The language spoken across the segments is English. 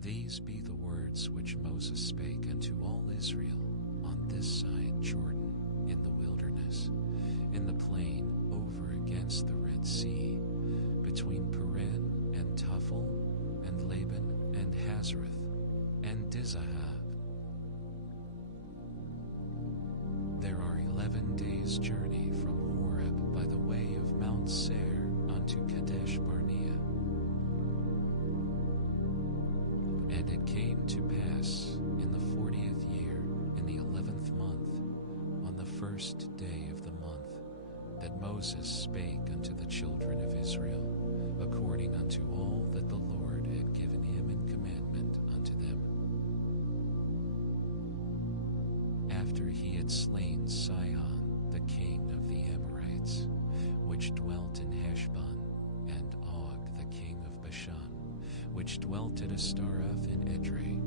These be the words which Moses spake unto all Israel on this side Jordan in the wilderness, in the plain over against the Red Sea, between Paran and Tophel, and Laban and Hazareth, and Dizahav. There are 11 days' journey from Horeb by the way of Mount Seir unto Kadesh Barnea. And it came to pass in the 40th year, in the 11th month, on the first day of the month, that Moses spake unto the children of Israel, according unto all that the Lord had given him in commandment unto them. After he had slain Sihon, the king of the Amorites, which dwelt in Heshbon, and Og, the king of Bashan, which dwelt at Ashtaroth in Edrei.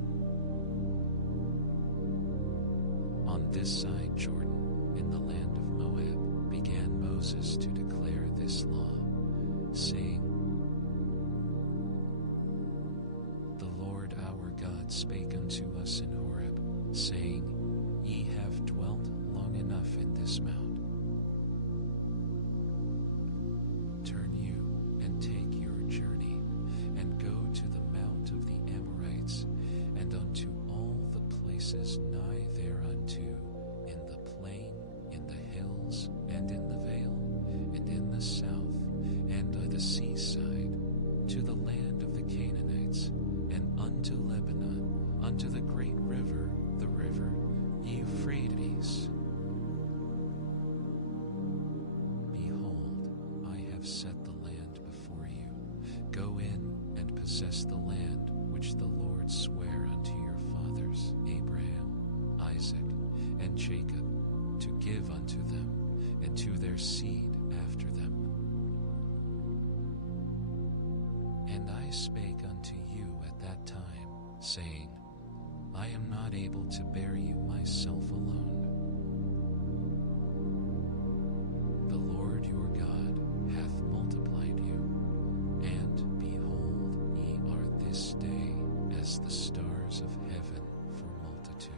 On this side Jordan, in the land of Moab, began Moses to declare this law, saying, The Lord our God spake unto us in Horeb, saying, Ye have dwelt long enough in this mount. Turn you and take your journey, and go to the mount of the Amorites, and unto all the places nigh thereunto, in the plain, in the hills, and in the vale, and in the south, and by the seaside, to the land of the Canaanites, and unto Lebanon, unto the great river, the river Euphrates. Behold, I have set the land before you. Go in and possess the land which the Lord sware unto your fathers, Abraham, Isaac, and Jacob, to give unto them, and to their seed after them. And I spake unto you at that time, saying, I am not able to bear you myself alone. The Lord your God hath multiplied you, and behold, ye are this day as the stars of heaven for multitude.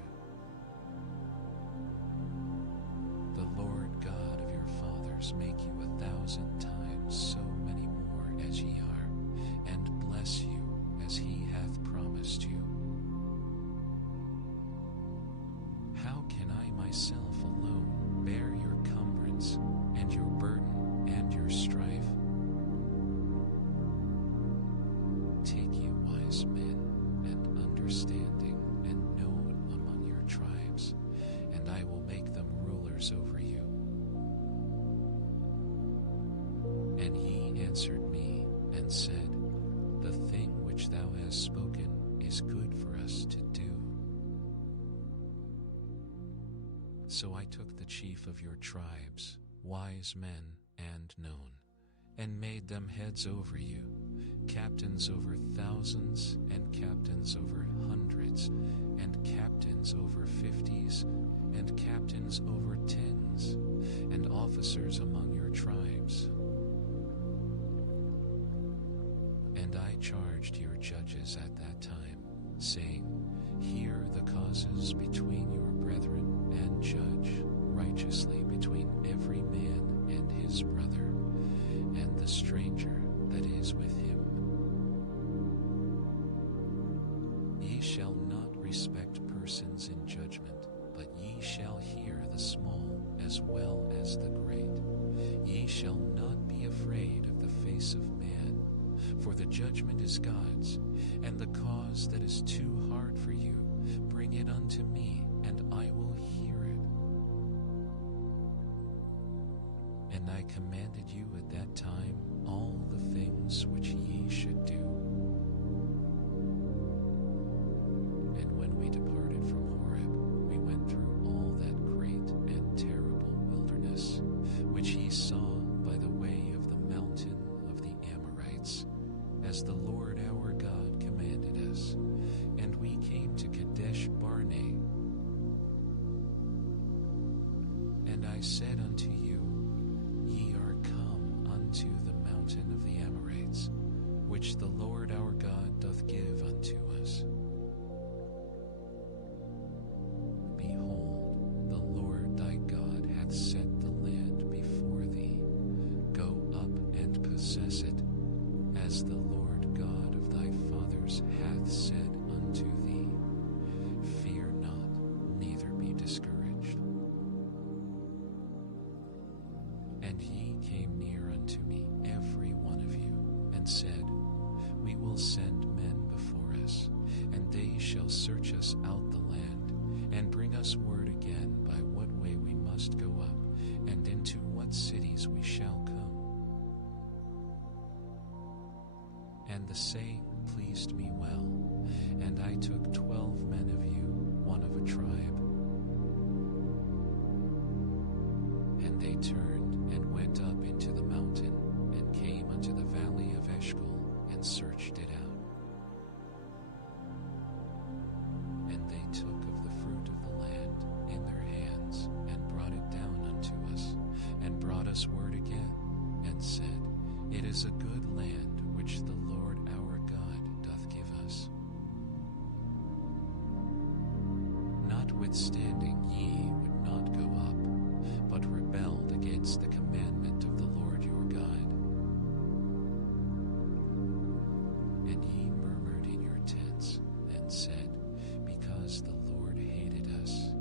The Lord God of your fathers make you 1,000 times so many more as ye are, and bless you as he hath promised you. How can I myself alone bear your cumbrance, and your burden, and your strife? Take you wise men, and understanding, and known among your tribes, and I will make them rulers over you. And he answered me, and said, The thing which thou hast spoken is good for us to do. So I took the chief of your tribes, wise men and known, and made them heads over you, captains over thousands, and captains over hundreds, and captains over 50s, and captains over 10s, and officers among your tribes. And I charged your judges at that time, saying, Hear the causes between your brethren, and judge righteously between every man and his brother, and the stranger that is with him. Ye shall not respect persons in judgment, but ye shall hear the small as well as the great. Ye shall not be afraid of the face of man, for the judgment is God's, and the cause that is too hard for you, bring it unto me, and I will hear it. And I commanded you at that time all the things which ye should do. And when we departed from Horeb, we went through all that great and terrible wilderness, which ye saw by the way of the mountain of the Amorites, as the Lord our God commanded us. And we came to Kadesh Barnea. And I said unto you, Ye are come unto the mountain of the Amorites, which the Lord our God doth give unto us. us. Behold, the Lord thy God hath set the land before thee. Go up and possess it, as the Lord God of thy fathers hath said unto thee. Fear not, neither be discouraged. And ye came near unto me, every one of you, and said, We will send men before us, and they shall search us out the land, and bring us word again by what way we must go up, and into what cities we shall come. And the saying pleased me well, and I took 12 men of you, one of a tribe. And they turned and went up into the mountain, and came unto the valley of Eshcol, and searched it out. And they took of the fruit of the land in their hands, and brought it down unto us, and brought us word again, and said, It is a good land which the Lord our God doth give us. Notwithstanding ye would not go up, but rebelled against the commandment of the Lord your God. And ye murmured in your tents, and said, Because the Lord hated us,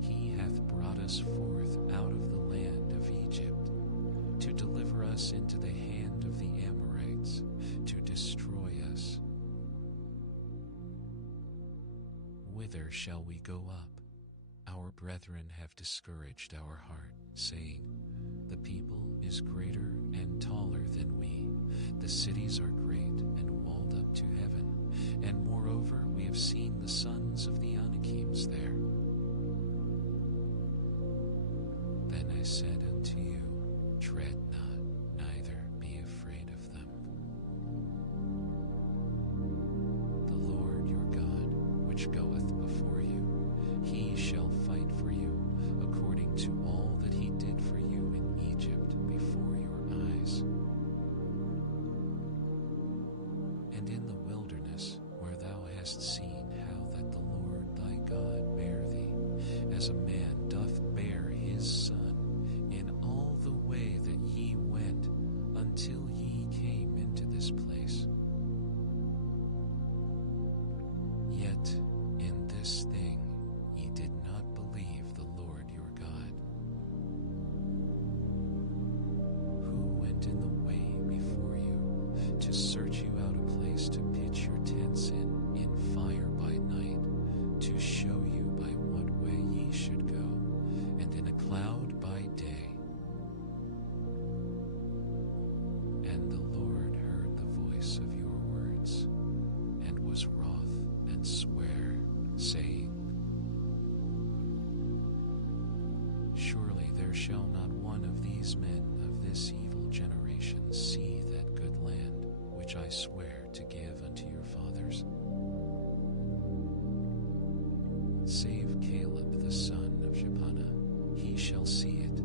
he hath brought us forth out of the land of Egypt, to deliver us into the hand of the Amorites, to destroy us. Whither shall we go up? Our brethren have discouraged our heart, saying, The people is greater and taller than we. The cities are great and walled up to heaven. And moreover, we have seen the sons of the Anakims there. Then I said unto you, Dread not, neither be afraid of them. The Lord your God, which goeth before you, he shall fight for you, according to all that he did for you in Egypt before your eyes. And in the wilderness, where thou hast seen how that the Lord thy God bare thee, as a man doth bear his son, in all the way that ye went, until ye came into this place. Yet in this thing ye did not believe the Lord your God, who went in the way before you, to search you out a place to pitch your tents in fire by night, to show you by what way ye should go, and in a cloud by day. And the Lord heard the voice of your words, and was wroth, and sware, saying, Surely there shall not one of these men of this evil generation see that good land which I swear to give unto your fathers, save Caleb the son of Jephunneh. He shall see it,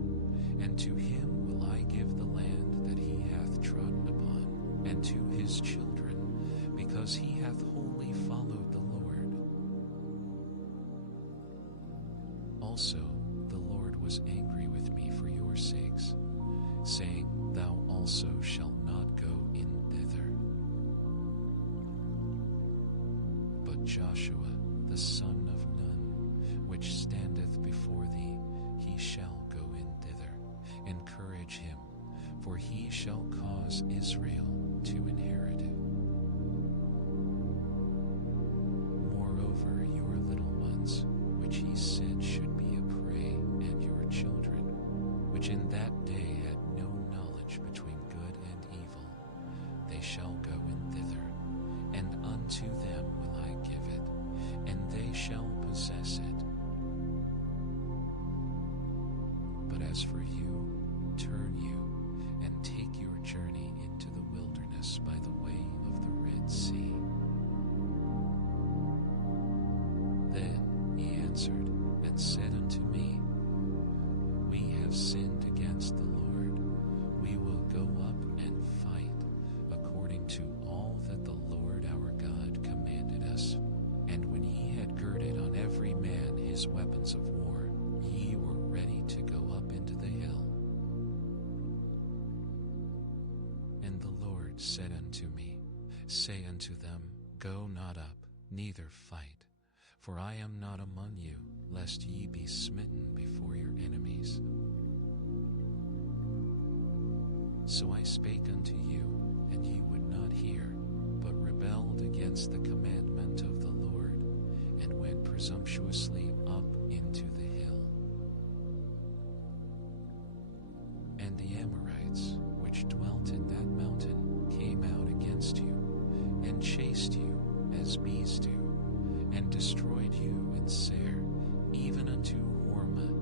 and to him will I give the land that he hath trodden upon, and to his children, because he hath wholly followed the Lord. Also the Lord was angry with me for your sakes, saying, Thou also shalt not go in thither. But Joshua the son of Nun, which standeth before thee, he shall go in thither. Encourage him, for he shall cause Israel to inherit it. Moreover, your little ones, which he said should be a prey, and your children, which in that day had no knowledge between good and evil, they shall go in thither, and unto them will I give it, and they shall possess it. But as for you, turn you, and take your journey into the wilderness by the way of the Red Sea. Then he answered and said unto me, We have sinned against the Lord. We will go up and fight according to all that the Lord our God commanded these weapons of war, ye were ready to go up into the hill. And the Lord said unto me, Say unto them, Go not up, neither fight, for I am not among you, lest ye be smitten before your enemies. So I spake unto you, and ye would not hear, but rebelled against the commandment of the Lord, and went presumptuously up into the hill. And the Amorites, which dwelt in that mountain, came out against you, and chased you as bees do, and destroyed you in Seir, even unto Hormah.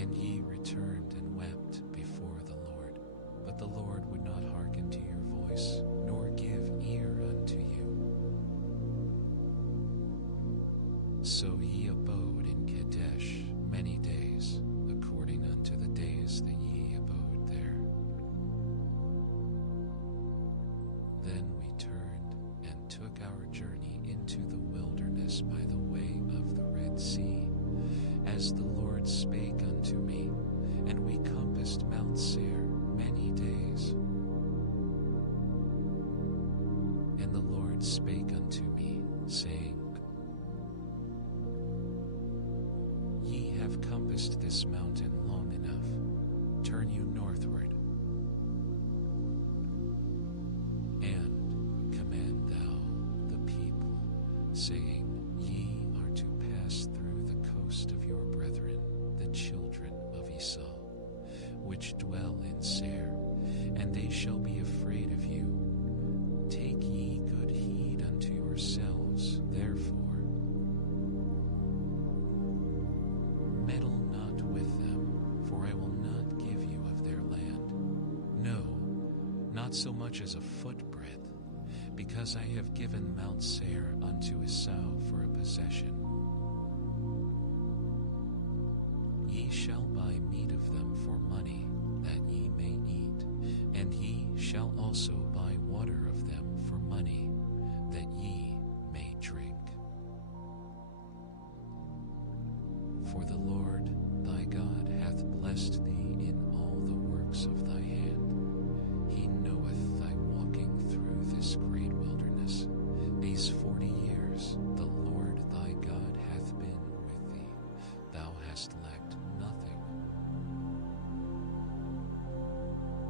And ye returned and wept before the Lord, but the Lord would not hearken to your voice, nor give ear unto you. So ye abode in Kadesh many days, according unto the days that ye abode there. Then we turned and took our journey into the wilderness by the way of the Red Sea, as the Lord spake unto me, and we compassed Mount Seir many days. And the Lord spake unto me, saying, Ye have compassed this mountain long enough. Turn you northward, and command thou the people, saying, Ye are to pass through the coast of your brethren, the children of Esau, which dwell in Seir, and they shall be afraid of you. Take ye good heed unto yourselves, therefore. Meddle not with them, for I will not give you of their land. No, not so much as a footbreadth, because I have given Mount Seir unto Esau for a possession. Ye shall buy meat of them for money, that ye may eat, and ye shall also buy water of them for money, that ye may drink. For the Lord thy God hath blessed thee in all the works of thy hand. He knoweth thy walking through this great wilderness. These 40 years the Lord thy God hath been with thee. Thou hast lacked nothing.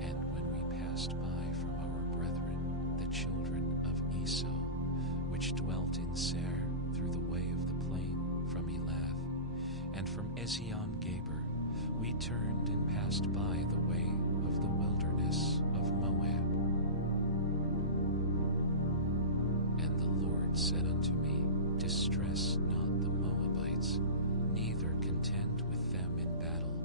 And when we passed by from our brethren, the children of Esau, which dwelt in Seir through the way of the plain from Elath, and from Ezion-Geber, we turned and passed by the way of the wilderness of Moab. And the Lord said unto me, Distress not the Moabites, neither contend with them in battle,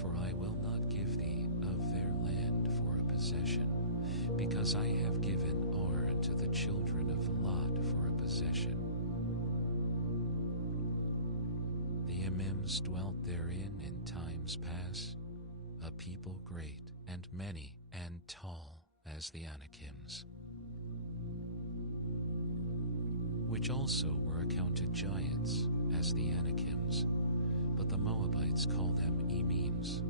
for I will not give thee of their land for a possession, because I have given Ar unto the children of Lot for a possession. The Emims dwelt therein in times past, a people great and many and tall as the Anakims, which also were accounted giants as the Anakims, but the Moabites call them Emims.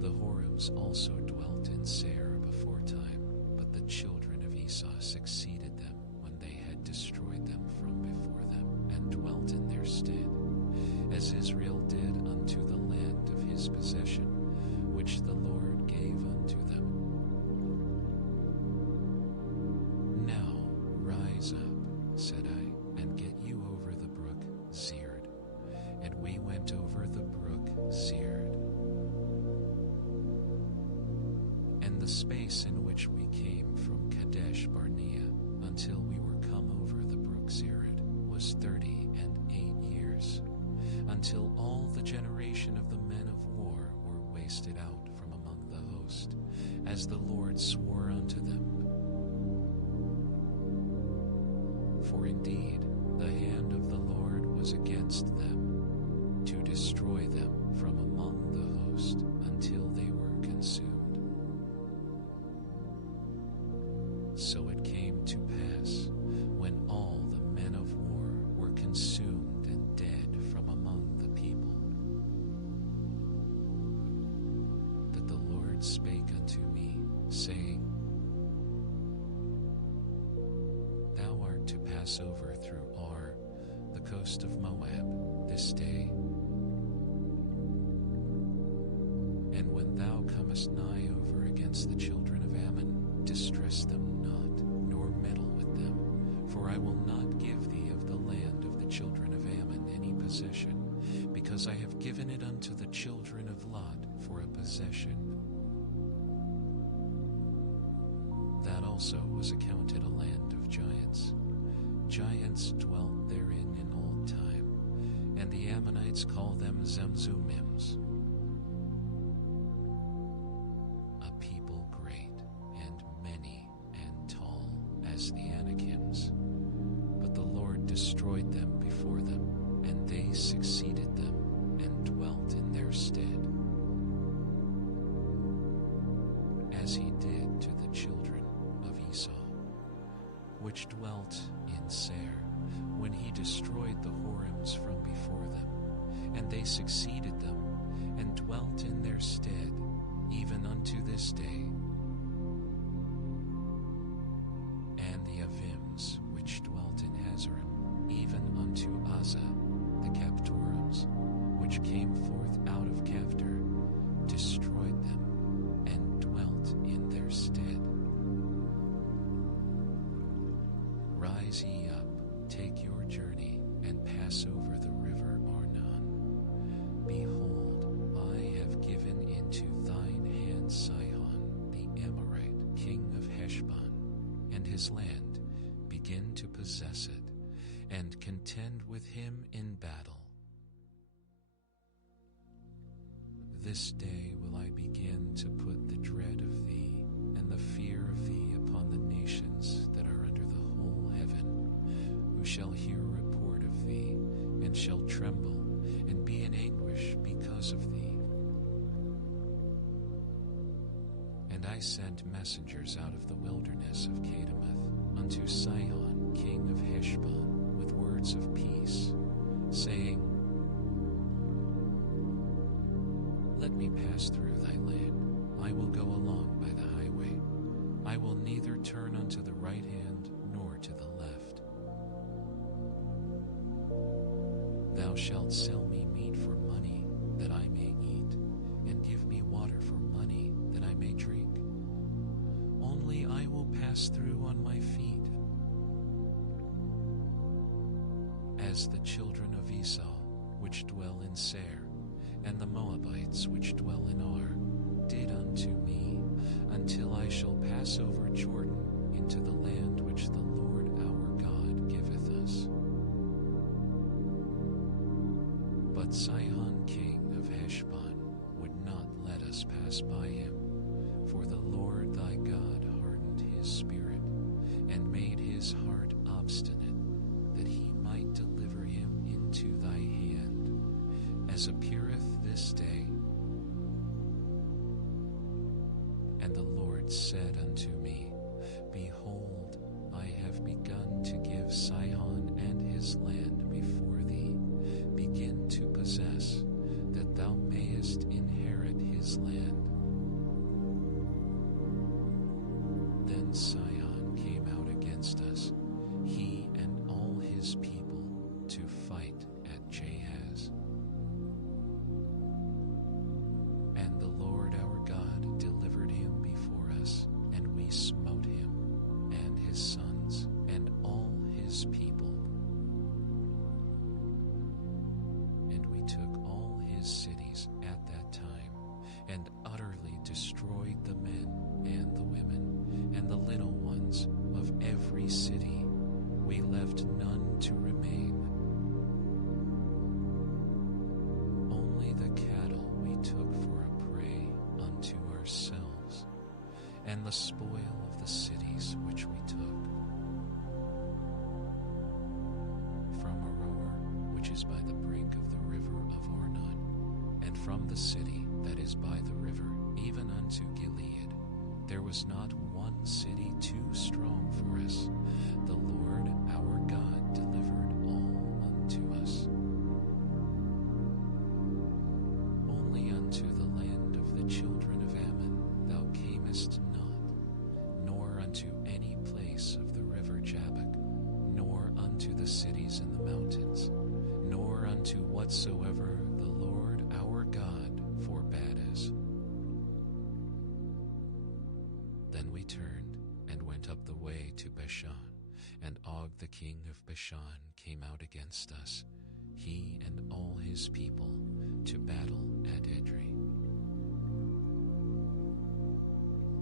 The Horims also dwelt in Seir beforetime, but the children of Esau succeeded them when they had destroyed them from before them, and dwelt in their stead, as Israel did unto the land of his possession, which the Lord gave unto them. Now rise up, said I, and get you over the brook Zered. And we went over the brook Zered. And the space in which we came from Kadesh Barnea until we were come over the brook Zered was 38 years, until all the generation of the men of war were wasted out from among the host, as the Lord swore unto them. For indeed the hand of the Lord was against them, to destroy them from among the host until they were consumed. So it came to pass, Lord spake unto me, saying, Thou art to pass over through Ar, the coast of Moab, this day. And when thou comest nigh over against the children of Ammon, distress them not, nor meddle with them, for I will not give thee of the land of the children of Ammon any possession, because I have given it unto the children of Lot for a possession. That also was accounted a land of giants. Giants dwelt therein in old time, and the Ammonites call them Zemzumims. A people great and many and tall as the Anakims. But the Lord destroyed them before them, and they succeeded them and dwelt in their stead, as he did to the children of Esau, which dwelt in Seir, when he destroyed the Horims from before them, and they succeeded them and dwelt in their stead, even unto this day. And the Avims, which dwelt in Hazerim, even unto Uzzah, the Captorims, which came forth out of Caphtor, destroyed them and dwelt in their stead. Rise ye up, take your journey, and pass over the river Arnon. Behold, I have given into thine hand Sihon the Amorite, king of Heshbon, and his land. Begin to possess it, and contend with him in battle. This day will I begin to put the dread of thee and the fear of thee upon the nations that are under the whole heaven, who shall hear a report of thee, and shall tremble, and be in anguish because of thee. And I sent messengers out of the wilderness of Kedemoth unto Sihon, king of Heshbon, with words of peace, saying, Let me pass through thy land. I will go along by the highway. I will neither turn unto the right hand nor to the left. Thou shalt sell me meat for money, that I may eat, and give me water for money, that I may drink. Only I will pass through on my feet, as the children of Esau, which dwell in Seir, and the Moabites which dwell in Ar, did unto me, until I shall pass over Jordan into the land which the Lord our God giveth us. But Sihon king of Heshbon would not let us pass by him, for the Lord thy God hardened his spirit, and made his heart obstinate, that he might deliver him into thy hand, as appeareth this day. And the Lord said unto me, Behold, I have begun to give Sihon and his land before thee. Begin to possess, that thou mayest inherit his land. Then Sihon came out against us, he and all his people, to fight at Jahaz. And the Lord our God delivered him before us, and we smote him, and his sons, and all his people. And we took all his cities at that time, and utterly destroyed the men and the women, and the little ones of every city. We left none to remain. Only the cattle we took for a prey unto ourselves, and the spoil of the cities which we took. From Aroer, which is by the brink of the river of Arnon, and from the city that is by the river, even unto Gilead, there was not one city too strong for us. The Lord our God delivered all unto us. Only unto the land of the children of Ammon the cities in the mountains, nor unto whatsoever the Lord our God forbade us. Then we turned and went up the way to Bashan, and Og the king of Bashan came out against us, he and all his people, to battle at Edrei.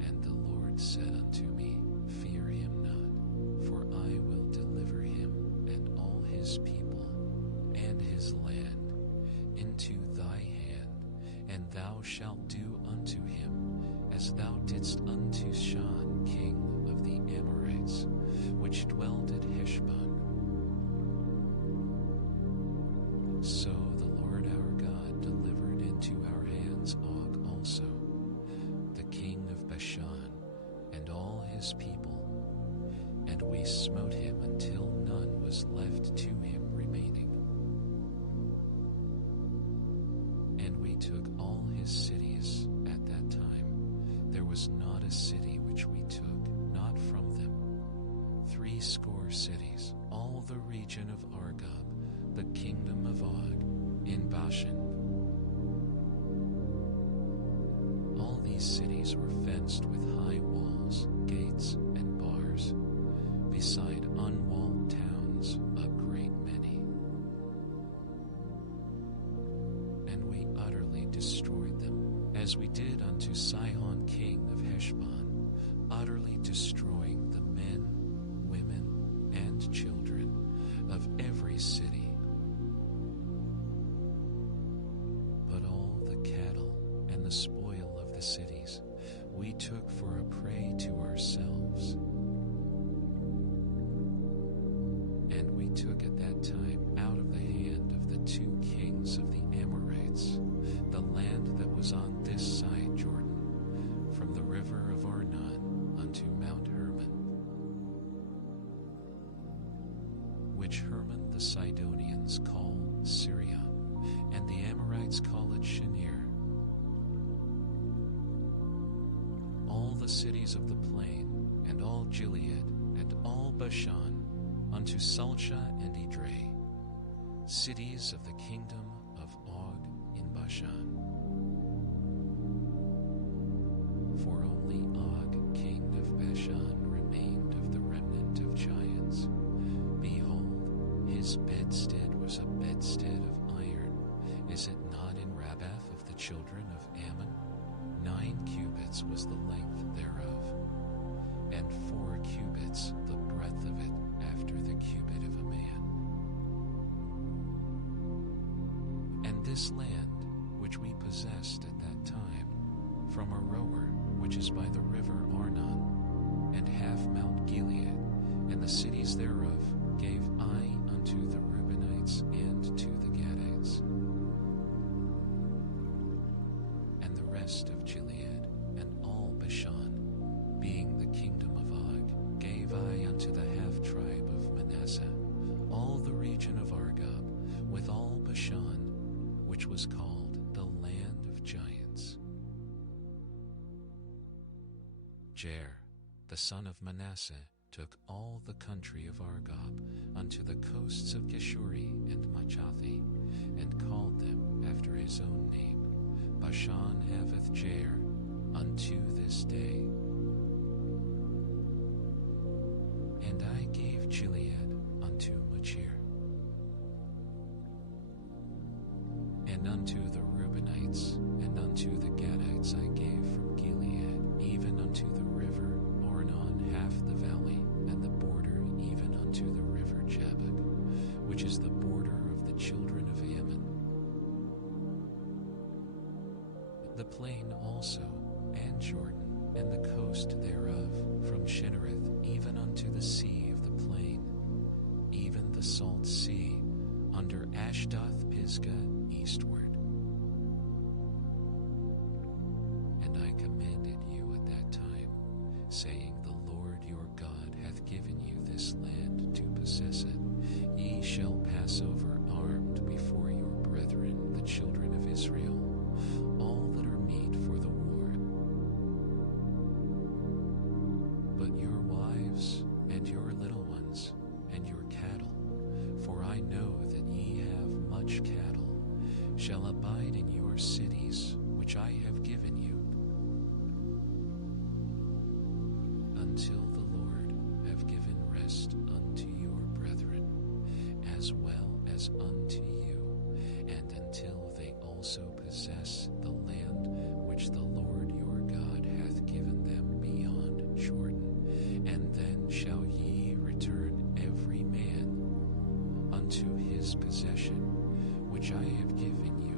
And the Lord said unto me, Fear him not, for I will deliver him and all his people and his land into thy hand, and thou shalt do unto him as thou didst unto Sihon king of the Amorites, which dwelled at Heshbon. So the Lord our God delivered into our hands Og also, the king of Bashan, and all his people, and we smote him until none was left to him remaining. And we took all his cities at that time. There was not a city which we took, not from them. 80 cities, all the region of Argob, the kingdom of Og, in Bashan. All these cities were fenced with high walls, gates, and bars, beside unwalled towns, a great many. And we utterly destroyed them, as we did unto Sihon king of Heshbon, utterly destroying the men, women, and children of every city. But all the cattle and the spoil of the cities we took for a prey to ourselves. And we took at that time out of the hand of the 2 kings of the Amorites the land that was on this side Jordan, from the river of Arnon unto Mount Hermon, which Hermon the Sidonians call Syria, and the Amorites call it Shinir. All the cities of the plain, and all Gilead, and all Bashan, unto Salcha and Edrei, cities of the kingdom of Og in Bashan. For only Og, king of Bashan, remained of the remnant of giants. Behold, his bedstead was a bedstead of iron. Is it not in Rabbath of the children of Ammon? 9 cubits was the length thereof, and 4 cubits the breadth of it, after the cubit of a man. And this land, which we possessed at that time, from Aroer, which is by the river Arnon, and half Mount Gilead, and the cities thereof, gave I unto the Reubenites and to the Gadites. And the rest of Gilead, and all Bashan, being the kingdom of Og, gave I unto the half-tribe of Manasseh, all the region of Argob, with all Bashan, which was called the land of giants. Jair, the son of Manasseh, took all the country of Argob unto the coasts of Geshuri and Machathi, and called them after his own name. Bashan haveth Jair unto this day. And I gave Gilead unto Machir, and unto the Reubenites, and unto the Gadites I gave from Gilead, even unto the river Arnon half the valley, and the border even unto the river Jabbok, which is the border of the children of Ammon. The plain also, and Jordan, and the coast thereof, from Chinnereth even unto the sea of the plain, even the salt sea, under Ashdoth Pisgah eastward. And I commanded you at that time, saying, The Lord your God hath given you this land to possess it. Ye shall pass over armed before your brethren, the children of Israel, all that are meet for the war. But your wives, and your little ones, and your cattle, shall abide in your cities, which I have given you, until the Lord have given rest unto your brethren, as well as unto you, and until they also possess the land which the Lord your God hath given them beyond Jordan. And then shall ye return every man unto his possession, which I have given you.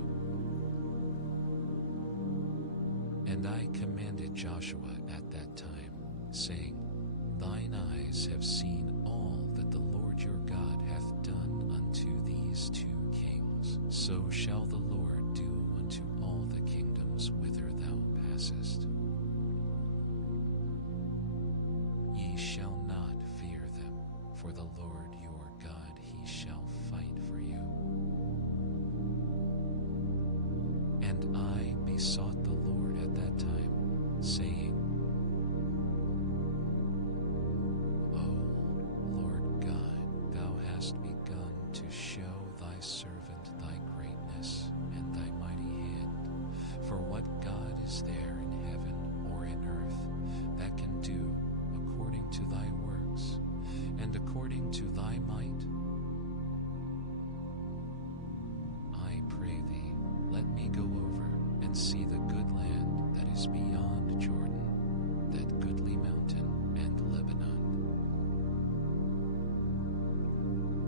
And I commanded Joshua at that time, saying, Thine eyes have seen all that the Lord your God hath done unto these two kings. So shall the Lord do unto all the kingdoms whither thou passest. Ye shall not fear them, for the Lord your God, he shall fight for you. And I besought the Lord at that time, saying, O Lord God, thou hast begun to show thy servant thy greatness and thy mighty hand. For what God is there in heaven or in earth that can do according to thy works and according to thy might? I pray thee, let me go over and see the good land that is beyond Jordan, that goodly mountain and Lebanon.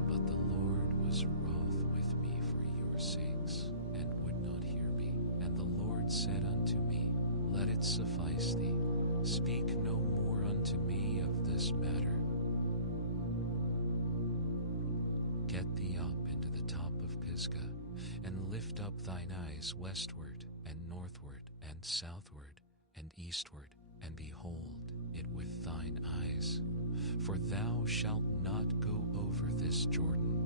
But the Lord was wroth with me for your sakes, and would not hear me. And the Lord said unto me, Let it suffice thee. Speak no more unto me of this matter. Get thee up into the top of Pisgah, and lift up thine eyes westward, and northward, and southward, and eastward, and behold it with thine eyes. For thou shalt not go over this Jordan.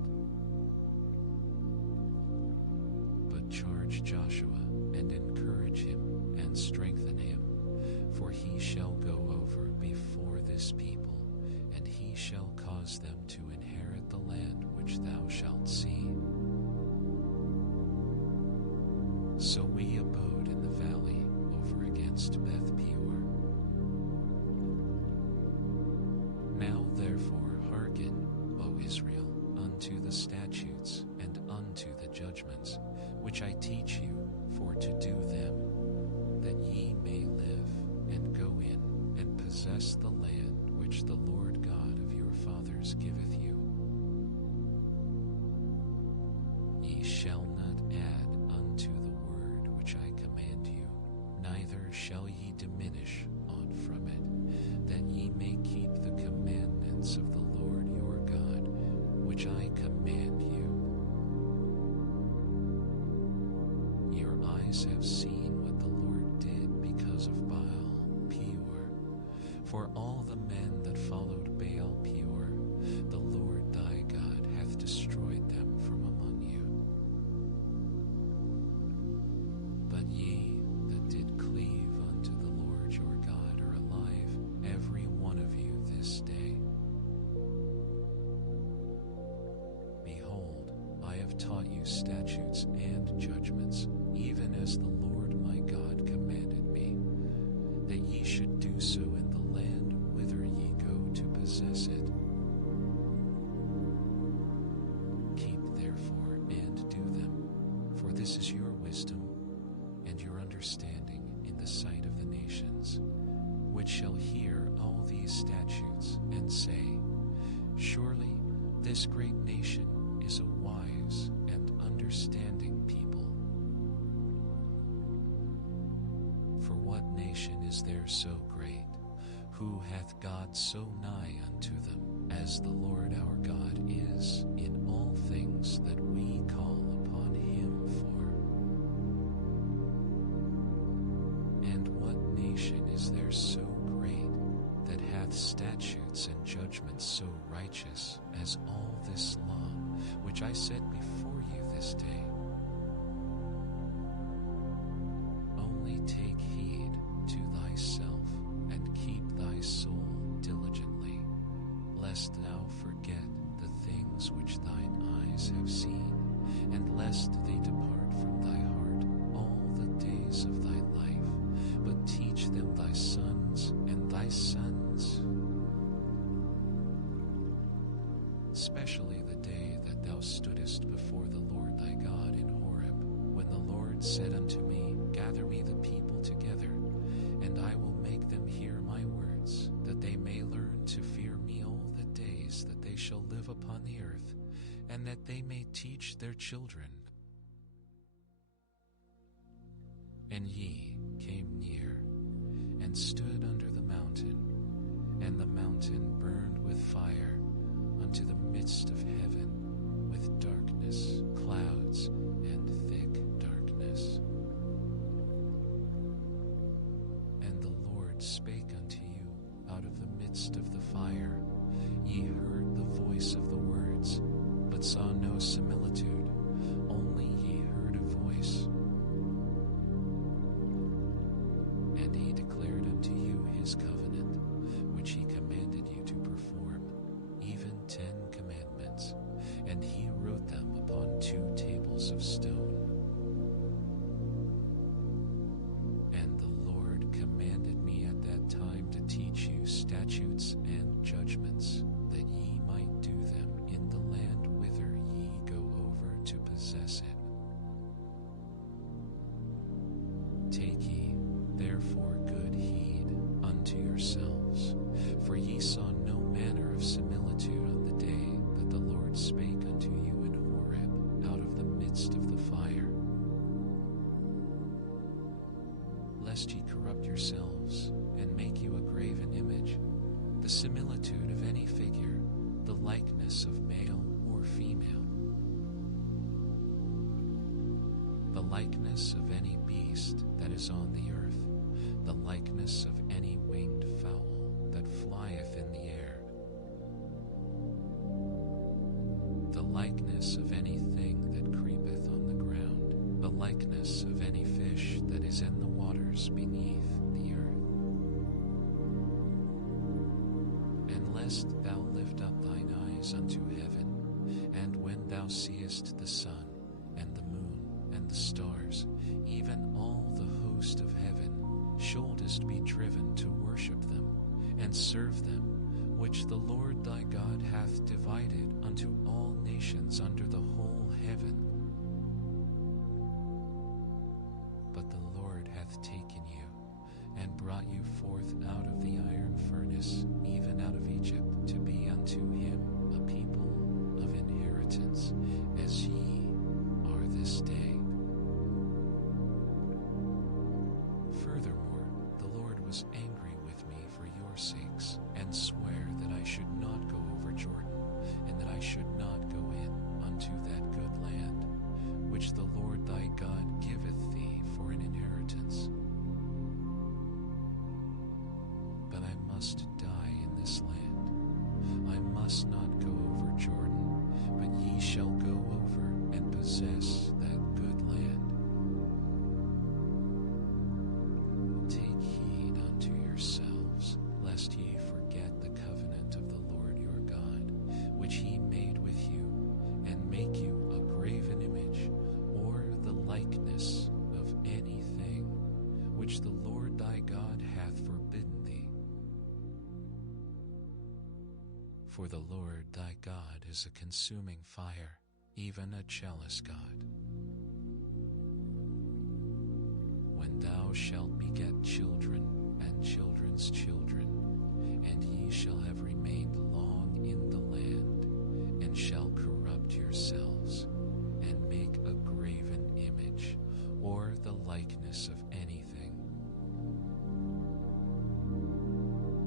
But charge Joshua, and encourage him, and strengthen him, for he shall go over before this people, and he shall cause them to inherit the land which thou shalt see. So we abode in the valley over against Beth Peor. Now therefore hearken, O Israel, unto the statutes and unto the judgments, which I teach you, for to do them, that ye may live, and go in, and possess the land which the Lord God of your fathers giveth you. Ye shall not add unto the word which I command you, neither shall ye diminish aught from it, that ye may keep the commandments of the Lord your God, which I command you. Your eyes have seen what the Lord did because of Baal Peor. For all the men that followed Baal Peor, the Lord thy God hath destroyed them from among you. But ye that did cleave unto the Lord your God are alive, every one of you this day. Behold, I have taught you statutes and judgments, even as the Lord my God commanded me, that ye should do so in the land whither ye go to possess it. Keep therefore and do them, for this is your wisdom and your understanding in the sight of the nations, which shall hear all these statutes and say, Surely this great nation is a wise and understanding people. For what nation is there so great? Who hath God so nigh unto them, as the Lord our God is in all things that we call upon him for? And what nation is there so great that hath statutes and judgments so righteous as all this law, which I set before you this day? Only take heed to thyself, and keep thy soul diligently, lest thou forget the things which thine eyes have seen, and lest they depart from thy my sons, especially the day that thou stoodest before the Lord thy God in Horeb, when the Lord said unto me, Gather me the people together, and I will make them hear my words, that they may learn to fear me all the days that they shall live upon the earth, and that they may teach their children. And ye came near, and stood under the mountain, and the mountain burned with fire unto the midst of heaven, with darkness, clouds, and thick darkness. And the Lord spake unto you out of the midst of the fire. Ye heard the voice of the words, but saw no similitude, only ye heard a voice. And he declared unto you his covenant, which he commanded you to perform, even 10 commandments, and he wrote them upon 2 tables of stone. And the Lord commanded me at that time to teach you statutes and judgments, that ye might do them in the land whither ye go over to possess it. Take ye therefore good heed unto yourselves, for ye saw no manner of similitude on the day that the Lord spake unto you in Horeb out of the midst of the fire, lest ye corrupt yourselves, and make you a graven image, the similitude of any figure, the likeness of male or female, the likeness of any beast that is on the earth, the likeness of any winged fowl that flieth in the air, the likeness of anything that creepeth on the ground, the likeness of any fish that is in the waters beneath the earth. And lest thou lift up thine eyes unto heaven, and when thou seest the sun, and the moon, and the stars, even all the host of heaven, shouldest be driven to worship them, and serve them, which the Lord thy God hath divided unto all nations under the whole heaven. But the Lord hath taken you, and brought you forth out of the iron furnace, even out of Egypt, to be unto him a people of inheritance, as ye are this day. Furthermore, the Lord was angry with me for your sakes, and sware that I should not go over Jordan, and that I should not go in unto that good land, which the Lord thy God giveth thee for an inheritance. But I must die in this land. I must not go over Jordan, but ye shall go over and possess that good land. Take heed unto yourselves, lest ye forget the covenant of the Lord your God, which he made with you, and make you a graven image, or the likeness of anything which the Lord thy God hath forbidden thee. For the Lord thy God is a consuming fire, even a jealous God. When thou shalt beget children and children's children, and ye shall have remained long in the land, and shall corrupt yourselves, and make a graven image, or the likeness of anything,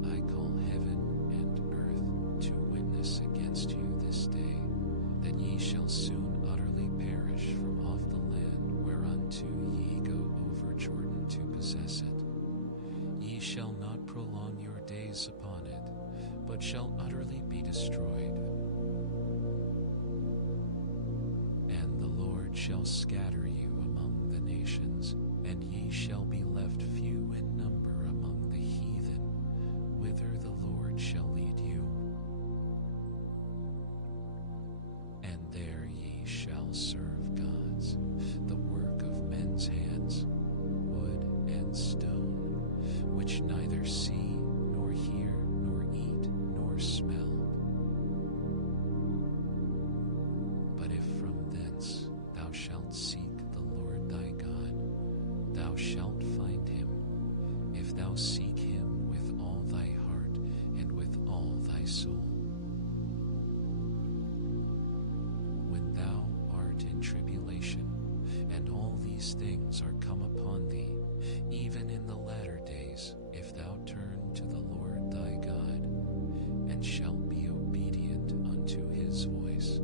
I call heaven and earth to witness against you this day, that ye shall soon utterly perish from off the land whereunto ye go over Jordan to possess it. Ye shall not prolong your days upon it, but shall utterly be destroyed. And the Lord shall scatter you among the nations, and ye shall be left few in number among the heathen, whither the Lord shall lead you. And there ye shall serve gods, the work of men's hands, wood and stone, which neither see nor thou seek him with all thy heart and with all thy soul. When thou art in tribulation, and all these things are come upon thee, even in the latter days, if thou turn to the Lord thy God, and shalt be obedient unto his voice.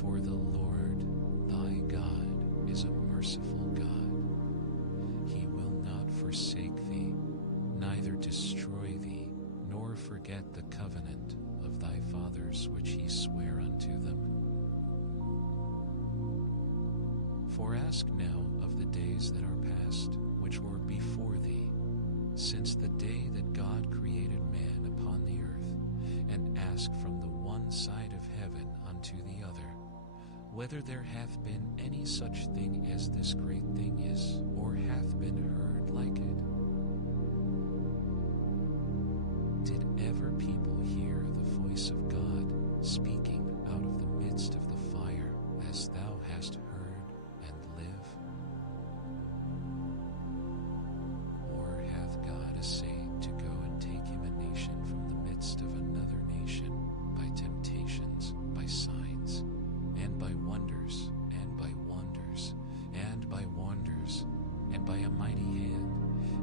For the Lord thy God is a merciful God. He will not forsake thee, neither destroy thee, nor forget the covenant of thy fathers which he sware unto them. For ask now of the days that are past, which were before thee, since the day that God created man upon the earth, and ask from the one side of heaven unto the other, whether there hath been any such thing as this great thing is, or hath been heard like it? Did ever people hear the voice of God speaking out of the midst of the fire, as thou hast heard, and live? Or hath God essayed to go and take him a nation from the midst of another nation, by temptations, by signs, and by wonders, and by wonders, and by wonders, and by a mighty hand,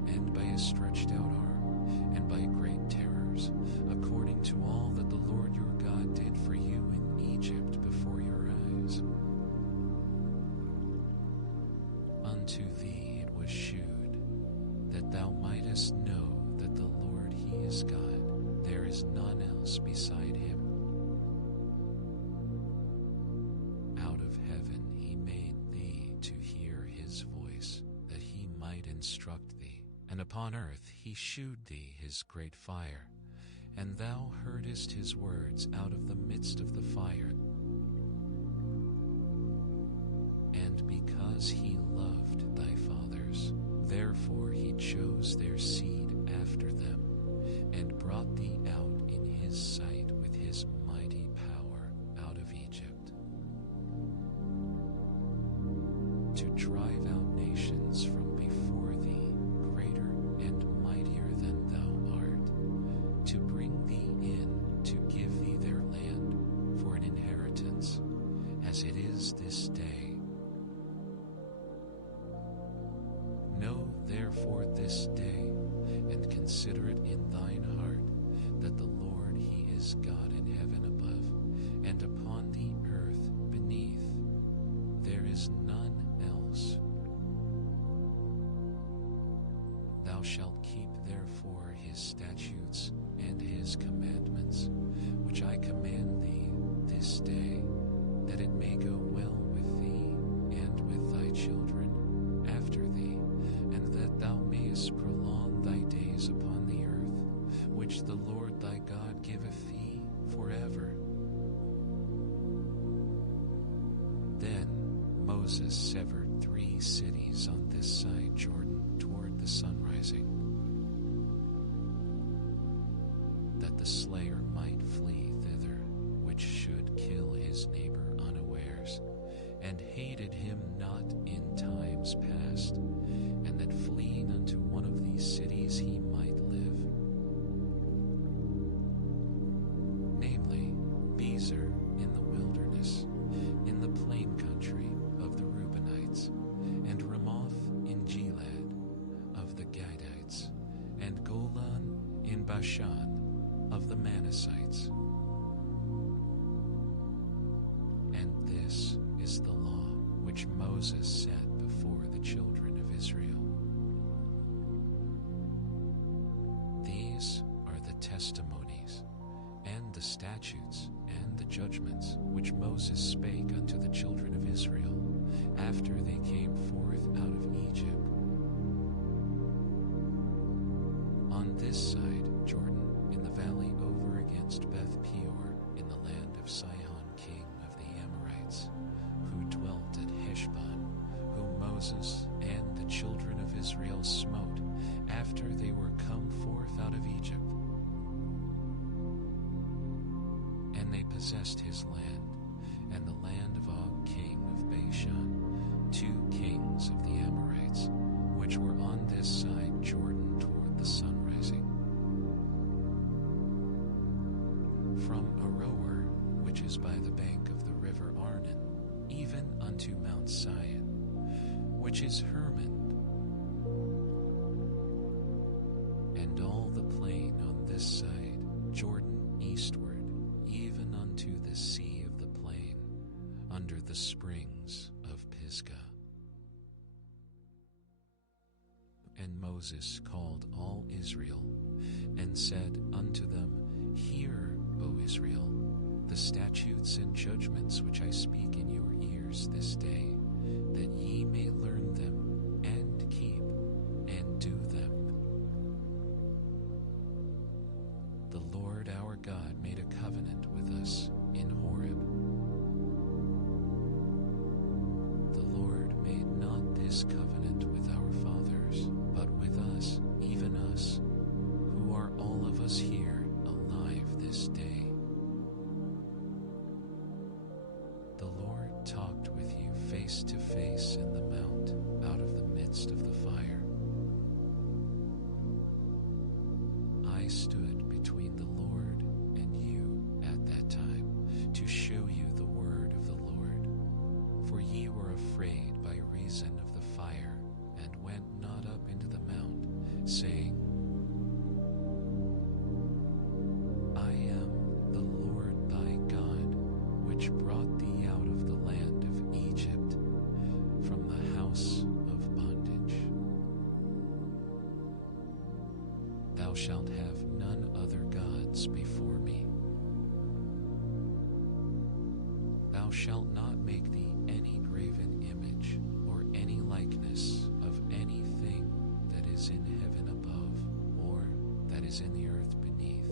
and by a stretched out arm, and by great terrors, according to all that the Lord your God did for you in Egypt before your eyes? Unto thee it was shewed, that thou mightest know that the Lord he is God, there is none else beside him. Out of heaven he made thee to hear his voice, that he might instruct thee. And upon earth he shewed thee his great fire, and thou heardest his words out of the midst of the fire. And because he loved thy fathers, therefore he chose their seed after them, and brought thee out in his sight with his mighty power out of Egypt, to drive out nations from before thee, greater and mightier than thou art, to bring thee in, to give thee their land for an inheritance, as it is this day. Know therefore this day, and consider it in thine heart, that the Lord he is God in heaven above, and upon the earth beneath. There is none else. Thou shalt keep therefore his statutes and his commandments, which I command thee this day, that it may go well with thee and with thy children after thee, and that thou mayest prolong thy days upon the earth, which the Lord thy God giveth thee forever. Then Moses severed 3 cities on this side Jordan toward the sunrising, that the slayer might flee thither, which should kill his neighbor unawares, and hated him not in times past, and that fleeing unto one of these cities he might live, namely Bezer in the wilderness, in the plain country of the Reubenites, and Ramoth in Gilead of the Gadites, and Golan in Bashan of the Manassites. And this is the law which Moses set before the children of Israel. These are the testimonies, and the statutes, and the judgments, which Moses spake unto the children of Israel, after they came forth out of Egypt. On this side Jordan, in the valley over against Beth Peor, in the land of Sihon king of the Amorites, who dwelt at Heshbon, whom Moses and the children of Israel smote, after they were come forth out of Egypt. And they possessed his land, and the land of Og king of Bashan, 2 kings of the Amorites, which which were on this side Jordan toward the sun rising. From Aroer, which is by the bank of the river Arnon, even unto Mount Sion, which is Hermon, and all the plain on this side Jordan eastward, even unto the sea of the plain, under the springs of Pisgah. And Moses called all Israel, and said unto them, Hear, O Israel, the statutes and judgments which I speak in your ears this day, that ye may learn them, and keep, and do them. The Lord our God made a covenant with us in Horeb. The Lord made not this covenant with our fathers, but with us, even us, who are all of us here alive this day. The Lord talked with you face to face in the mount, out of the midst of the fire. I stood between the Lord and you at that time, to show you the word of the Lord. For ye were afraid by reason of the fire, and went not up into the mount, saying, I am the Lord thy God, which brought thee out of the land of Egypt, from the house of bondage. Thou shalt have none other gods before me. Thou shalt not make thee any graven image, or any likeness of anything that is in heaven above, or that is in the earth beneath,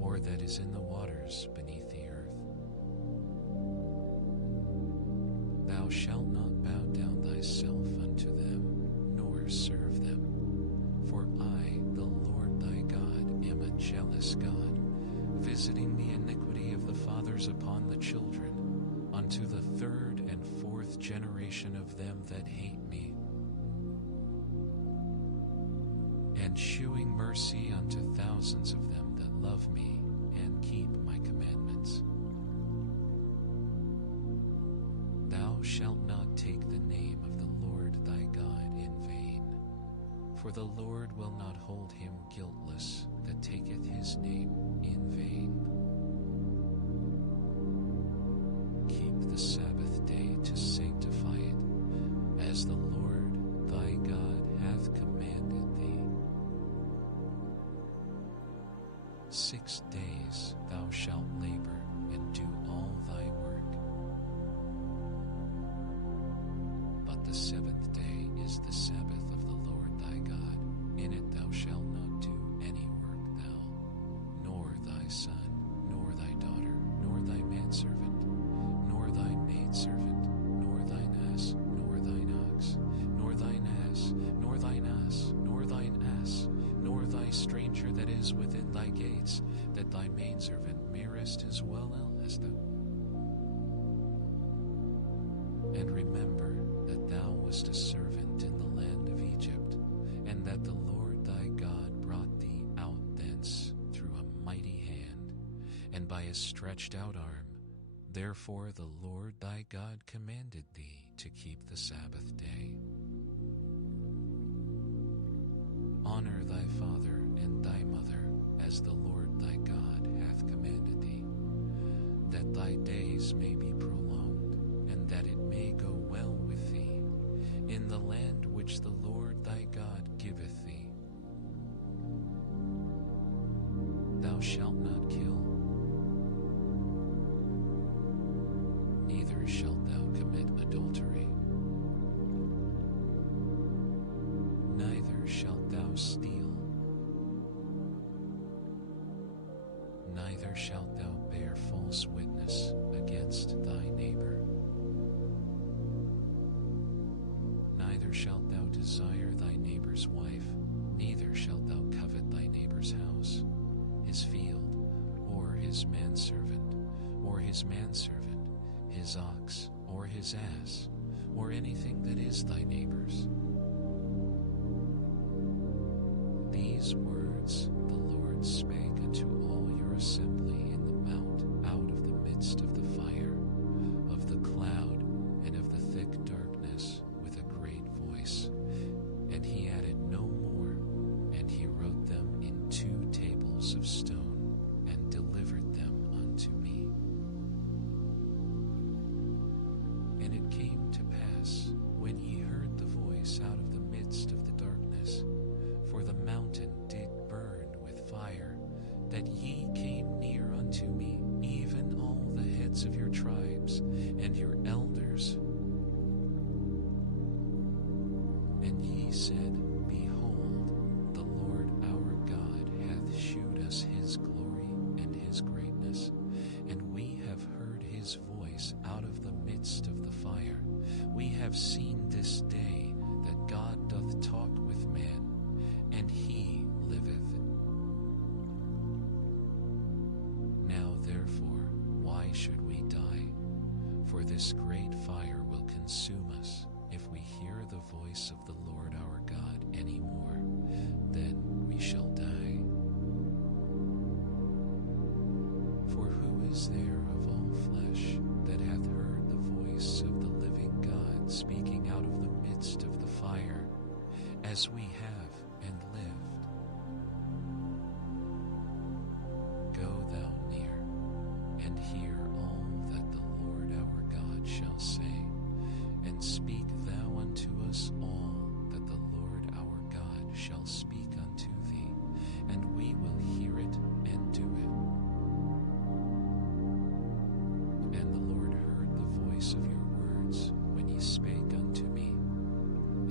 or that is in the waters beneath the earth. Thou shalt not bow down thyself unto them, nor serve them. For I, the Lord thy God, am a jealous God, visiting the iniquity of the fathers upon the children, unto the third and fourth generation of them that hate me, and shewing mercy unto thousands of them that love me and keep my commandments. Thou shalt not take the name of the Lord thy God in vain, for the Lord will not hold him guiltless that taketh his name in vain. Keep the Sabbath day to sanctify it, as the Lord thy God hath commanded thee. 6 days thou shalt labor and do all thy work. But the seventh day is the Sabbath of the Lord thy God. In it thou shalt not do any work, thou, nor thy son, nor thy daughter, nor thy manservant, nor thy maidservant, nor thine ass, nor thine ox, nor thine ass, nor thine ass, nor thine ass, nor thy stranger that is within thy gates, that thy maidservant may rest as well as thou. And remember that thou wast a servant in the land of Egypt, and that the Lord thy God brought thee out thence through a mighty hand, and by a stretched out arm. Therefore the Lord thy God commanded thee to keep the Sabbath day. Honor thy father and thy mother, as the Lord thy God hath commanded thee, that thy days may be prolonged, and that it may go well with thee, in the land which the Lord thy God giveth thee. Thou shalt not kill, neither shalt thou commit adultery, neither shalt thou steal, neither shalt thou bear false witness against thy neighbor, neither shalt thou desire thy neighbor's wife, neither shalt thou covet thy neighbor's house, his field, or his manservant, or his manservant, his ox, or his ass, or anything that is thy neighbor's. These words the Lord spake unto all your assembly in the mount out of the midst of the fire, of the cloud, and of the thick darkness, with a great voice. And he added no more, and he wrote them in 2 tables of stone, and delivered them unto me. And it came to pass, when ye heard the voice out of the midst of the darkness, for the mountain did burn with fire, that ye came near unto me, even all the heads of your tribes, and your elders. And ye said, Behold, the Lord our God hath shewed us his glory and his greatness, and we have heard his voice out of the midst of the fire. We have seen this day that God doth talk with man, and he liveth. Now therefore, why should we die? For this great fire will consume us, if we hear the voice of the Lord our God any more, then we shall die. For who is there of all flesh that hath heard the voice of the living God speaking out of the midst of the fire, as we have and lived? Go thou near, and hear all that the Lord our God shall say, and speak thou unto us all that the Lord our God shall speak unto thee, and we will hear it and do it. And the Lord heard the voice of your words when ye spake unto me.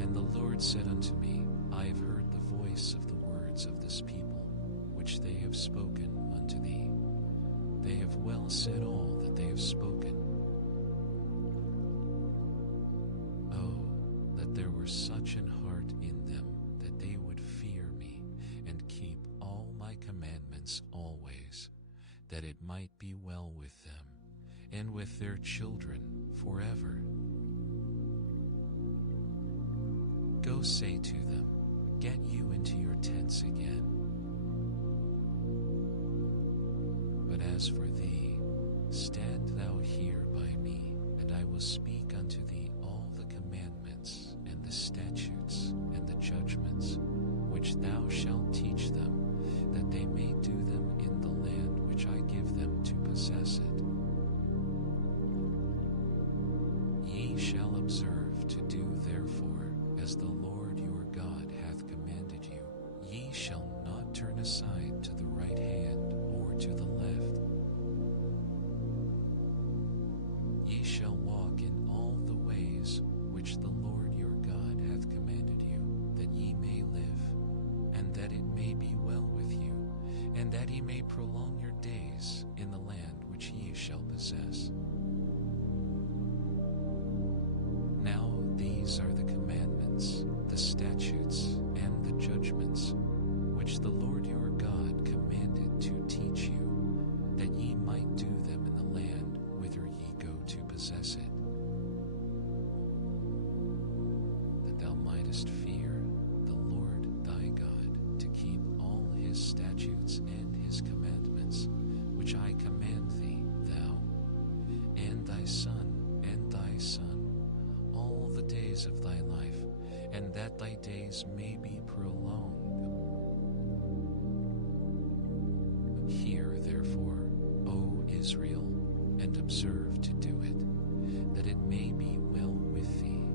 And the Lord said unto me, I have heard the voice of the words of this people, which they have spoken unto thee. They have well said all that they have spoken. Oh, that there were such an heart in them, that they would fear me, and keep all my commandments always, that it might be well with them, and with their children forever. Go say to them, Get you into your tents again. But as for thee, stand thou here by me, and I will speak unto thee all the commandments, and the statutes, and the judgments, which thou shalt teach them, that they may do them in the land which I give them to possess it. Ye shall observe to do therefore as the Lord your God hath commanded you. Ye shall not turn aside to the right hand or to the left. Ye shall walk in all the ways which the Lord your God hath commanded you, that ye may live, and that it may be well with you, and that ye may prolong your days in the land which ye shall possess. Now these are the commandments, the statutes, and the judgments, which the Lord your God commanded to teach you, that ye might do them in the land whither ye go to possess it, that thou mightest fear the Lord thy God, to keep all his statutes and his commandments, which I command thee, thou, and thy son, and thy son, all the days of thy life, and that thy days may be prolonged. Hear therefore, O Israel, and observe to do it, that it may be well with thee,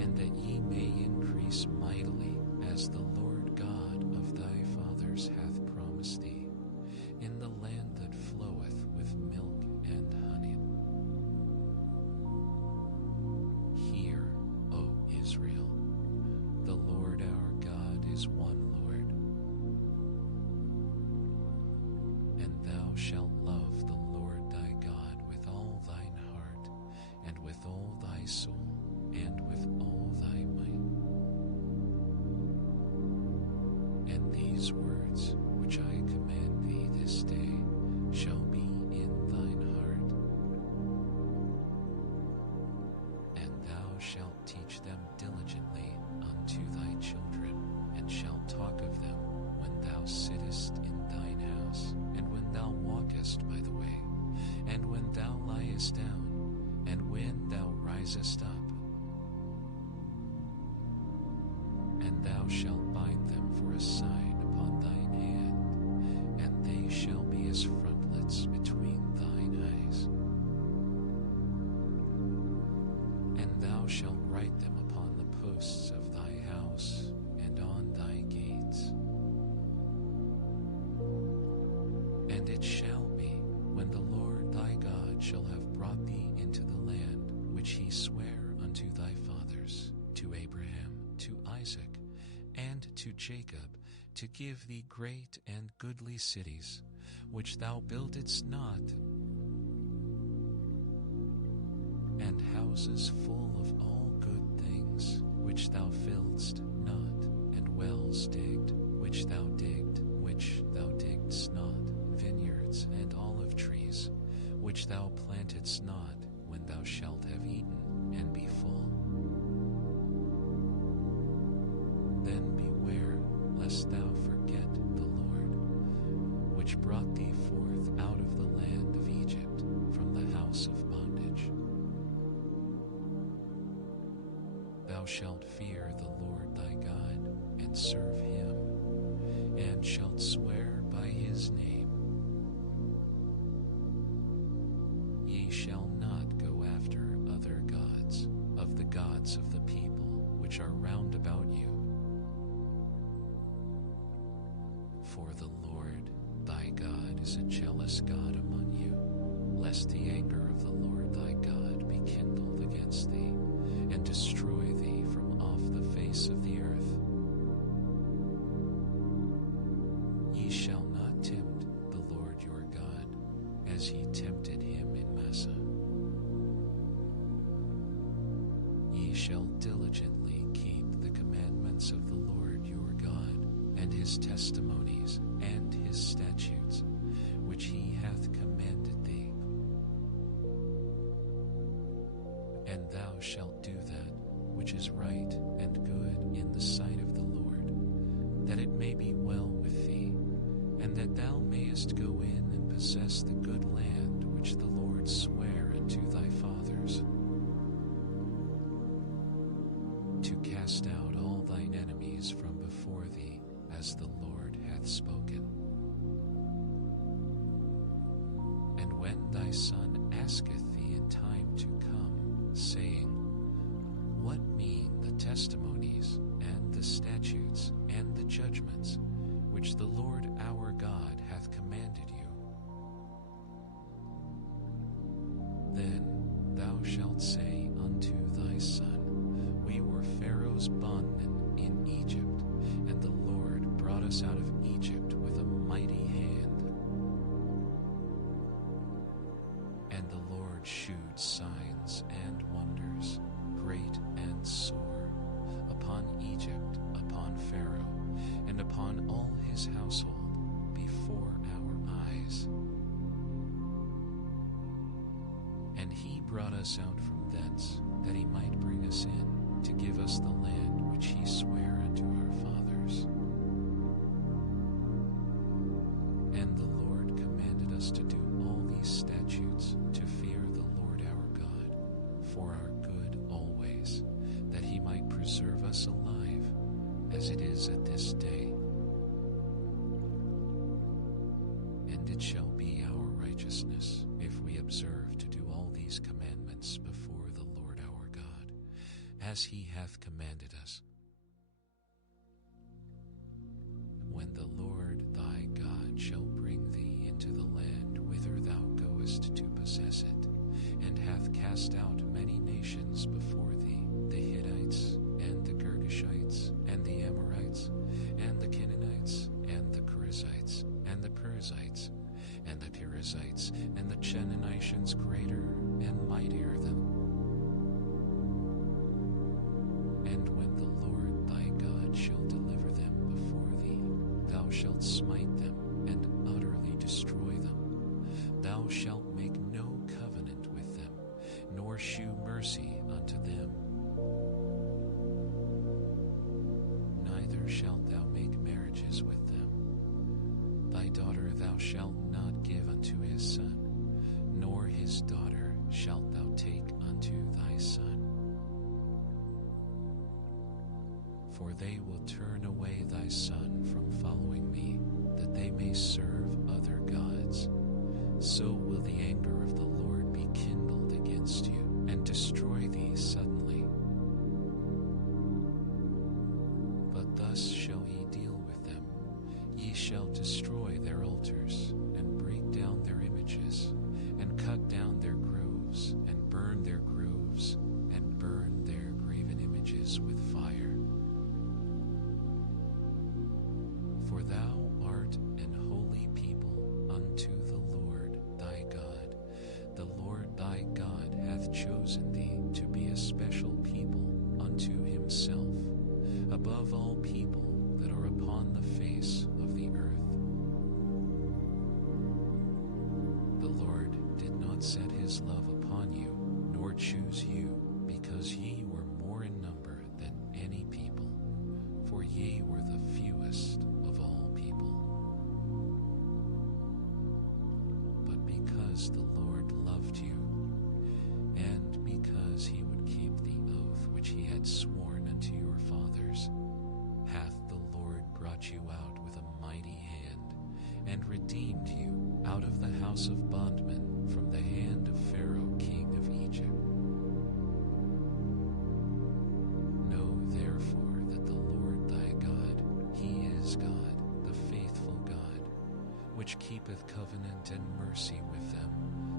and that ye may increase mightily, as the Lord God of thy fathers hath promised thee, in the land that floweth with milk and honey. Hear, O Israel, the Lord our God is one Lord. And thou shalt love the Lord thy God with all thine heart, and with all thy soul, and with all thy might. And these words which I command thee this day shall be in thine heart, and thou shalt teach them diligently unto thy children, and shalt talk of them when thou liest down, and when thou risest up. And thou shalt bind them for a sign upon thine hand, and they shall be as frontlets between thine eyes. And thou shalt write them upon the posts of thy house and on thy gates. And it shall be, when the Lord thy God shall have brought thee into the land which he sware unto thy fathers, to Abraham, to Isaac, and to Jacob, to give thee great and goodly cities, which thou buildedst not, and houses full of all good things, which thou filledst not, and wells digged, which thou diggedst not, vineyards and olive trees, which thou plantedst not, when thou shalt have eaten and be full. Then beware lest thou forget the Lord, which brought thee forth out of the land of Egypt from the house of bondage. Thou shalt fear the Lord thy God, and serve him, and shalt swear by his name. Ye shall not go after other gods, of the gods of the people which are round about you. For the Lord thy God is a jealous God among you, lest the anger of the Lord thy God be kindled against thee, and destroy thee from off the face of the earth. Ye shall not tempt the Lord your God, as ye tempted him in Massah. Ye shall diligently keep the commandments of the Lord your God, and his testimonies and his statutes, which he hath commanded thee. And thou shalt do that which is right and good in the sight of the Lord, that it may be well with thee, and that thou mayest go in and possess the good land which the Lord sware unto thy fathers, to cast out all thine enemies from before thee, as the Lord hath spoken. And when thy son asketh thee in time to come, saying, What mean the testimonies and the statutes and the judgments which the Lord our God hath commanded you? Then thou shalt say unto thy son, We were Pharaoh's bondmen in Egypt, and the Lord brought us out of Egypt with a mighty hand. And the Lord shewed signs and wonders, great and sore, upon Egypt, upon Pharaoh, and upon all his household, before our eyes. And he brought us out from thence, that he might bring us in, to give us the land which he sware unto our fathers. And the Lord commanded us to do all these statutes, to fear the Lord our God, for our good always, that he might preserve us alive, as it is at this day. And it shall be our righteousness, if we observe to do all these commandments before the Lord our God, as he hath commanded us. When the Lord thy God shall bring thee into the land whither thou goest to possess it, and hath cast out many nations before thee, the Hittites, and the Girgashites, and the Amorites, and the Canaanites, and the Perizzites, and the Perizzites, and the Perizzites, and the Canaanitians greater and mightier than. And when the Lord thy God shall deliver them before thee, thou shalt smite them and utterly destroy them. Thou shalt make no covenant with them, nor shew mercy unto them. Neither shalt thou make marriages with them. Thy daughter thou shalt not give unto his son, nor his daughter for they will turn away thy son from following me, that they may serve other gods. So will the anger of the Lord be kindled against you, and destroy thee suddenly. But thus shall he deal with them. Ye shall destroy their altars, and break down their images, and cut down their groves, and burn their groves, and burn their graven images with fire. For thou art an holy people unto the Lord thy God. The Lord thy God hath chosen thee to be a special people unto himself, above all people that are upon the face of the earth. The Lord did not set his love upon you, nor choose you, because ye were more in number than any people, for ye were the fewest of all people. But because the Lord loved you, and because he would keep the oath which he had sworn unto your fathers, hath the Lord brought you out with a mighty hand, and redeemed you out of the house of bondmen from the hand of Pharaoh king of Egypt. Know therefore that the Lord thy God, he is God, the faithful God, which keepeth covenant and mercy with them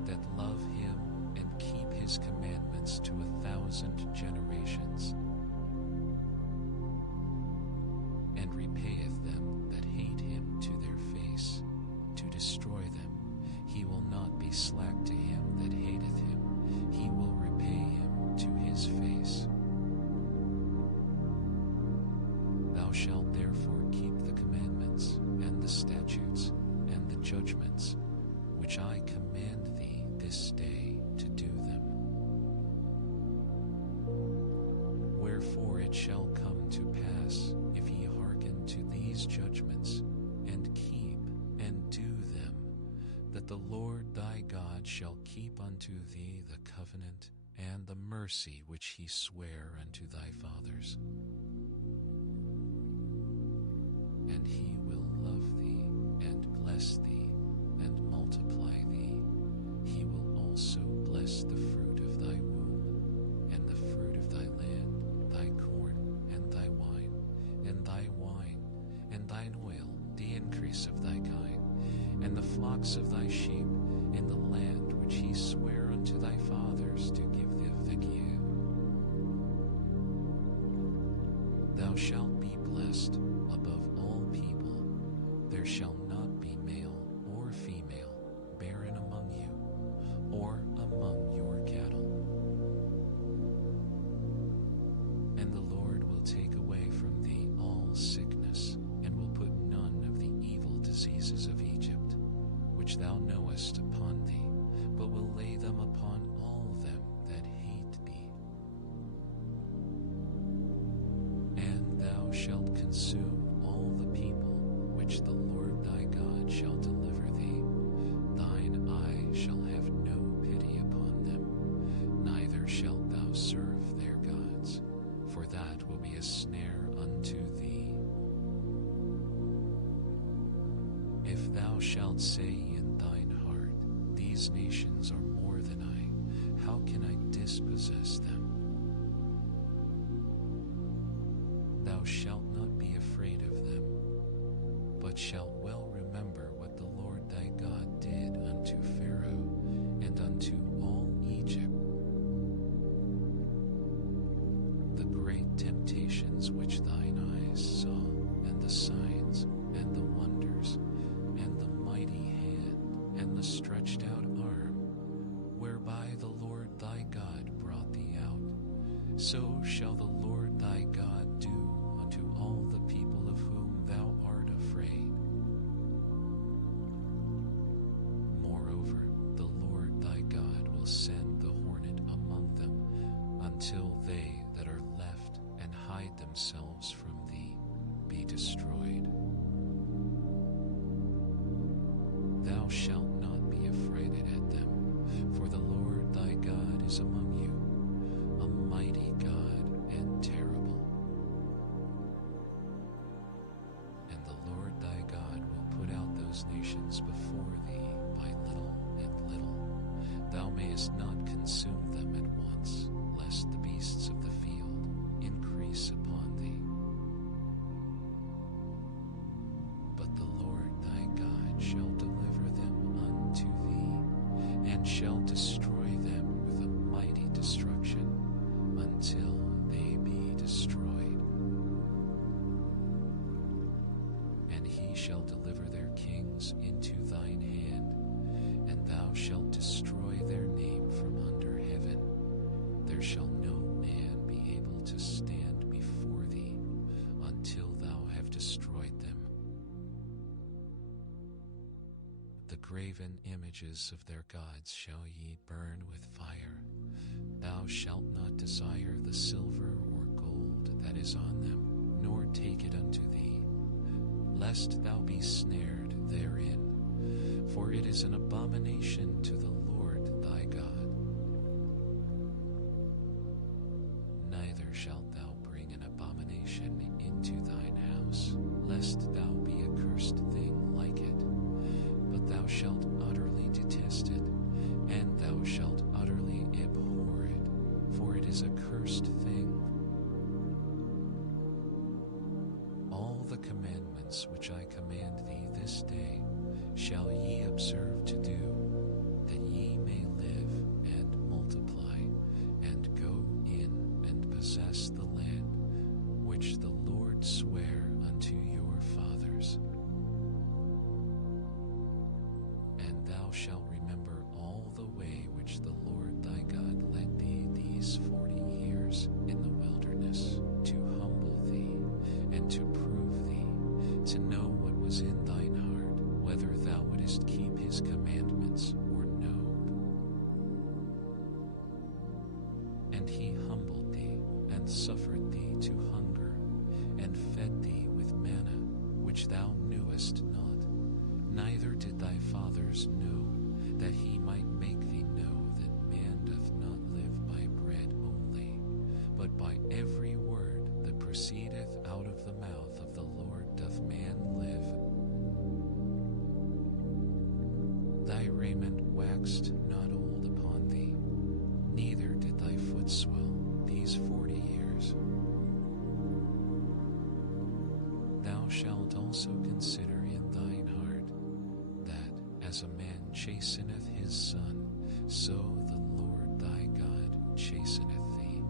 that love him and keep his commandments to 1,000 generations, and repayeth them that hate him to their face, to destroy them. He will not be slack to him that hateth him, he will repay him to his face. Thou shalt therefore keep the commandments, and the statutes, and the judgments, which I command thee this day to do them. Wherefore it shall come to pass, if ye hearken to these judgments, and keep and do them, that the Lord thy God shall keep unto thee the covenant and the mercy which he sware unto thy fathers. And he will love thee, and bless thee, and multiply thee. He will also bless the fruit of thy womb, and the fruit of thy land, thy corn, and thy wine, and thine oil, the increase of thy kind, and the flocks of thy sheep, in the land which he sware unto thy fathers to give thee give. Thou shalt be blessed above all people. There shall not be male or female barren among you, or among your cattle. And the Lord will take away from thee all sickness, and will put none of the evil diseases of Egypt, which thou knowest, upon thee, but will lay them upon all them that hate thee. And thou shalt consume all the people which the Lord thy God shall deliver thee. Thine eye shall have no pity upon them, neither shalt thou serve their gods, for that will be a snare unto thee. If thou shalt say in thine heart, these nations are more than I, how can I dispossess them? Thou shalt not be afraid of them, but shalt well remember what the Lord thy God did unto Pharaoh and unto all Egypt, the great temptations which thine eyes saw, and the signs, and the wonders, and the mighty hand, and the stretched out arm, whereby the Lord thy God brought thee out. So shall the Lord thy God do unto all the people of whom thou art afraid. Moreover, the Lord thy God will send the hornet among them, until they that are left and hide themselves from thee be destroyed. Thou shalt not be affrighted at them, for the Lord thy God is among you, a mighty God and terrible. those nations before thee by little and little. Thou mayest not consume them at once, lest the beasts of the field increase upon thee. But the Lord thy God shall deliver them unto thee, and shall destroy them with a mighty destruction, until they be destroyed. And he shall deliver their kings into thine hand, and thou shalt destroy their name from under heaven. There shall no man be able to stand before thee until thou have destroyed them. The graven images of their gods shall ye burn with fire. Thou shalt not desire the silver or gold that is on them, nor take it unto thee, lest thou be snared therein. For it is an abomination to the Lord thy God. Neither shalt thou bring an abomination into thine house, lest thou be a cursed thing like it. But thou shalt utterly detest it, and thou shalt utterly abhor it, for it is a cursed thing. All the commandments which I command thee this day shall ye observe to do, that ye may live and multiply, and go in and possess the land which the Lord sware unto your fathers. And thou shalt remember all the way which the Lord thy God led thee these 40 years in the wilderness, to humble thee, and to prove thee, to know what was in thine heart, whether thou wouldest keep his commandments or no. And he humbled thee, and suffered thee to hunger, and fed thee with manna, which thou knewest not, neither did thy fathers know, that he might make thee know that man doth not live by bread only, but by every word that proceedeth out of the mouth of the Lord doth man live. Thy raiment waxed not old upon thee, neither did thy foot swell these 40 years. Thou shalt also consider in thine heart, that as a man chasteneth his son, so the Lord thy God chasteneth thee.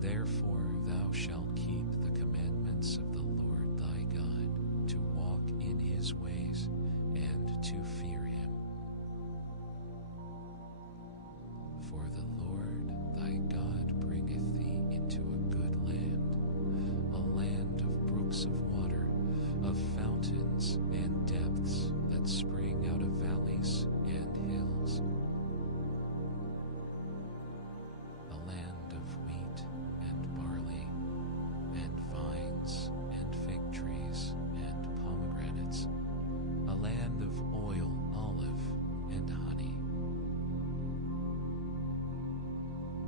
Therefore thou shalt keep the commandments of the Lord thy God, to walk in his ways, and to fear him. For the Lord thy God bringeth thee into a good land, a land of brooks of water, of fountains and depths that spring out of valleys and hills, a land of wheat and barley, and vines and fig trees and pomegranates, a land of oil, olive, and honey,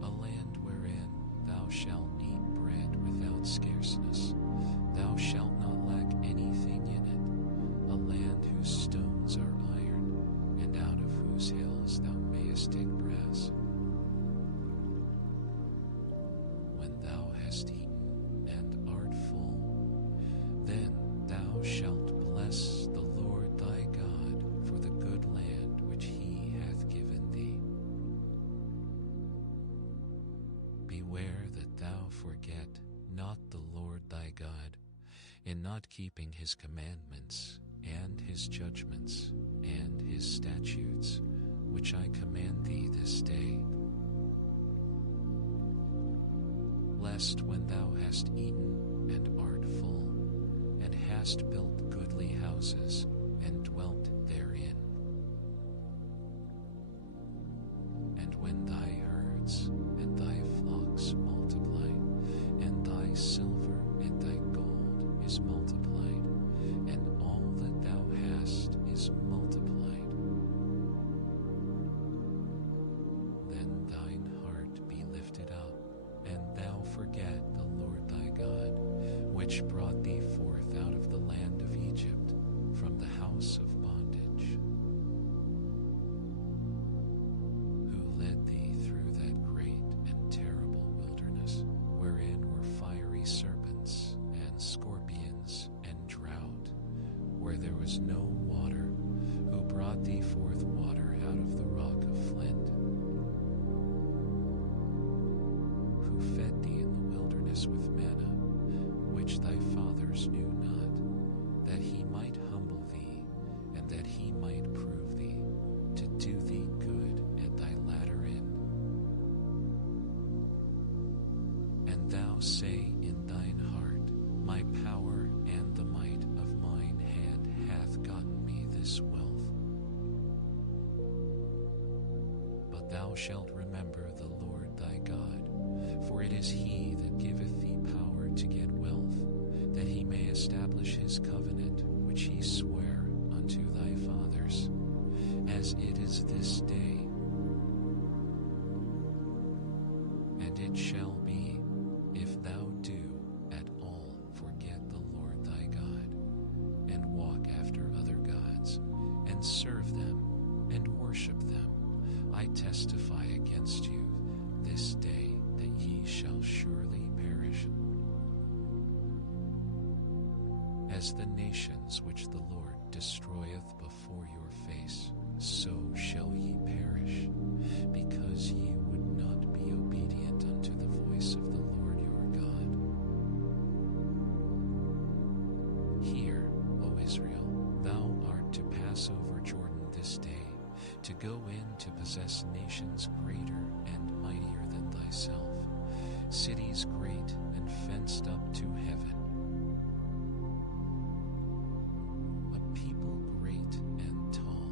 a land wherein thou shalt eat bread without scarceness. Thou shalt not lack anything in it, a land whose stones are iron, and out of whose hills thou mayest dig brass. When thou hast eaten and art full, then thou shalt bless the Lord thy God for the good land which he hath given thee. Beware that thou forget not the Lord thy God, in not keeping his commandments, and his judgments, and his statutes, which I command thee this day. Lest when thou hast eaten and art full, and hast built goodly houses, and dwelt therein, and when thy herds and thy flocks multiply, and thy silver and thy gold is multiplied, and all that thou hast is multiplied, then thine heart be lifted up, and thou forget the Lord thy God, which brought thee forth out of the land there was no water, who brought thee forth water out of the rock of flint, who fed thee in the wilderness with manna, which thy fathers knew not, that he might humble thee, and that he might prove thee, to do thee good at thy latter end. And thou say in thine heart, my power and the might of mine hand hath gotten me this wealth. But thou shalt remember the Lord thy God, for it is he that giveth thee power to get wealth, that he may establish his covenant, which he sware unto thy fathers, as it is this day. And it shall be, if thou do at all forget the Lord thy God, and walk after other gods, and serve them, and worship them, I testify against you this day that ye shall surely perish. As the nations which the Lord destroyeth before your face, so shall ye perish, because ye would not be obedient unto the voice of the Lord your God. Hear, O Israel, thou art to pass over Jordan this day, to go in to possess nations greater and mightier than thyself, cities great and fenced up to heaven, a people great and tall,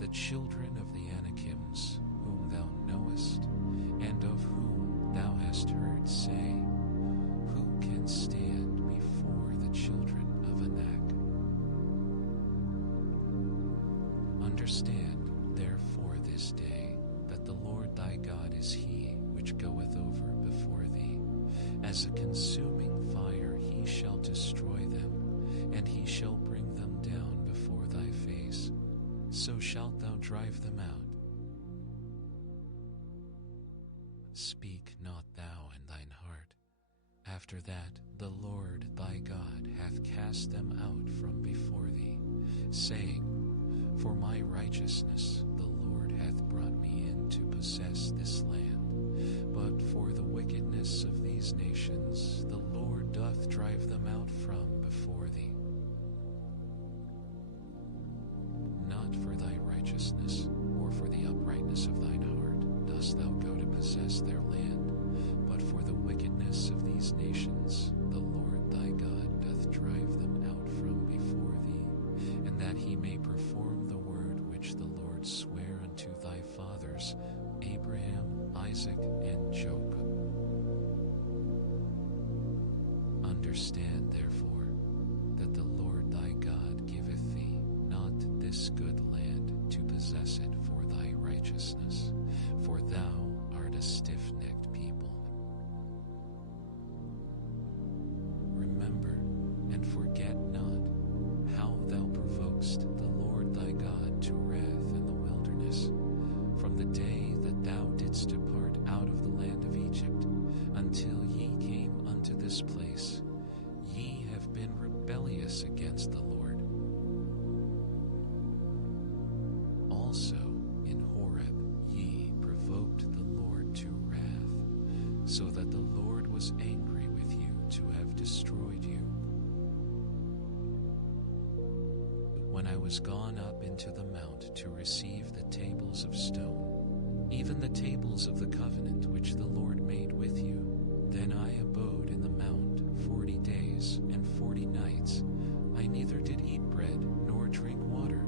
the children of the Anakims, whom thou knowest, and of whom thou hast heard say, who can stand before the children of Anak? Understand, therefore, this day, that the Lord thy God is he which goeth over before thee. As a consuming fire he shall destroy them, and he shall bring them down before thy face. So shalt thou drive them out. Speak not thou in thine heart. After that the Lord thy God hath cast them out from before thee, saying, for my righteousness the Lord hath brought me in to possess this land. But for the wickedness of these nations the Lord doth drive them out from before thee. Not for thy righteousness, or for the uprightness of thine heart, dost thou go to possess their land, but for the wickedness of these nations the Lord thy God doth drive them out from before thee, and that he may perform the word which the Lord sware unto thy fathers, Abraham, Isaac, and Jacob. Understand, therefore, that the Lord thy God giveth thee not this good land to possess it for thy righteousness, for thou art a stiff-necked people. Remember and forget not how thou provokest the Lord thy God to wrath in the wilderness, from the day that thou didst depart out of the land of Egypt, until ye came unto this place. Ye have been rebellious against the Lord. Also in Horeb ye provoked the Lord to wrath, so that the Lord was angry with you to have destroyed you. When I was gone up into the mount to receive the tables of stone, even the tables of the covenant which the Lord made with you, then I abode in the mount 40 days and 40 nights. I neither did eat bread nor drink water.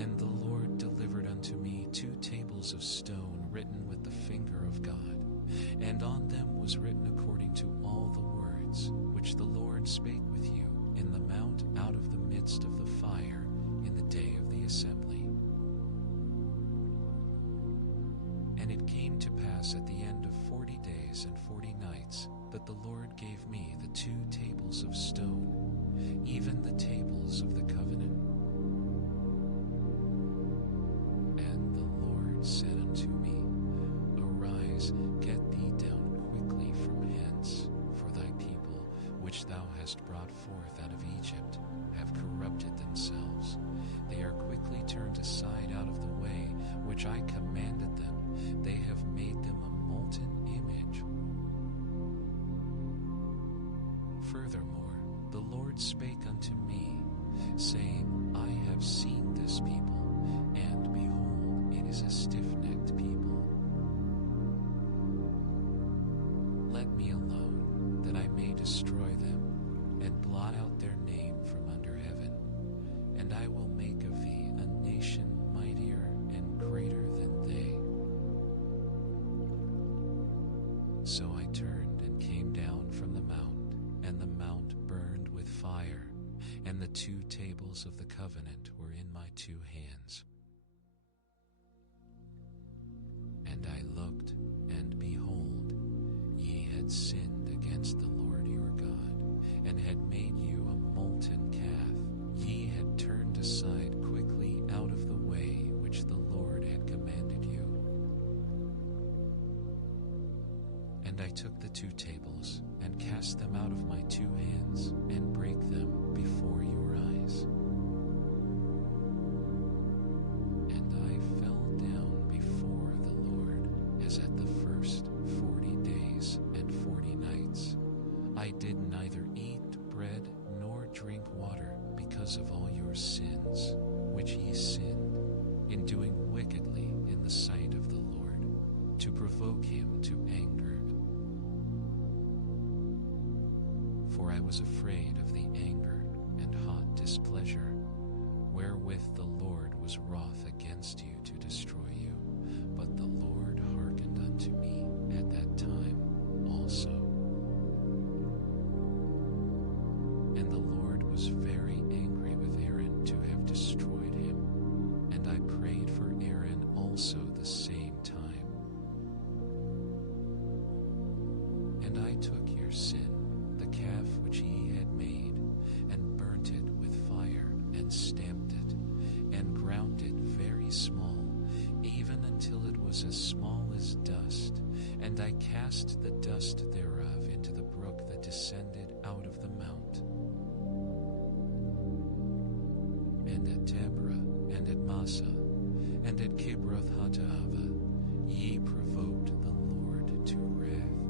And the Lord delivered unto me 2 tables of stone written with the finger of God, and on them was written according to all the words which the Lord spake with you in the mount out of the midst of the fire in the day of the assembly. And it came to pass at the end of 40 days and 40 nights that the Lord gave me the 2 tables of stone, even the tables of the covenant. And the Lord said unto me, Arise, get thee down quickly from hence, for thy people, which which thou hast brought forth out of Egypt, have corrupted themselves. They are quickly turned aside out of the way which I commanded them. They have made them a molten image. Furthermore, the Lord spake unto me, saying, I have seen this people, and behold, it is a stiff-necked people. Let me alone, that I may destroy them, and blot out their name from under heaven. And I will make of thee a nation mightier and greater than they. So I turned and came down from the mount, and the mount burned with fire, and the 2 tables of the covenant were in my 2 hands. And I looked, and behold, ye had sinned against the Lord your God, and had made you a molten calf. Ye had turned aside quickly out of the way which the Lord had commanded you. And I took the 2 tables, and cast them out of my 2 hands, and brake them before your eyes. And I fell down before the Lord, as at the first 40 days and 40 nights. I did neither eat bread nor drink water, because of all your sins, which ye sinned, in doing wickedly in the sight of the Lord, to provoke him to anger. For I was afraid of the anger and hot displeasure, wherewith the Lord was wroth against you to destroy you. But the Lord hearkened unto me at that time also. And the Lord was very angry with Aaron to have destroyed him, and I prayed for Aaron also the same time. And I took your sin, the calf which ye had made, and burnt it with fire, and stamped it, and ground it very small, even until it was as small as dust. And I cast the dust thereof into the brook that descended out of the mount. And at Taberah, and at Massa, and at Kibroth-Hattaavah, ye provoked the Lord to wrath.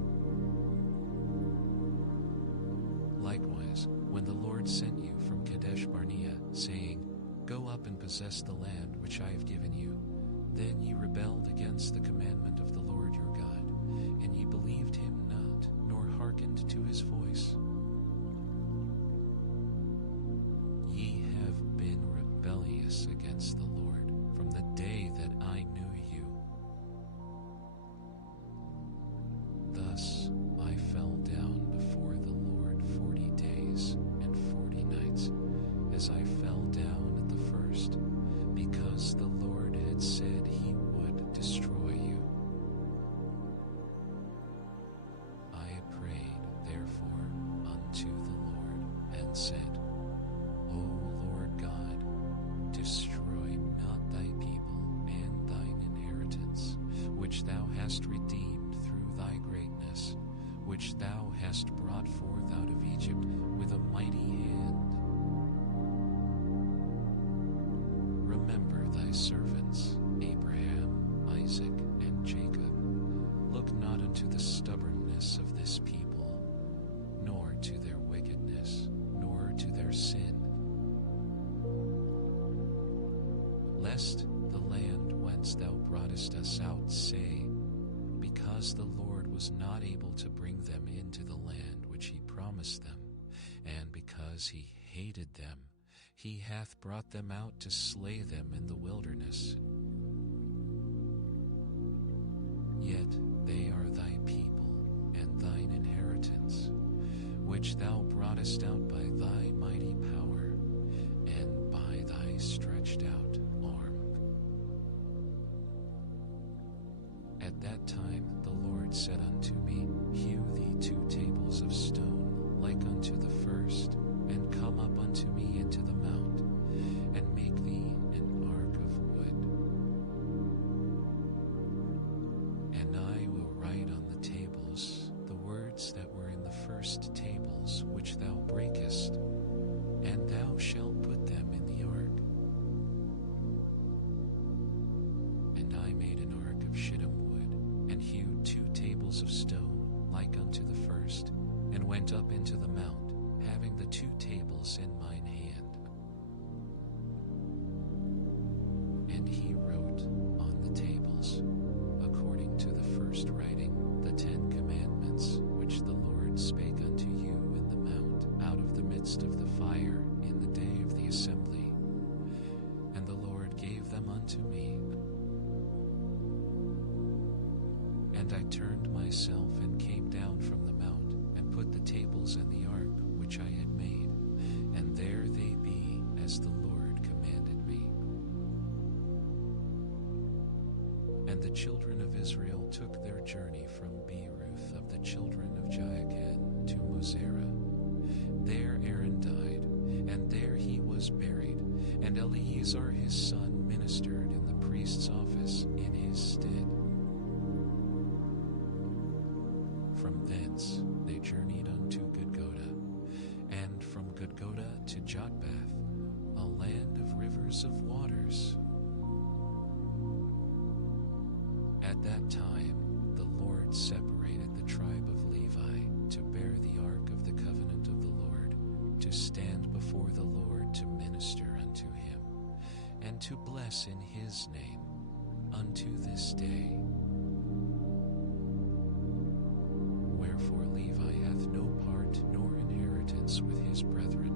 Likewise, when the Lord sent you from Kadesh Barnea, saying, Go up and possess the land which I have given you, then ye rebelled against the commandment of the Lord your God, and ye believed him not, nor hearkened to his voice. Ye have been rebellious against the Lord from the day that I knew you. Thus I fell down before the Lord 40 days and 40 nights, as I fell down at the first, because the Lord had said he would destroy you. I prayed, therefore, unto the Lord, and said, O Lord God, destroy not thy people and thine inheritance, which thou hast redeemed through thy greatness, which thou hast brought forth out of Egypt with a mighty hand. Remember thy servants, Abraham, Isaac, and Jacob. Look not unto the stubbornness of this people, nor to their wickedness, nor to their sin, lest the land whence thou broughtest us out say, because the Lord was not able to bring them into the land which he promised them, and because he hated them, he hath brought them out to slay them in the wilderness. Yet they are thy people and thine inheritance, which thou broughtest out by thy mighty power and by thy stretched out arm. At that time the Lord said unto me, Hew thee 2 tables of stone, like unto the first, and come up unto me into the mount, and make thee an ark of wood. And I will write on the tables the words that were in the first tables which thou like unto the first, and went up into the mount, having the 2 tables in mine hand. And he wrote on the tables, according to the first writing, the 10 commandments, which the Lord spake unto you in the mount, out of the midst of the fire, in the day of the assembly. And the Lord gave them unto me. And I turned myself and came down from the mount, and put the tables and the ark which I had made, and there they be, as the Lord commanded me. And the children of Israel took their journey from Beeroth of the children of Jaakhan to Mosera. There Aaron died, and there he was buried, and Eleazar his son ministered in the priest's office in his stead. From thence they journeyed unto Gudgoda, and from Gudgoda to Jotbath, a land of rivers of waters. At that time the Lord separated the tribe of Levi to bear the ark of the covenant of the Lord, to stand before the Lord to minister unto him, and to bless in his name unto this day. Wherefore Levi hath no part nor inheritance with his brethren.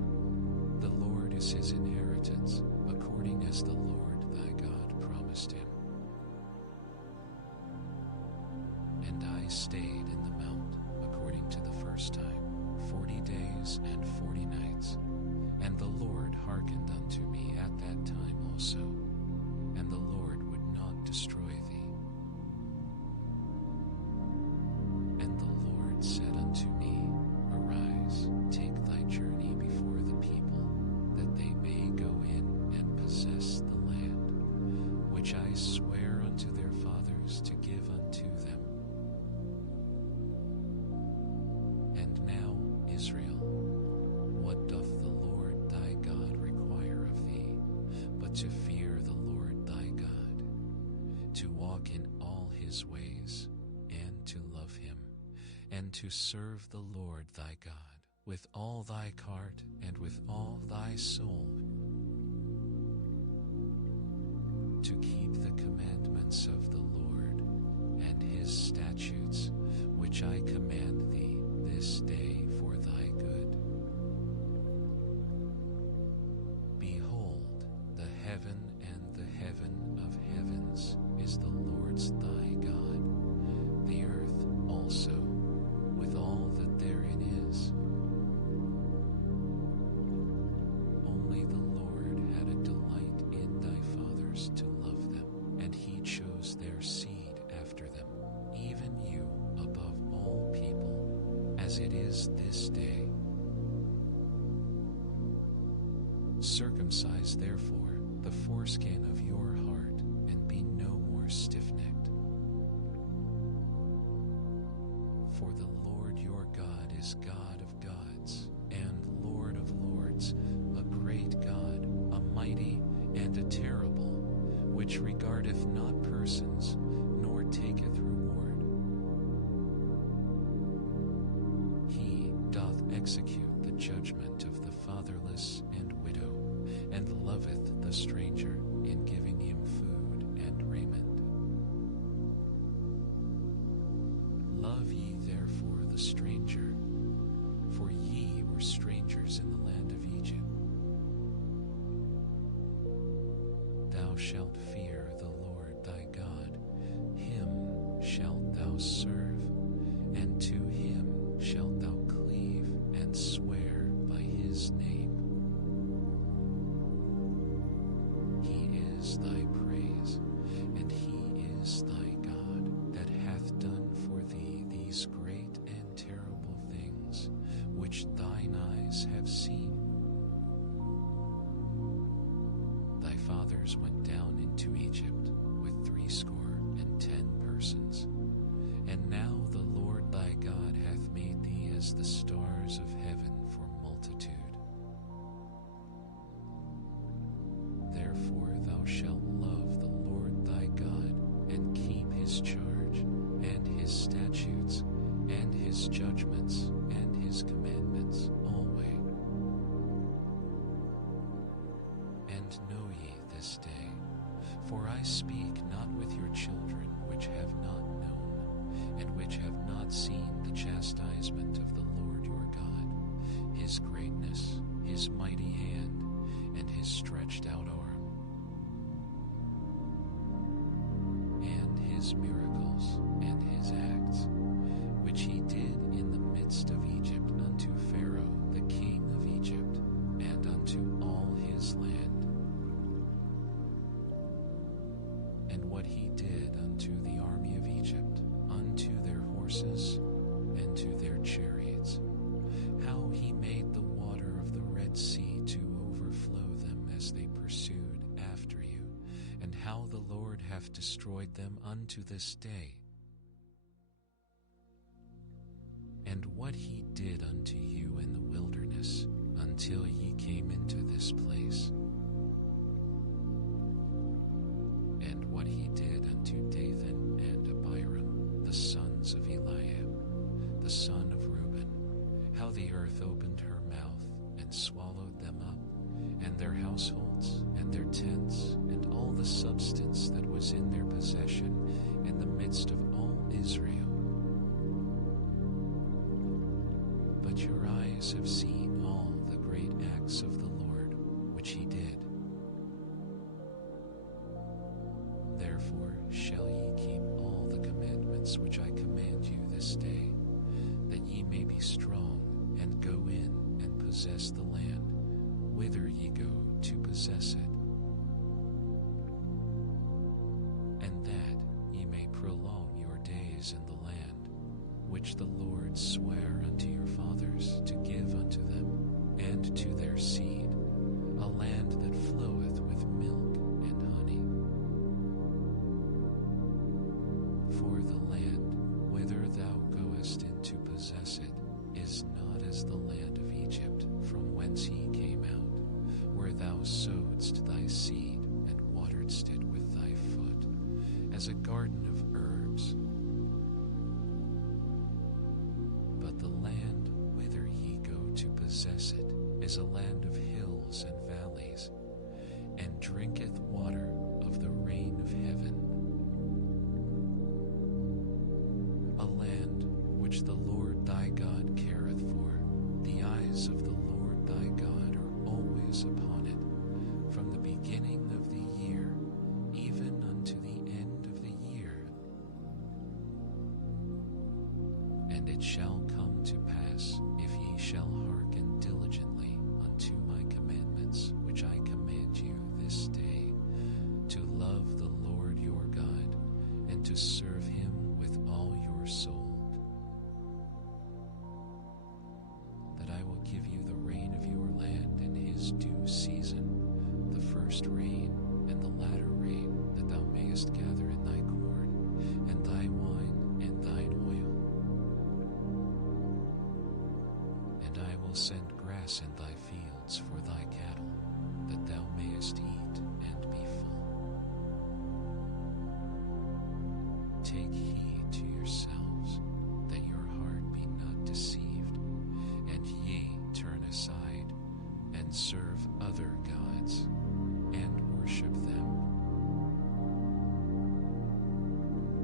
The Lord is his inheritance, according as the Lord thy God promised him. And I stayed in the mount, according to the first time, 40 days and 40 nights. And the Lord hearkened unto me at that time also, and the Lord would not destroy thee. And the Lord said unto me, Arise, take thy journey before the people, that they may go in and possess the land, which I swear unto their fathers to give unto them. And now, Israel, what doth the Lord thy God require of thee, but to fear the Lord thy God, to walk in all his ways, and to love him, and to serve the Lord thy God with all thy heart and with all thy soul, to keep the commandments of the Lord and his statutes, which I command thee this day for thy good. Behold, the heaven and the heaven of heavens is the Lord's thy God, the earth also, with all that therein is. Only the Lord had a delight in thy fathers to love them, and he chose their seed after them, even you above all people, as it is this day. Circumcise therefore the foreskin of your heart, and be no more stiff-necked. For the Lord your God is God of gods, and Lord of lords, a great God, a mighty and a terrible, which regardeth not persons, nor taketh reward. He doth execute the judgment of the fatherless and widow, and loveth the stranger in giving him food and raiment. Love ye therefore the stranger, for ye were strangers in the land of Egypt. Thou shalt fear the Lord thy God, him shalt thou serve, and to him shalt thou cleave and swear by his name. He is thy praise, and he is thy God, that hath done for thee these great and terrible things, which thine eyes have seen. Thy fathers went down into Egypt with 70 persons, and now the Lord thy God hath made thee as the stars of heaven for multitude. Therefore thou shalt love the Lord thy God, and keep his charge, and his statutes, and his his judgments and his commandments always. And know ye this day, for I speak not with your children which have not known, and which have not seen the chastisement of the Lord your God, his greatness, his mighty hand, and his stretched out arm, and his miracles and his acts, which he did in the midst of Egypt unto Pharaoh the king of Egypt, and unto all his land, and what he did unto the army of Egypt, unto their horses, and to their chariots, how he made the water of the Red Sea to overflow them as they pursued after you, and how the Lord hath destroyed them unto this day, and what he did unto you in the wilderness until ye came into this place, and what he did unto Dathan and Abiram, the sons of Eliab, the son of Reuben, how the earth opened her mouth and swallowed them up, and their households, and their tents, and all the substance that was in their possession in the midst of all Israel. But your eyes have seen all the great acts of the Lord, which he did. Therefore shall ye keep all the commandments which I command you this day, that ye may be strong, and go in and possess the land, whither ye go to possess it, and that ye may prolong your days in the land, which the Lord sware unto your fathers to give unto them, and to their seed, a land that floweth with milk and honey. For the land whither thou goest in to possess it is not as the land of Egypt, from whence ye came out, where thou sowedst thy seed and wateredst it with thy foot, as a garden of herbs. But the land whither ye go to possess it is a land of hills and valleys, and drinketh water of the rain of heaven, a land which the Lord thy God careth for. The eyes of the Lord thy God are always upon it, from the beginning of the year even unto the end of the year. And it shall come to pass, if ye shall hearken diligently unto my commandments, which I command you this day, to love the Lord your God, and to serve him with all your soul, that I will give you the rain of your land in his due season, the first rain and the latter rain, that thou mayest gather in thy corn, and thy wine, and thine oil. And I will send grass in thy fields for thy cattle, that thou mayest eat and be full. Take heed to yourselves, that your heart be not deceived, and ye turn aside, and serve other gods, and worship them.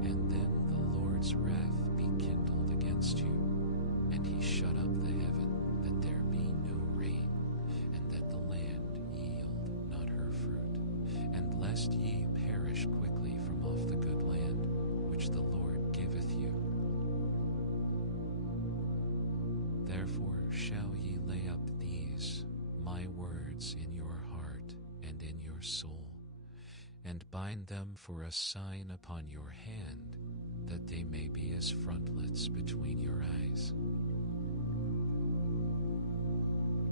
And then the Lord's wrath be kindled against you, and he shut up the heaven, that there be no rain, and that the land yield not her fruit, and lest ye perish quickly from off the good land, which the Lord giveth you. Therefore shall ye lay up these my words in your heart and in your soul, and bind them for a sign upon your hand, that they may be as frontlets between your eyes.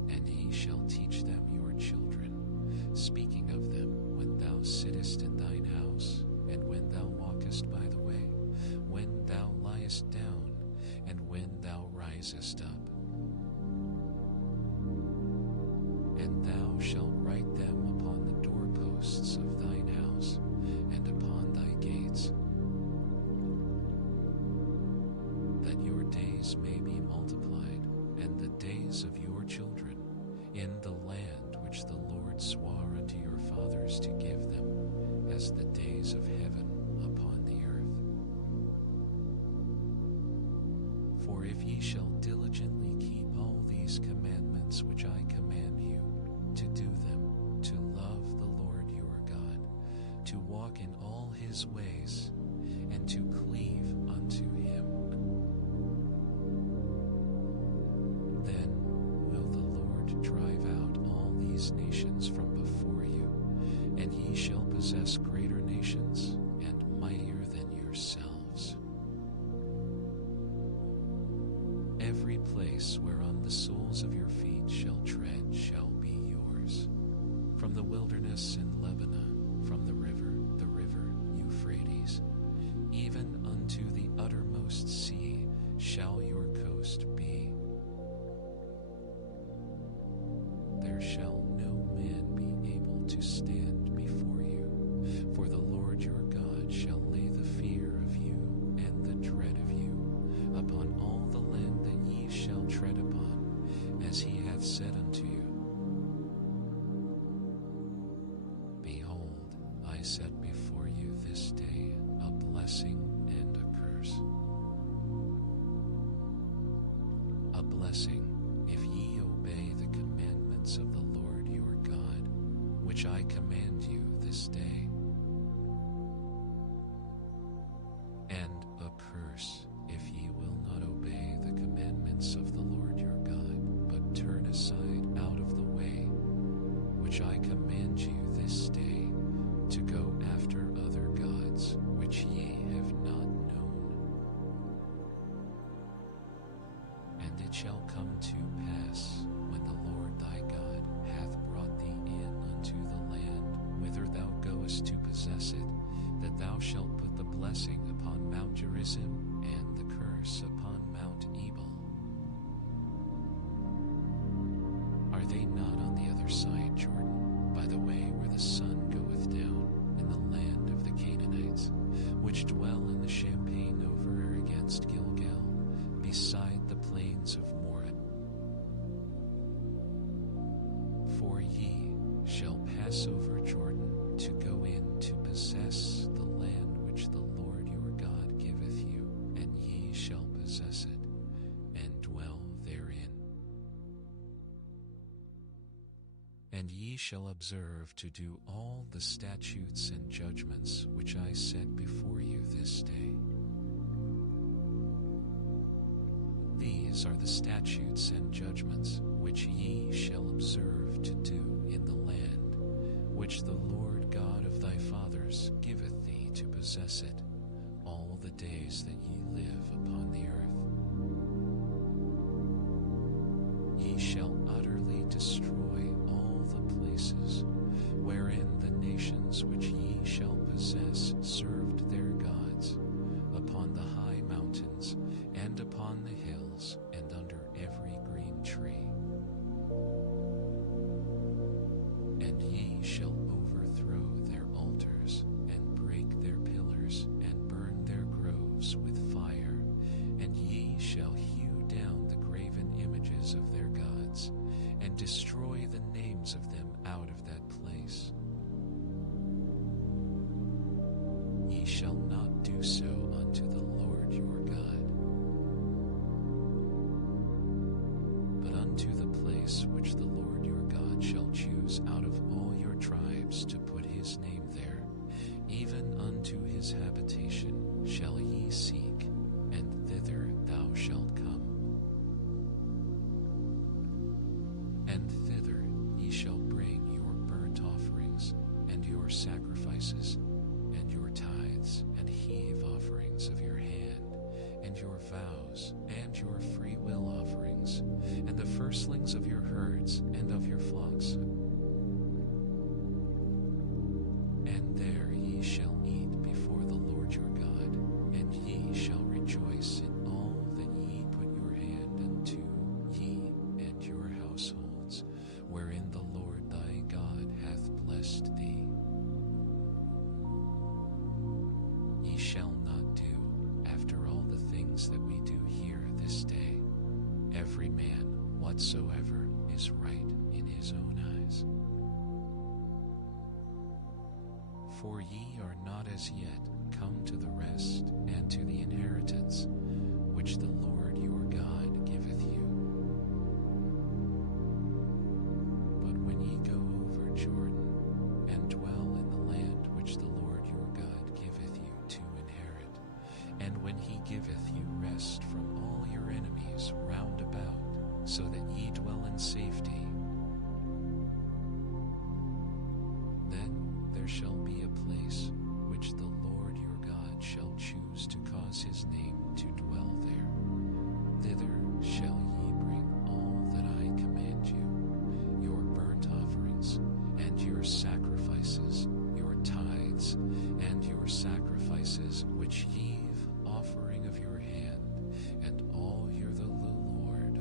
And ye shall teach them your children, speaking of them when thou sittest in thine house, and when thou walkest by the way, when thou liest down, and when thou risest up. And thou shalt write them upon the doorposts of thine house, and upon thy gates, that your days may wives of your children in the land which the Lord swore unto your fathers to give them, as the days of heaven upon the earth. For if ye shall diligently keep all these commandments which I command you, to do them, to love the Lord your God, to walk in all his ways, and to cleave unto him, then will the Lord drive out all these nations from before you, and ye shall possess greater nations and mightier than yourselves. Every place whereon the soles of your feet shall tread shall be yours. From the wilderness in Lebanon, from the river Euphrates, even unto the uttermost sea shall your coast be. There shall no man be able to stand before you, for the Lord your God shall lay the fear of you and the dread of you upon all the land that ye shall tread upon, as he hath said unto you. Behold, I set before you this day a blessing and a curse. A blessing, if ye obey the commandments of the Lord your God, which I command you this day. And a curse, if ye will not obey the commandments of the Lord your God, but turn aside out of the way, which I command you this day, to go after other gods, which ye have not known. And it shall come to pass, when the Lord thy God hath brought thee in unto the land whither thou goest to possess it, that thou shalt put the blessing upon Mount Gerizim and the curse upon Mount Ebal. Are they not on the other side Jordan, by the way where the sun goeth down, in the land of the Canaanites, which dwell in the champaign over against Gilgal, beside the plains of Moreh? For ye shall pass over Jordan to go in to possess the land which the Lord your God giveth you, and ye shall possess it, and dwell therein. And ye shall observe to do all the statutes and judgments which I set before you this day. These are the statutes and judgments which ye shall observe to do in the land which the Lord God of thy fathers giveth thee to possess it, all the days that ye live upon the earth. Ye shall utterly destroy all the places wherein the nations which ye shall possess served their gods, upon the high mountains and upon the hills and under every green tree. And ye shall overthrow their altars, and break their pillars, and burn their groves with fire, and ye shall hew down the graven images of their gods, and destroy the names of them out of that place. Ye shall not do so unto the Lord your God, but unto the place which the Lord your God shall choose out of all your tribes to put his name there, even unto his habitation shall ye seek, and thither thou shalt come. And thither ye shall bring your burnt offerings, and your sacrifices, and your tithes, and heave offerings of your hand, and your vows, and your free will offerings, and the firstlings of your herds and of your flocks. And there ye shall eat before the Lord your God, and ye shall rejoice in all that ye put your hand unto, ye and your households, wherein the Lord thy God hath blessed thee. Ye shall not do after all the things that we do here this day, whatsoever is right in his own eyes. For ye are not as yet come to the rest and to the inheritance which the Lord your God giveth you. But when ye go over Jordan, and dwell in the land which the Lord your God giveth you to inherit, and when he giveth you rest from all your enemies round about, so that ye dwell in safety, then there shall be a place which the Lord your God shall choose to cause his name to dwell there. Thither shall ye bring all that I command you, your burnt offerings, and your sacrifices, your tithes, and your sacrifices which ye offering of your hand, and all your the Lord.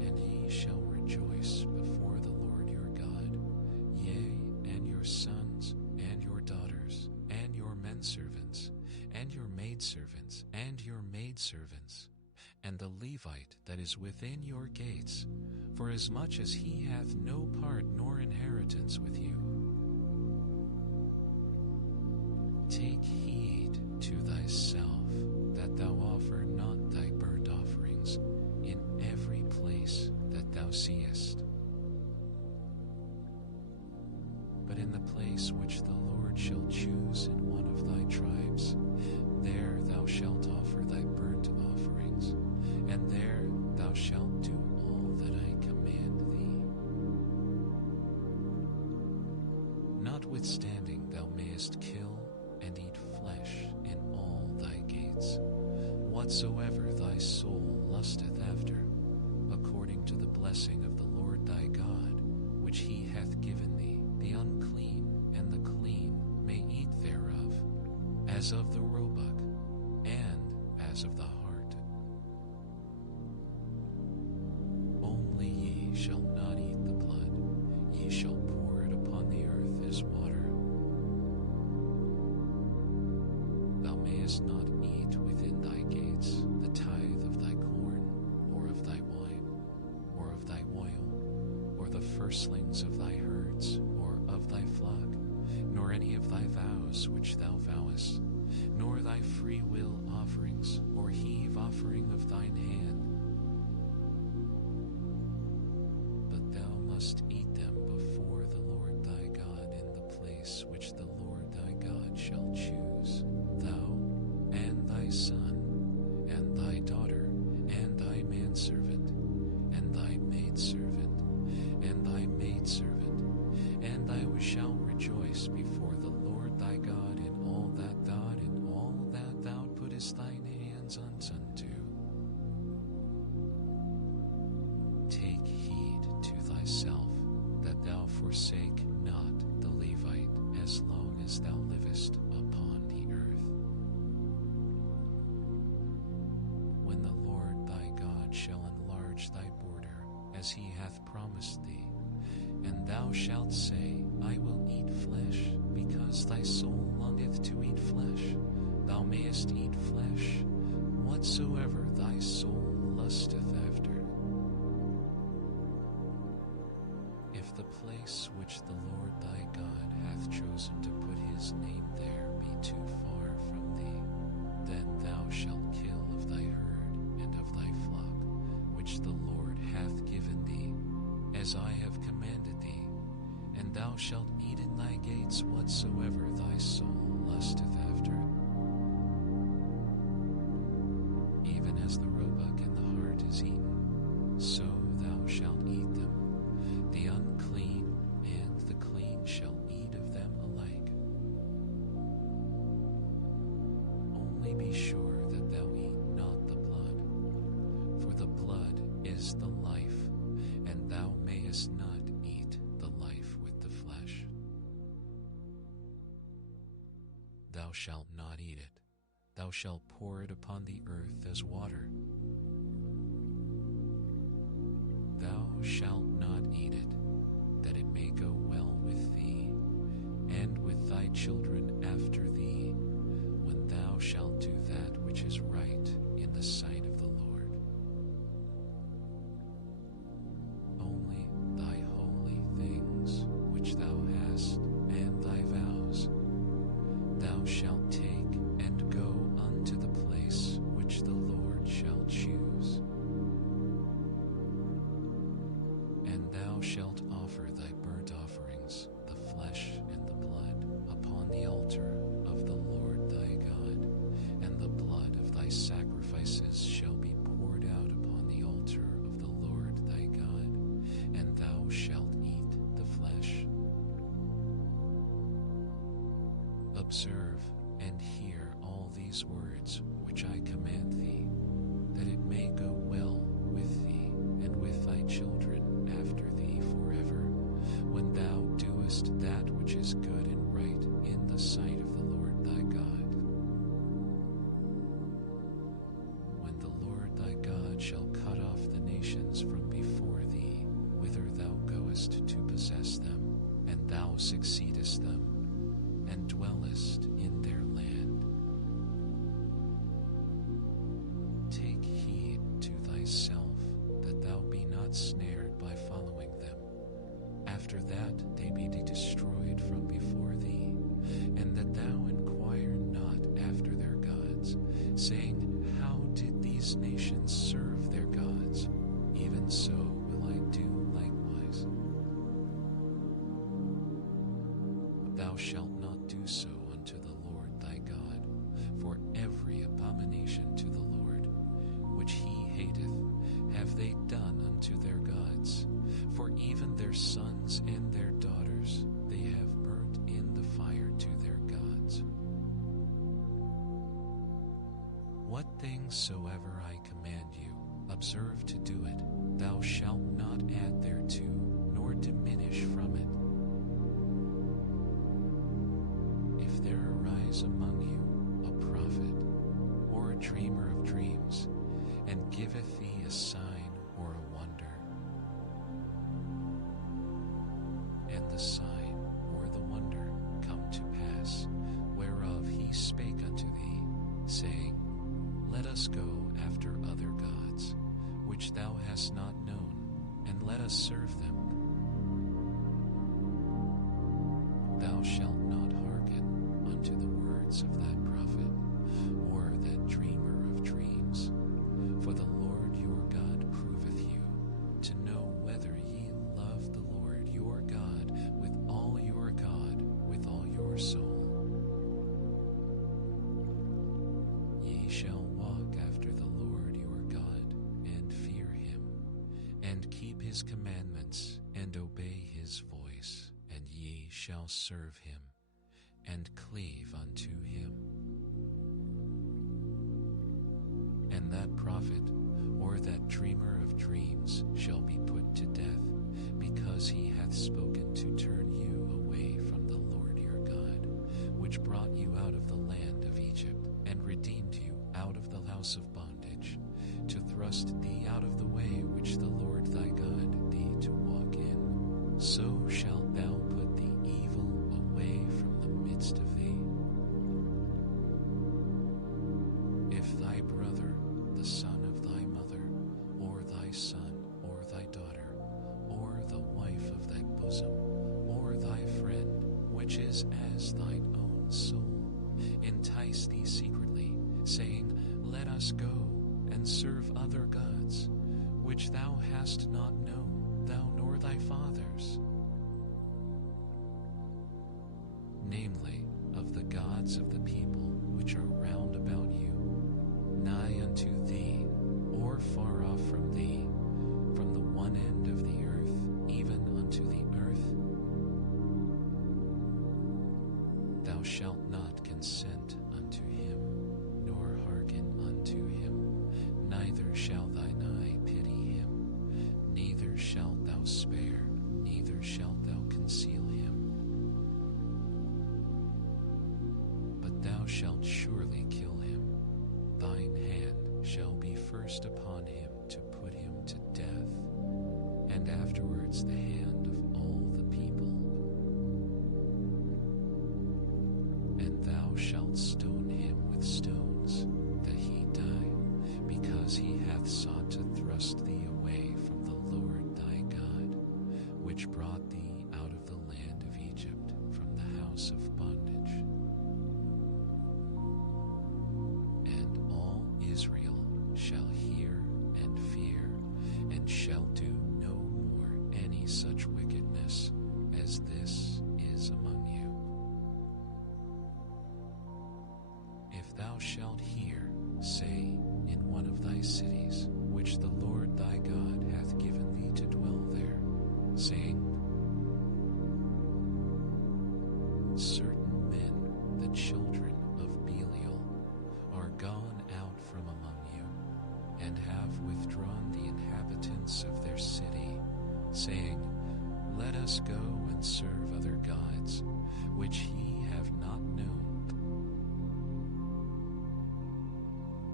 And ye shall rejoice before the Lord your God, yea, and your sons, and your daughters, and your menservants, and your maidservants, and your maidservants, and the Levite that is within your gates, for as much as he hath no part nor inheritance with you. Take heed to thyself that thou offer not thy burnt offerings in every place that thou seest, but in the place which the Lord shall choose in one of thy tribes, there thou shalt offer thy burnt offerings, and there thou shalt do all that I command thee. Notwithstanding thou mayest kill and eat flesh in all thy gates, whatsoever thy soul lusteth after, according to the blessing of the Lord thy God, which he hath given thee. The unclean and the clean may eat thereof, as of the roebuck, and as of the hart. Only ye shall not eat the blood, ye shall pour it upon the earth as water. Thou mayest not eat within thy gates the tithe of thy corn, or of thy wine, or of thy oil, or the firstlings of thy herds, or of thy flock, nor any of thy vows which thou vowest, nor thy free will offerings, or heave offering of thine hand. But thou must eat them before the Lord thy God in the place which the Lord thy God shall choose, thou, and thy son, and thy daughter, and thy manservant, and thy maidservant, and thy maidservant, and thou shalt rejoice before the Lord thy God in all that thou puttest thine hands unto. Take heed to thyself that thou forsake not the Levite as long as thou livest upon the earth. When the Lord thy God shall enlarge thy border, as he hath promised thee, and thou shalt say, I will eat flesh, because thy soul longeth to eat flesh. Thou mayest eat flesh, whatsoever thy soul lusteth after. If the place which the Lord thy God hath chosen to put his name there be too far from thee, then thou shalt kill of thy herd and of thy flock, which the Lord hath given thee, as I have commanded thee, and thou shalt eat in thy gates whatsoever thy soul lusteth after. Even as the roebuck and the hart is eaten, so thou shalt eat them. The unclean and the clean shall eat of them alike. Only be sure that thou eat not the blood, for the blood is the life, and thou mayest not eat the life with the flesh. Thou shalt not eat it. Thou shalt pour it upon the earth as water. Thou shalt not eat it, that it may go well with thee, and with thy children after thee, when thou shalt do that which is right in the sight of the Lord. observe and hear all these words which I command thee, that it may go well with thee and with thy children after thee forever, when thou doest that which is good and right in the sight of the Lord thy God. When the Lord thy God shall cut off the nations from before thee, whither thou goest to possess them, and thou succeedest them, and dwellest in their land. Take heed to thyself that thou be not snared by following them, after that they be destroyed from before thee, and that thou inquire not after their gods, saying, How did these nations serve their gods? Even so will I do likewise. Thou shalt not do so unto the Lord thy God, for every abomination to the Lord, which he hateth, have they done unto their gods. For even their sons and their daughters they have burnt in the fire to their gods. What things soever I command you, observe to do it. Thou shalt not add thereto, nor diminish from it. If there arise among you a prophet, or a dreamer of dreams, and giveth thee a sign or a wonder, and the sign or the wonder come to pass, whereof he spake unto thee, saying, Let us go after other gods, which thou hast not known, and let us serve them. Thou shalt not hearken unto the words of that prophet, or that dreamer of dreams, for the Lord your God proveth you, to know whether ye love the Lord your God with all your soul. Ye shall walk after the Lord your God, and fear him, and keep his commandments, and obey his voice, and ye shall serve him, and cleave unto him. And that prophet, or that dreamer of dreams, shall be put to death, because he hath spoken to turn you away from the Lord your God, which brought you out of the land of Egypt, and redeemed you out of the house of bondage, to thrust thee out of the way which the Lord thy God thee to walk in. So shalt thou put the evil away from the midst of thee. If thy brother, the son of thy mother, or thy son, or thy daughter, or the wife of thy bosom, or thy friend, which is as thine own soul, entice thee secretly, saying, Let us go and serve other gods, which thou hast not known, thou nor thy fathers, namely, of the gods of the people which are round about you, nigh unto thee, or far off from thee, from the one end of the earth even unto the earth. Thou shalt not consent unto him, nor hearken unto him, neither shall thine eye pity him, neither shalt thou spare, neither shalt thou conceal him. But thou shalt surely kill him. Thine hand shall be first upon him to put him to death, and afterwards the hand of all the people. And thou shalt stone him with stones, that he die, because he hath sought to thrust thee away from the Lord thy God, which brought thee out of the land of Egypt, from the house of bondage. And all Israel shall hear and fear, and shall do no more any such wickedness as this is among you. If thou shalt hear, say, in one of thy cities, which the Lord thy God hath given thee to dwell there, saying, Certain men that and have withdrawn the inhabitants of their city, saying, Let us go and serve other gods, which ye have not known.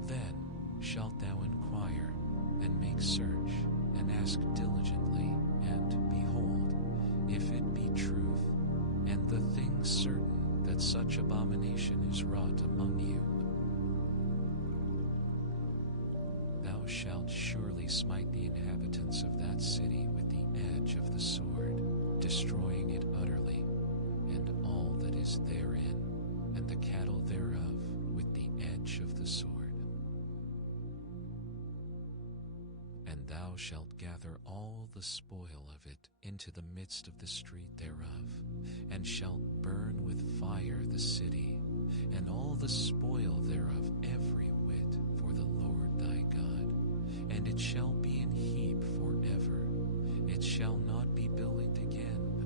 Then shalt thou inquire, and make search, and ask diligently, and behold, if it be truth, and the thing certain that such abomination is wrought among you, thou shalt surely smite the inhabitants of that city with the edge of the sword, destroying it utterly, and all that is therein, and the cattle thereof with the edge of the sword. And thou shalt gather all the spoil of it into the midst of the street thereof, and shalt burn with fire the city, and all the spoil thereof every whit for the Lord thy God. And it shall be in heap forever, it shall not be builded again.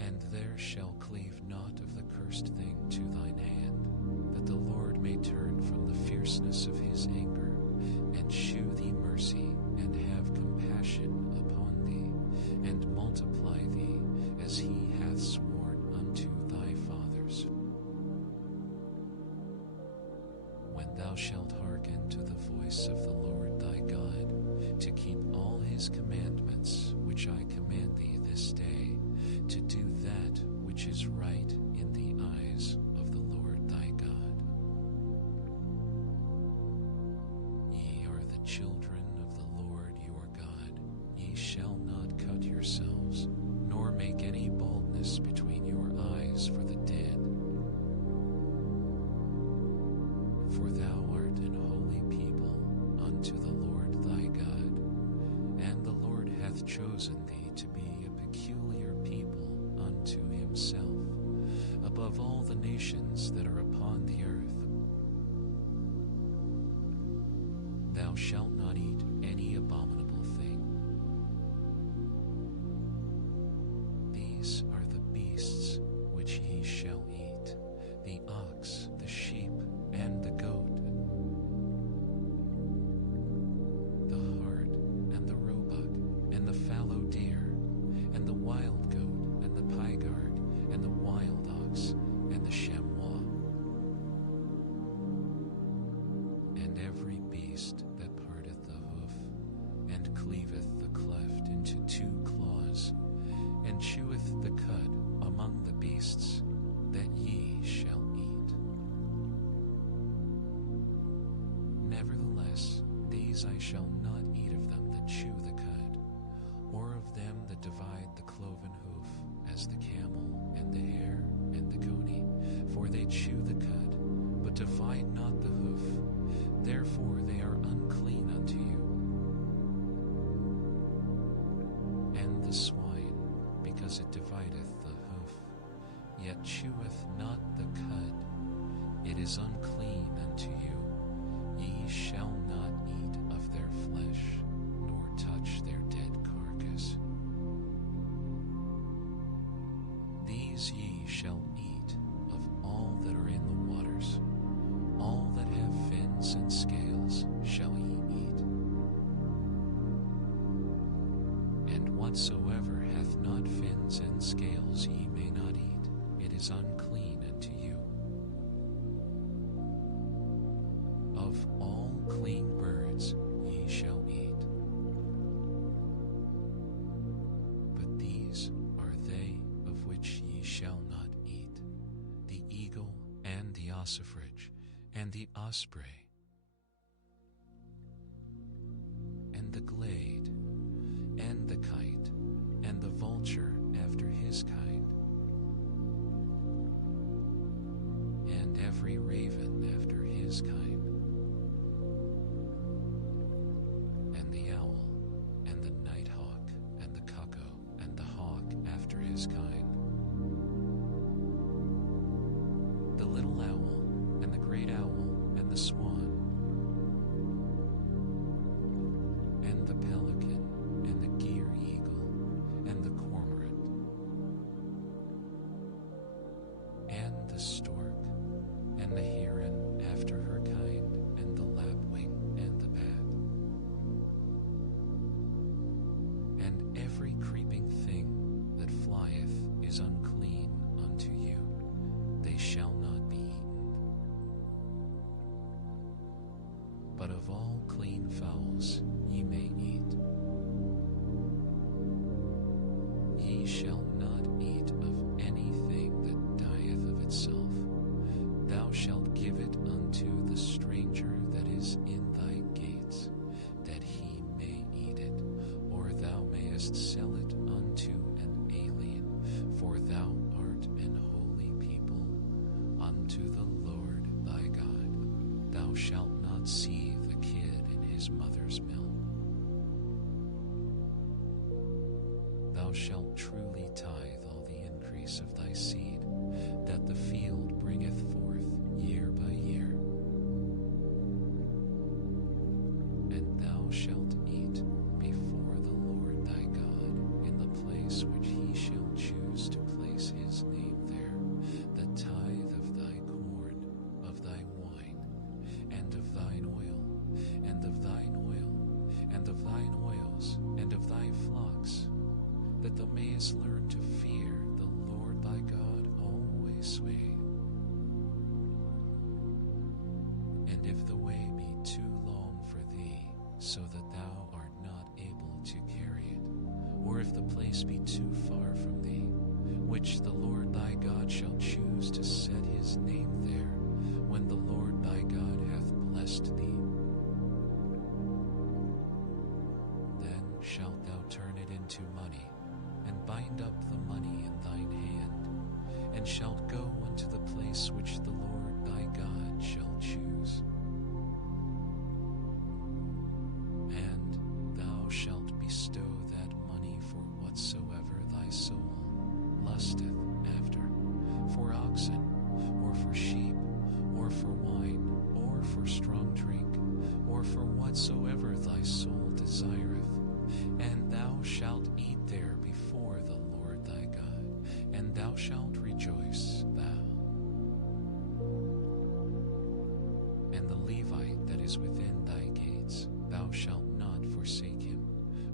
And there shall cleave naught of the cursed thing to thine hand, that the Lord may turn from the fierceness of his anger, and shew thee mercy, and have compassion upon thee, and multiply thee, as he hath sworn unto thy fathers. When thou shalt hearken to the voice of the Lord thy God, to keep all his commandments which I command thee this day, to do that which is right in the eyes of the Lord thy God. Ye are the children of the Lord your God. Ye shall not cut yourselves, nor make any baldness between your eyes for the dead. For thou art an holy people unto the Lord thy God, and the Lord hath chosen thee to be a peculiar people unto himself, above all the nations that are upon the earth. Thou shalt not eat any abominable thing. These are the beasts which ye shall eat, the ox, the sheep, and the goat, the hart, and the roebuck, and the fallow deer, and the wild goat, and the pygarg, and the wild ox, and the chamois, and every beast that parteth the hoof, and cleaveth the cleft into two claws, and cheweth the cud among the beasts, that ye shall eat. Nevertheless, these I shall not eat of them that chew the cud, or of them that divide the cloven hoof, as the camel, and the hare, and the coney, for they chew the cud, but divide not the hoof, therefore they are unclean unto you. And the swine, because it divideth the hoof, yet cheweth not the cud, it is unclean unto you. Ye shall not eat of their flesh, nor touch their dead carcass. These ye shall eat of all that are in the waters. All that have fins and scales shall ye eat. And whatsoever hath not fins and scales ye may not eat, it is unclean unto you. Of all clean birds ye shall eat. But these are they of which ye shall not eat, the eagle, and the ossifrage, and the osprey, and the glade, and the kite, and the vulture after his kind, and every raven after his kind, and the owl, and the nighthawk, and the cuckoo, and the hawk after his kind, the little owl, and the great owl, and the swan, but of all clean fowls ye may eat. Ye shall not eat of anything that dieth of itself. Thou shalt give it unto the stranger that is in thy gates, that he may eat it, or thou mayest sell it unto an alien, for thou art an holy people unto the Lord thy God. Thou shalt not see the kid in his mother's milk. Thou shalt truly tithe all the increase of thy seed, that the field bringeth forth year by year. And thou shalt eat before the Lord thy God in the place which he shall choose to place his name there, the tithe of thy corn, of thy wine, and of thine oil, and of thine oil, and of thine oils, and of thy flocks, that thou mayest learn to fear the Lord thy God always. And if the way be too long for thee, so that thou art not able to carry it, or if the place be too far from thee, which the Lord thy God shall choose to set his name there, when the Lord thy God hath blessed thee, then shalt thou turn it into money, and bind up the money in thine hand, and shalt go unto the place which the Lord thy God shall choose. And thou shalt bestow that money for whatsoever thy soul lusteth after, for oxen, or for sheep, or for wine, or for strong drink, or for whatsoever thy soul desireth. And thou shalt eat there before the Lord thy God, and thou shalt rejoice, thou. And the Levite that is within thy gates, thou shalt not forsake him,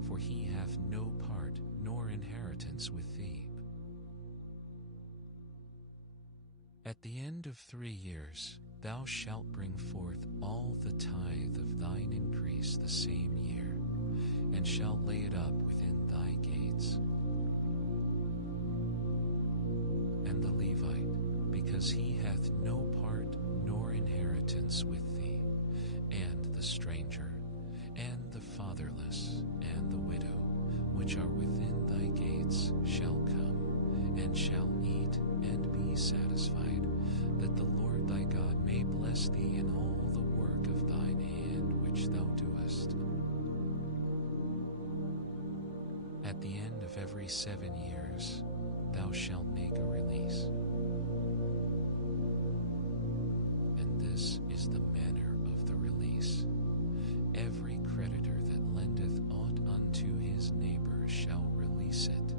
for he hath no part nor inheritance with thee. At the end of 3 years thou shalt bring forth all the tithe of thine increase the same year, and shalt lay it up within thy gates. And the Levite, because he hath no part nor inheritance with thee, and the stranger, and the fatherless, and the widow, which are within thy gates, shall come, and shall eat and be satisfied, that the Lord thy God may bless thee in all the work of thine hand which thou doest. At the end of every 7 years thou shalt make a release. And this is the manner of the release. Every creditor that lendeth aught unto his neighbor shall release it.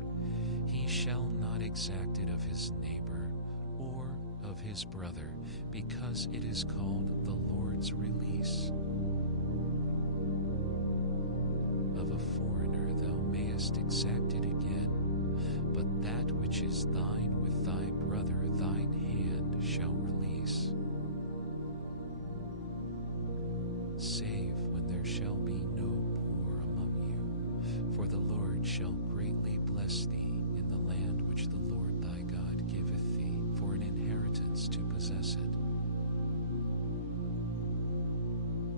He shall not exact it of his neighbor or of his brother, because it is called the Lord's release. Of a foreigner thou mayest exact it again, but that which is thine with thy brother thine hand shall release. Save when there shall be no poor among you, for the Lord shall greatly bless thee in the land which the Lord thy God giveth thee for an inheritance to possess it.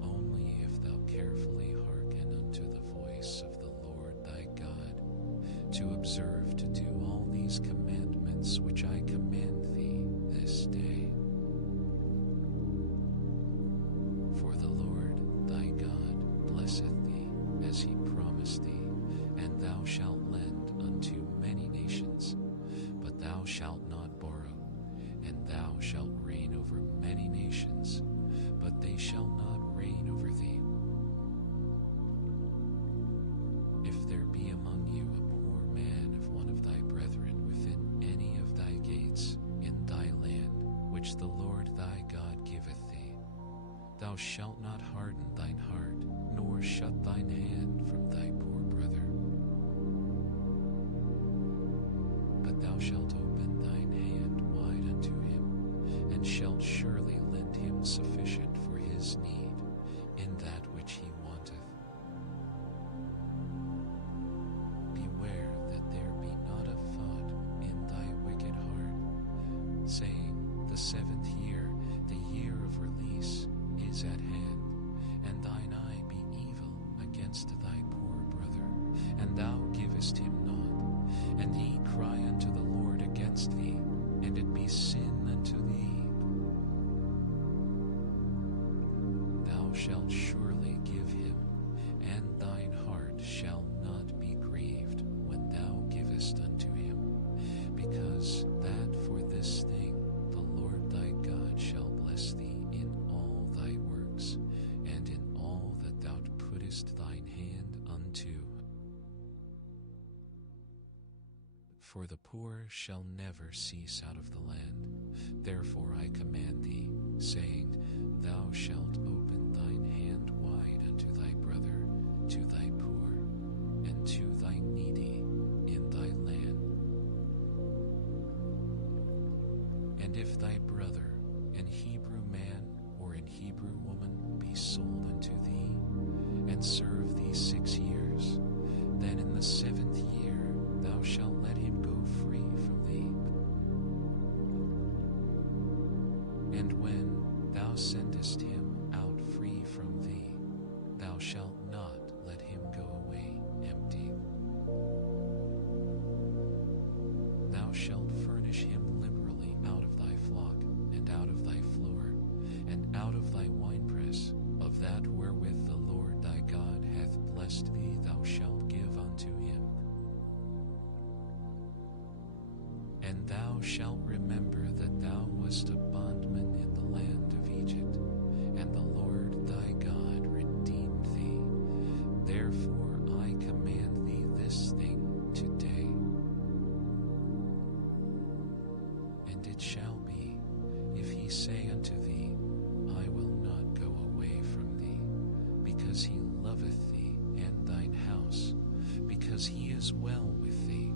Only if thou carefully hearken unto the voice of the Lord thy God, to observe to do all these commandments which I command thee this day. For the Lord thy God blesseth thee as he promised thee, and thou shalt lend unto many nations, but thou shalt not borrow, and thou shalt reign over many nations, but they shall not reign over thee. If there be among you a poor man of one of thy brethren within any of thy gates in thy land, which the Lord thy God giveth thee, thou shalt not harden thine heart, nor shut thine hand from thy poor brother. But thou shalt open thine hand wide unto him, and shalt surely lend him sufficient for his need in that 7th year, the year of release, is at hand, and thine eye be evil against thy poor brother, and thou givest him naught, and he cry unto the Lord against thee, and it be sin unto thee. Thou shalt surely give him, and thine heart shall not be grieved when thou givest unto him, because that for this thing the Lord thy God shall bless thee in all thy works, and in all that thou puttest thine hand unto. For the poor shall never cease out of the land. Therefore I command thee, saying, Thou shalt open thine hand wide unto thy brother, to thy poor, and to thy needy in thy land. And if thy brother, an Hebrew man or an Hebrew woman, be sold unto thee, and serve thee 6 years, then in the 7th year thou shalt let him go free from thee. And when thou sendest him out free from thee, thou shalt not let him go away empty. Thou shalt furnish him liberally out of thy flock, and out of thy floor, and out of thy winepress, of that wherewith the Lord thy God hath blessed thee thou shalt give unto him. And thou shalt remember that thou wast a bondman in the land of Egypt, and the Lord thy God redeemed thee. Therefore I command thee this thing today. And it shall be, if he say unto thee, I will not go away from thee, because he loveth thee and thine house, because he is well with thee,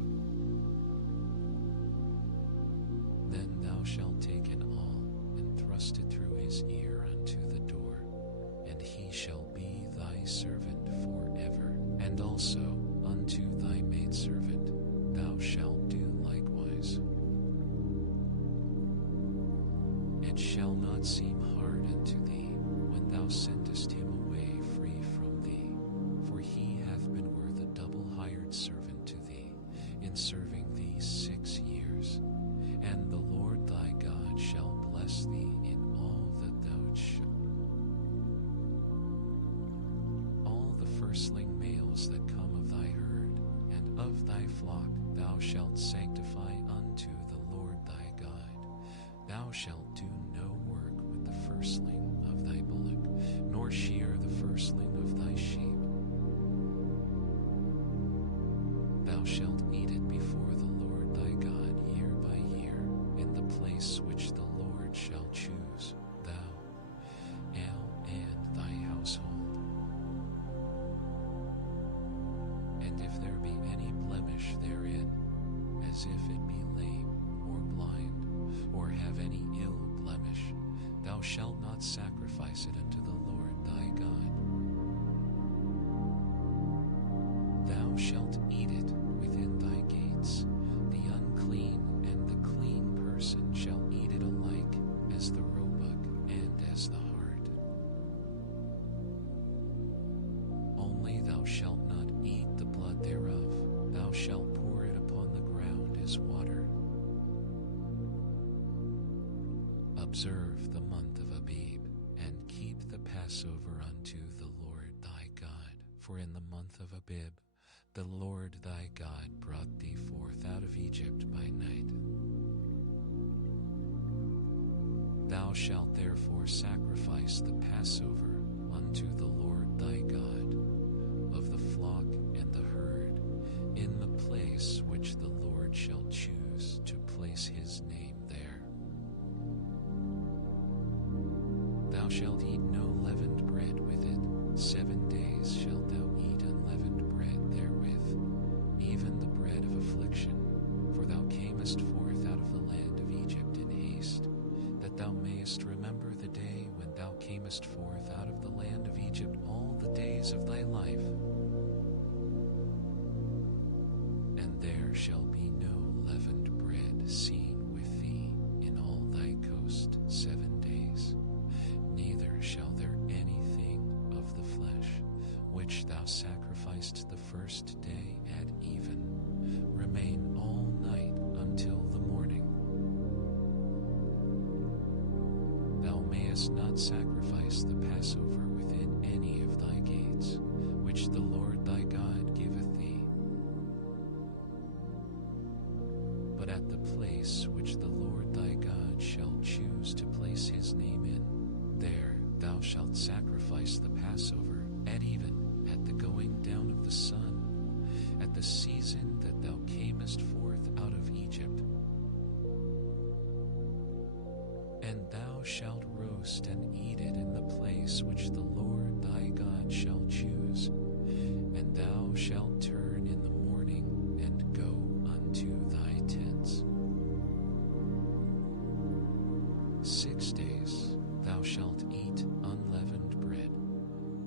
then thou shalt take an awl, and thrust it through his ear unto the door, and he shall be thy servant forever. And also unto thy maidservant thou shalt do likewise. It shall not seem hard unto thee when thou sendest him away free from thee, for he hath been worth a double hired servant to thee, in serving thee 6 years. And the Lord thy God shall bless thee in all that thou shalt. All the firstling males that come of thy herd and of thy flock thou shalt sanctify unto the Lord thy God. Thou shalt do no work with the firstling of thy bullock, nor shear the firstling of thy sheep. Thou shalt eat it before the Lord thy God year by year, in the place which the Lord shall choose, thou and thy household. And if there be any blemish therein, as if it be lame or blind, or have any ill blemish, thou shalt not sacrifice it unto the Lord thy God. Thou shalt eat it within thy gates. The unclean and the clean person shall eat it alike, as the roebuck and as the hart. Only thou shalt not eat the blood thereof. Thou shalt pour it upon the ground as water. Observe the month of Abib, and keep the Passover unto the Lord thy God. For in the month of Abib the Lord thy God brought thee forth out of Egypt by night. Thou shalt therefore sacrifice the Passover unto the Lord thy God, of the flock and the herd, in the place which the Lord shall choose to place his name there. Thou shalt eat no leavened bread with it. 7 days shalt thou eat unleavened bread therewith, even the bread of affliction, for thou camest forth out of the land of Egypt in haste, that thou mayest remember the day when thou camest forth out of the land of Egypt all the days of thy life. And there shall be no leavened bread seen with thee in all thy coast. thou sacrificed the first day at even, remain all night until the morning. Thou mayest not sacrifice the Passover within any of thy gates, which the Lord thy God giveth thee. But at the place which the Lord thy God shall choose to place his name in, there thou shalt sacrifice the Passover at even, at the going down of the sun, at the season that thou camest forth out of Egypt. And thou shalt roast and eat it in the place which the Lord thy God shall choose, and thou shalt turn in the morning and go unto thy tents. 6 days thou shalt eat unleavened bread,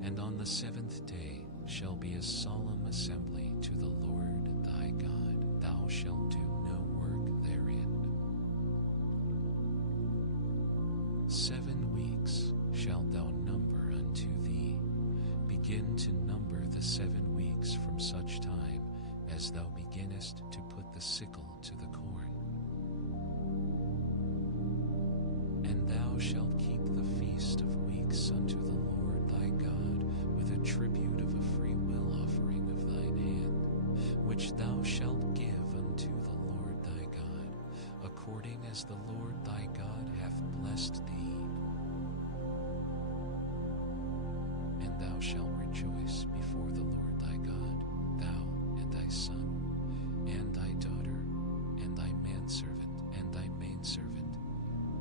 and on the 7th day shall be a solemn assembly to the Lord thy God. Thou shalt do no work therein. 7 weeks shalt thou number unto thee. Begin to number the 7 weeks from such time as thou beginnest to put the sickle to the corn. And thou shalt keep the feast of weeks unto the Lord thy God with a tribute of a free will offering of thine hand, which thou shalt give unto the Lord thy God, according as the Lord thy God hath blessed thee. And thou shalt rejoice before the Lord thy God, thou and thy son, and thy daughter, and thy manservant, and thy maidservant,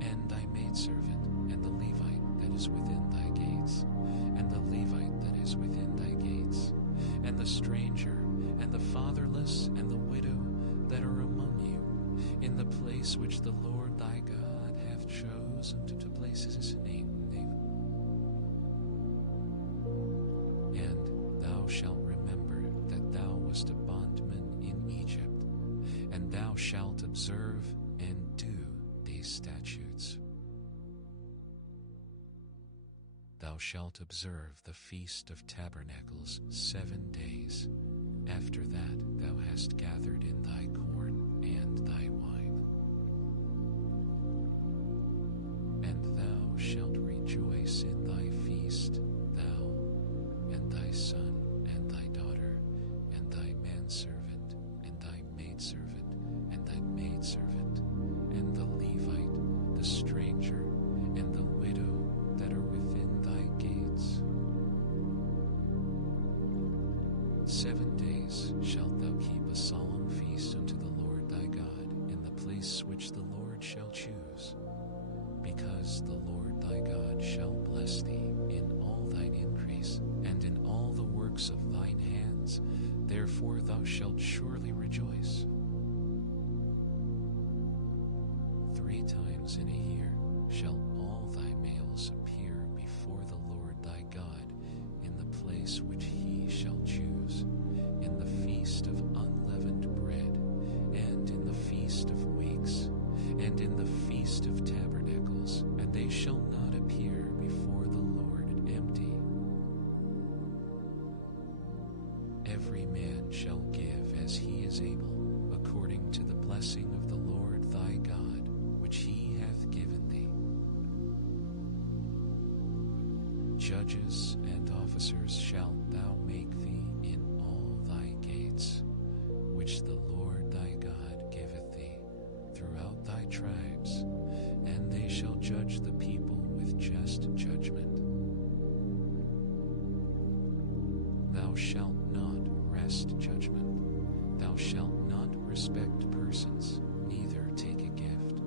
and thy maidservant, and the Levite that is within thy gates, and the Levite that is within thy gates, and the stranger, and the fatherless, and the widow that are among you, in the place which the Lord thy God hath chosen to place his name. And thou shalt remember that thou wast a bondman in Egypt, and thou shalt observe and do these statutes. Thou shalt observe the Feast of Tabernacles 7 days. After that thou hast gathered in thy corn and thy wine. And thou shalt rejoice in thy feast, thou and thy son, and thy daughter, and thy manservant, and thy maidservant, and thy maidservant, and the Levite, the stranger, and the widow that are within thy gates. 7 days shalt thou keep a solemn feast unto the Lord thy God in the place which the Lord shall choose, because the Lord thy God shall bless thee in all thine increase, and in all the works of thine hands. Therefore thou shalt surely rejoice. 3 times in a year shall all thy males appear before the Lord thy God in the place which he shall choose, in the feast of unleavened bread, and in the feast of weeks, and in the feast of tabernacles, and they shall not appear before the Lord empty. Every man shall give as he is able, according to the blessing of the Lord thy God, which he hath given thee. Judges and officers shalt thou make thee in all thy gates, which the Lord thy God giveth thee, throughout thy tribes, and they shall judge the people with just judgment. Thou shalt not wrest judgment. Thou shalt not respect persons, neither take a gift,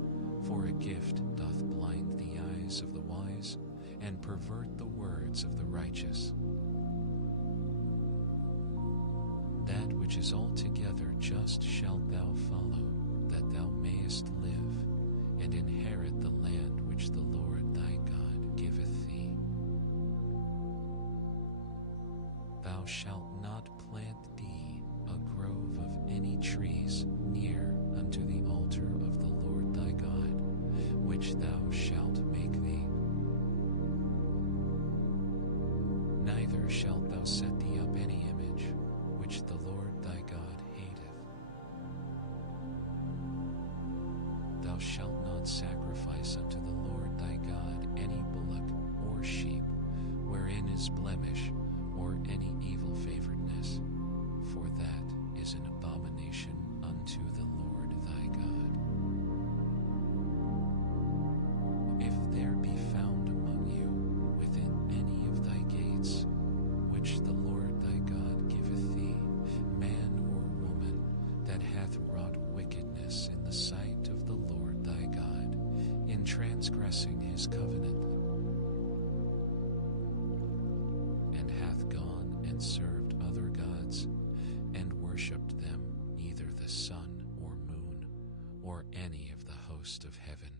for a gift doth blind the eyes of the wise, and pervert the words of the righteous. That which is altogether just shalt thou follow, that thou mayest live, and inherit the land which the Lord thy God giveth thee. Thou shalt not plant thee a grove of any trees near unto the altar of the Lord thy God, which thou shalt make thee. Neither shalt thou set the thee up any image which the Lord thy God hateth. Thou shalt not sacrifice unto the Lord thy God any bullock or sheep, wherein is blemish, or any evil favoredness, for that is an abomination unto the Lord thy God. If there be found among you within any of thy gates, which the Lord thy God giveth thee, man or woman, that hath wrought wickedness in the sight of the Lord thy God, in transgressing his covenant, and hath gone and served other gods, and worshipped them, either the sun or moon, or any of the host of heaven,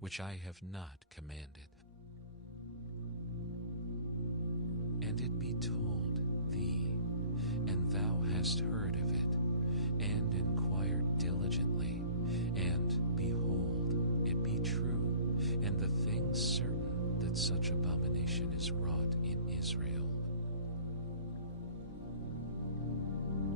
which I have not commanded, and it be told thee, and thou hast heard of it, and inquired diligently, and behold, it be true, and the thing certain, that such abomination is wrought in Israel,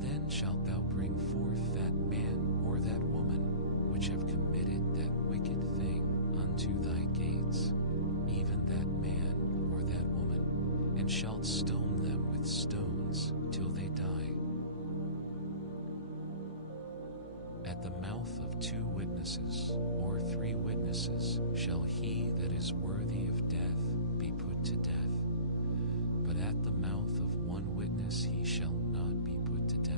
then shalt thou bring forth that man or that woman which have committed that wicked thing unto thy gates, even that man or that woman, and shalt stone them with stones till they die. At the mouth of 2 witnesses or 3 witnesses shall he that is worthy of death be put to death, but at the mouth of 1 witness he shall not be put to death.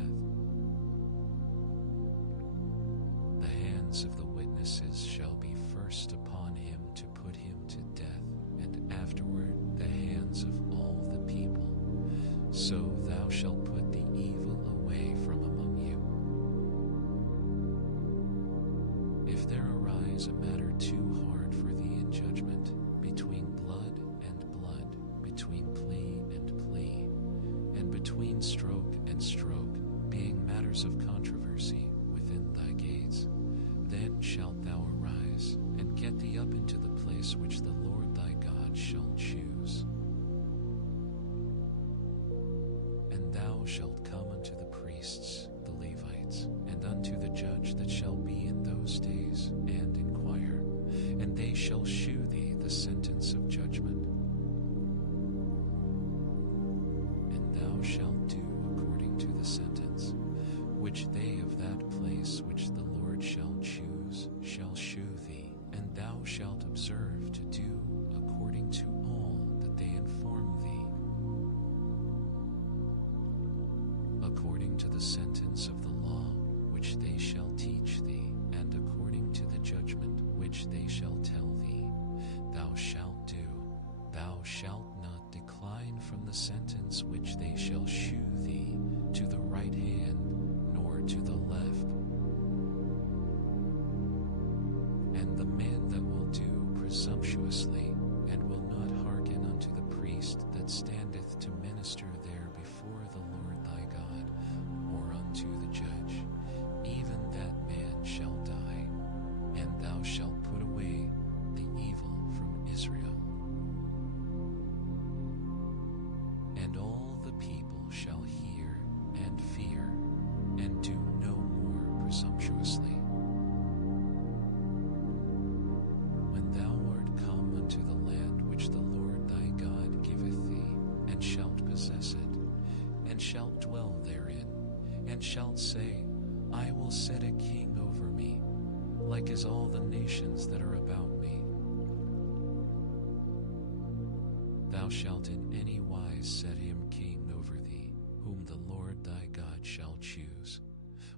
The hands of the witnesses shall be first upon him to put him to death, and afterward the hands of all the people. So thou shalt put the evil away from among you. If there arise a matter too hard for thee in judgment, between blood and blood, between plea and plea, and between stroke and stroke, being matters of controversy within thy gates, then shalt thou arise, and get thee up into the place which the Lord thy God shall choose. And thou shalt come unto the priests, the Levites, and unto the judge that shall be in those days, and inquire, and they shall shew thee the sentence of judgment. And thou shalt do according to the sentence, which they of that place which the Lord shall choose shall shew thee, and thou shalt observe to do according to all that they inform thee, according to the sentence of the law which they shall teach thee, and according to the judgment which they shall tell thee, thou shalt do. Thou shalt not decline from the sentence which they shall shew thee, to the right hand, nor to the left. And the man that will do presumptuously, and will not hearken unto the priest that standeth to minister there before the Lord thy God, or unto the judge, even that man shall die, and thou shalt put away the evil from Israel. And all the people shall hear and fear, and do no more presumptuously. When thou art come unto the land which the Lord thy God giveth thee, and shalt possess it, and shalt dwell therein, and shalt say, I will set a king over me, like as all the nations that are about me. Thou shalt in any wise set him king over thee, whom the Lord thy God shall choose.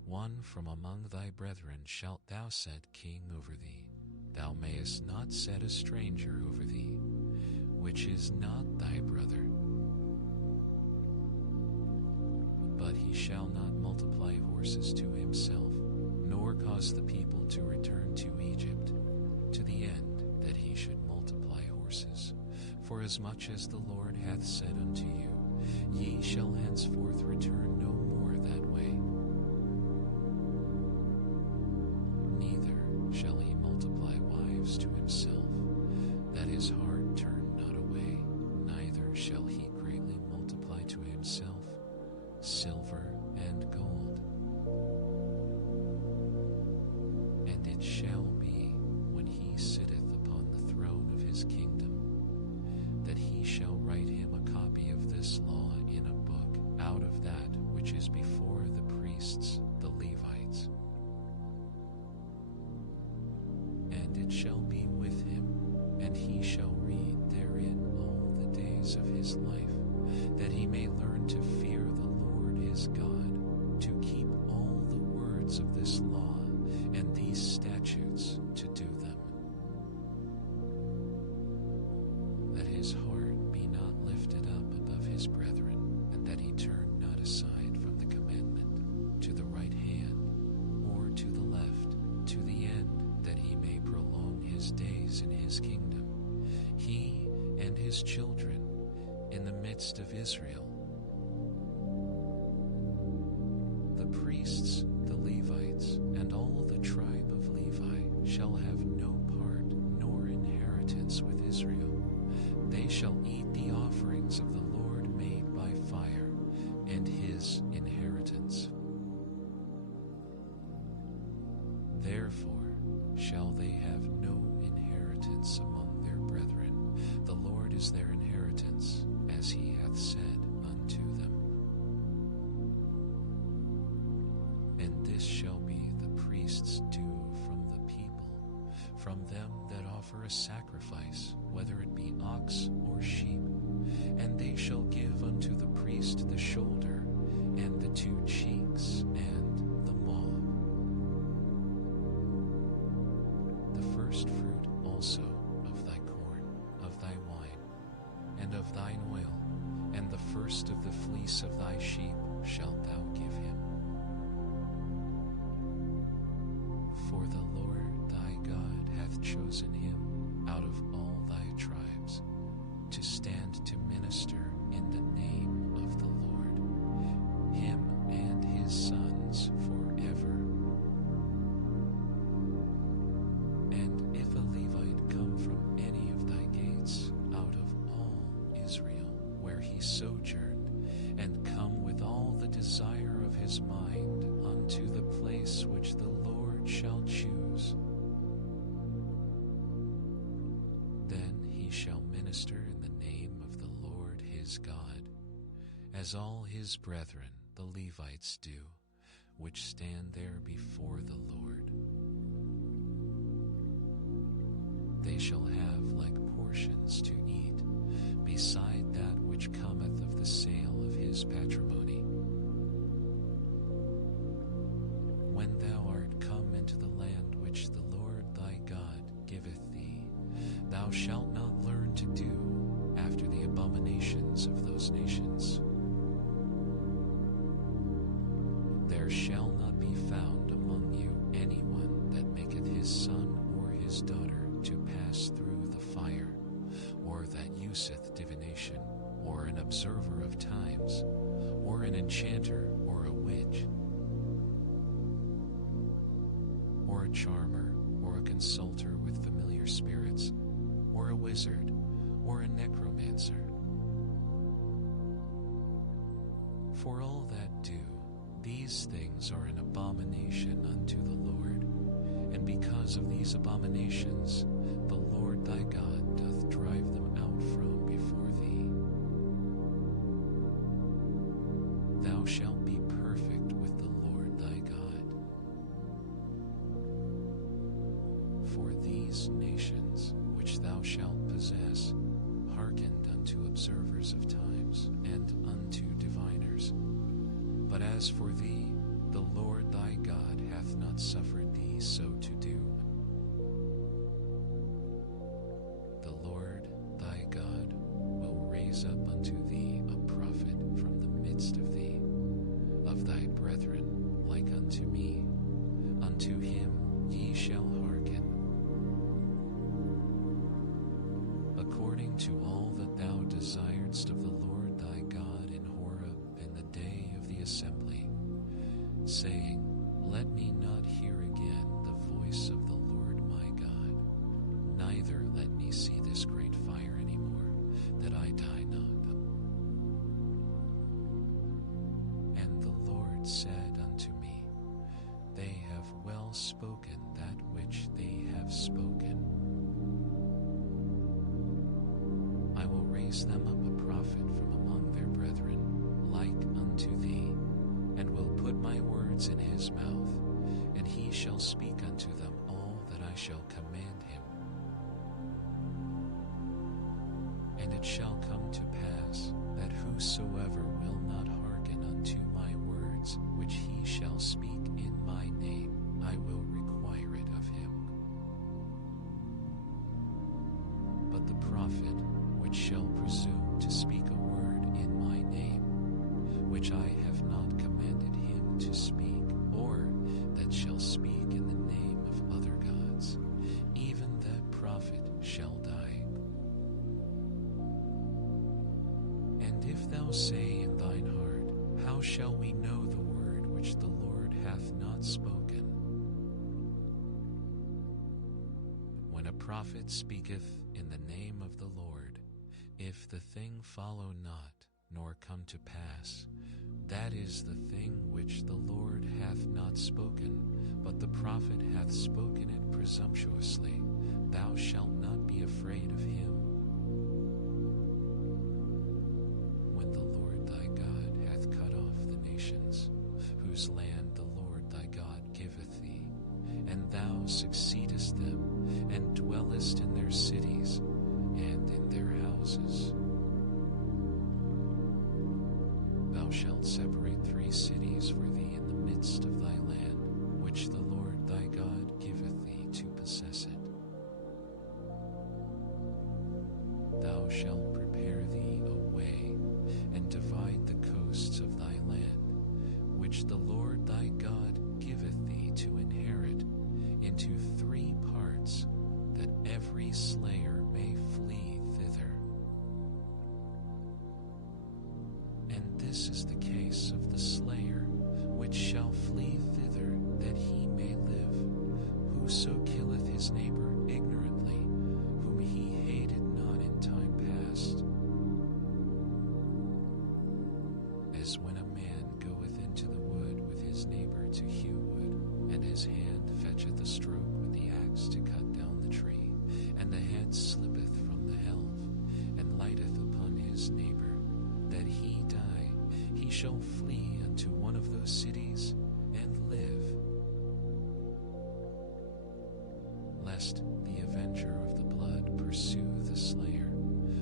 One from among thy brethren shalt thou set king over thee. Thou mayest not set a stranger over thee, which is not thy brother. But he shall not multiply horses to himself, nor cause the people to return to Egypt, to the end that he should multiply horses. For as much as the Lord hath said unto you, ye shall henceforth return no more that way. Neither shall he multiply wives to himself, that his heart turn not away, neither shall he greatly multiply to himself days of his life, that he may learn to fear the Lord his God, to keep all the words of this law and these statutes to do them. That his heart be not lifted up above his brethren, and that he turn not aside from the commandment to the right hand or to the left, to the end that he may prolong his days in his kingdom, he and his children in the midst of Israel. The priests, the Levites, and all the tribe of Levi shall have no part nor inheritance with Israel. They shall eat the offerings of the Lord made by fire, and his inheritance. Therefore shall they have no inheritance among their brethren. The Lord is their inheritance, as he hath said unto them. And this shall be the priest's due from the people, from them that offer a sacrifice, whether it be ox or sheep. And they shall give unto the priest the shoulder, and the 2 cheeks, and the maw. The first fruit also of thy corn, of thy wine, and of thine oil, and the first of the fleece of thy sheep shalt thou give him. For the Lord thy God hath chosen him out of all thy tribes, to stand to minister in the name of the Lord, him and his sons forever. And if a Levite come from any of thy gates out of all Israel, where he sojourned, and come with all the desire of his mind unto the place which the Lord shall choose, then he shall minister in the name of the Lord his God, as all his brethren the Levites do, which stand there before the Lord. They shall have like portions to eat, beside that which cometh of the sale of his patrimony. When thou art come into the land which the Lord thy God giveth thee, thou shalt not learn to do after the abominations of those nations. There shall not be found among you anyone that maketh his son or his daughter to pass through the fire, or that useth divination, or an observer of times, or an enchanter, or a witch, or a charmer, or a consulter with familiar spirits, or a wizard, or a necromancer. For all that do these things are an abomination unto the Lord, and because of these abominations the Lord thy God doth drive them out from before thee. Thou shalt be perfect with the Lord thy God. For these nations which thou shalt possess hearkened unto observers of times and unto diviners. But as for thee, the Lord thy God hath not suffered thee so to do. The Lord thy God will raise up unto thee a prophet from the midst of thee, of thy brethren like unto me. Unto him ye shall hearken. According to all that thou desiredst of the Lord thy God in Horeb in the day of the assembly, saying, Let me not hear again the voice of the Lord my God, neither let me see this great fire any more, that I die not. And the Lord said unto me, They have well spoken that which they have spoken. I will raise them up a prophet from among their brethren, like unto thee, and will put my words in his mouth, and he shall speak unto them all that I shall command him. And it shall come to pass, that whosoever will not hearken unto my words, which he shall speak in my name, I will require it of him. But the prophet which shall presume to speak a word in my name, which I have not commanded him to speak, or that shall speak in the name of other gods, even that prophet shall die. And if thou say in thine heart, how shall we know the word which the Lord hath not spoken? When a prophet speaketh in the name of the Lord, if the thing follow not, nor come to pass, that is the thing which the Lord hath not spoken, but the prophet hath spoken it presumptuously. Thou shalt not be afraid of him. When the Lord thy God hath cut off the nations, whose land the Lord thy God giveth thee, and thou succeedest them, and dwellest in their cities, and in their houses, thou shalt separate 3 cities for thee in the midst of thy land, which the Lord thy God giveth thee to possess it. Thou shalt prepare thee a way, and divide the coasts of thy land, which the Lord thy God giveth thee to inherit, into 3 parts, that every slayer may flee thither. And this is the case of the slayer, which shall flee thither, that he may live. Whoso killeth his neighbor ignorantly, whom he hated not in time past. As when a man goeth into the wood with his neighbor to hew wood, and his hand fetcheth a stroke with the axe to cut down the tree, and the head slippeth from the helve, and lighteth upon his neighbor, that he die, he shall flee unto one of those cities and live, lest the avenger of the blood pursue the slayer,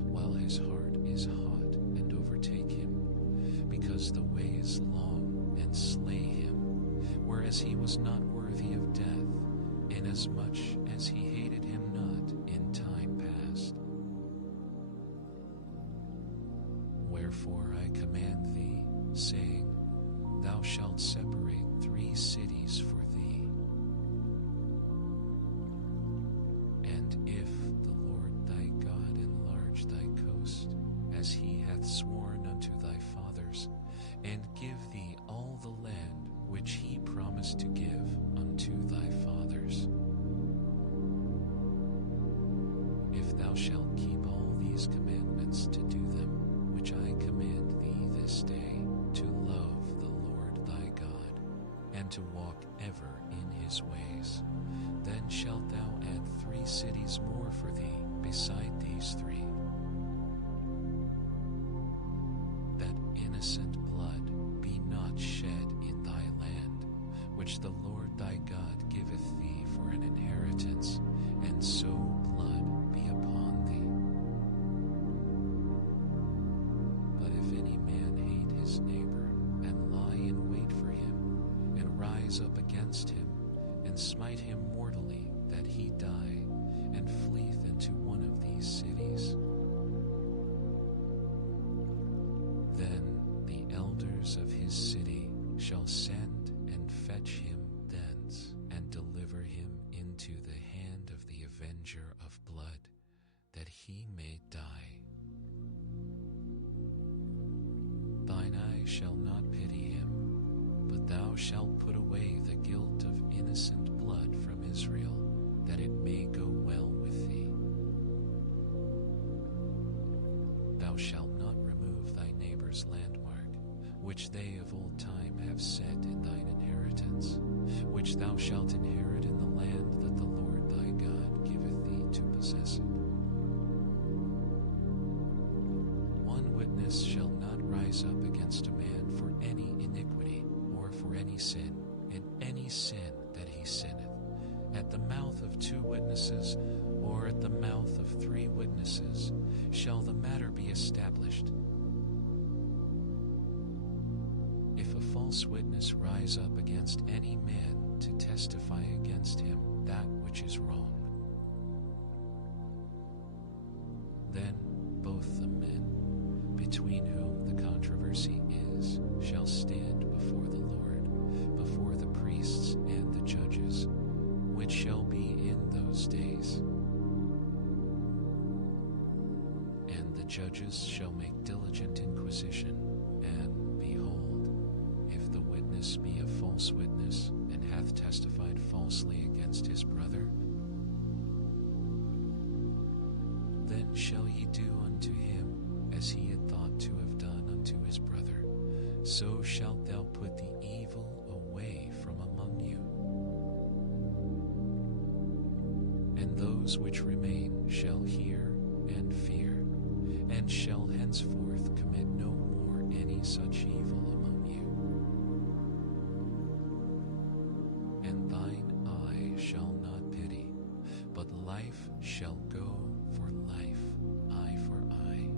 while his heart is hot, and overtake him, because the way is long, and slay him, whereas he was not worthy of death, inasmuch as he hated him not in time past. Wherefore I command thee, saying, Thou shalt separate 3 cities for thee. And if the Lord thy God enlarge thy coast, as he hath sworn unto thy fathers, and give thee all the land which he promised to give unto thy fathers, if thou shalt keep all these commandments to do them, which I command thee this day, to love the Lord thy God, and to walk ever in his ways, then shalt thou add 3 cities more for thee beside these 3, that innocent blood be not shed in thy land, which the Lord thy God giveth thee for an inheritance, and so blood be upon thee. But if any man hate his neighbor, and lie in wait for him, and rise up against him, and smite him mortally, that he die, and fleeth into one of these cities, then the elders of his city shall send and fetch him thence, and deliver him into the hand of the avenger of blood, that he may die. Thine eye shall not pity him, but thou shalt put away the guilt of innocent blood from Israel, that it may go well with thee. Thou shalt not remove thy neighbor's landmark, which they of old time have set in thine inheritance, which thou shalt inherit in the land that the Lord thy God giveth thee to possess it. One witness shall not rise up against a man for any iniquity, or for any sin, in any sin that he sinneth, At the mouth of 2 witnesses, or at the mouth of 3 witnesses, shall the matter be established. If a false witness rise up against any man to testify against him that which is wrong, then both the men between whom the controversy is shall stand before the Lord, before the priests and the judges, which shall be in those days. And the judges shall make diligent inquisition, and behold, if the witness be a false witness, and hath testified falsely against his brother, then shall ye do unto him as he had thought to have done unto his brother. So shalt thou put the evil away from among you. And those which remain shall hear and fear, and shall henceforth commit no more any such evil among you. And thine eye shall not pity, but life shall go for life, eye for eye,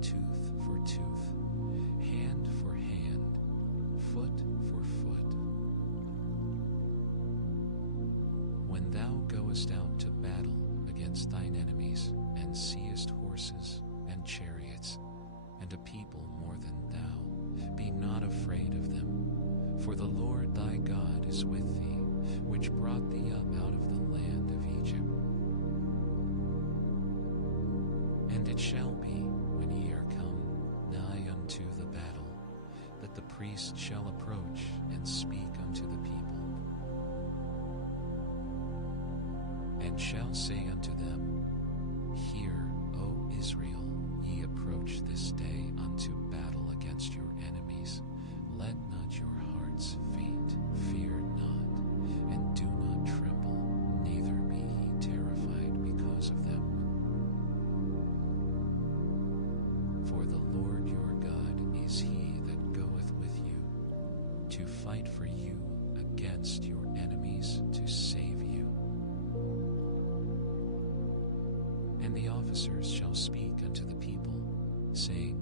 tooth for tooth, hand for hand, foot for foot. When thou goest out to battle against thine enemies, and seest horses and chariots, and a people more than thou, be not afraid of them, for the Lord thy God is with thee, which brought thee up out of the land of Egypt. And it shall be, when ye are come nigh unto the battle, that the priest shall approach and speak unto the people, and shall say unto them, Hear, O Israel, ye approach this day unto battle against your enemies. Let not your hearts faint, fear not, and do not tremble, neither be ye terrified because of them. For the Lord your God is he that goeth with you, to fight for you against your enemies, to save you. And the officers shall speak unto the people, saying,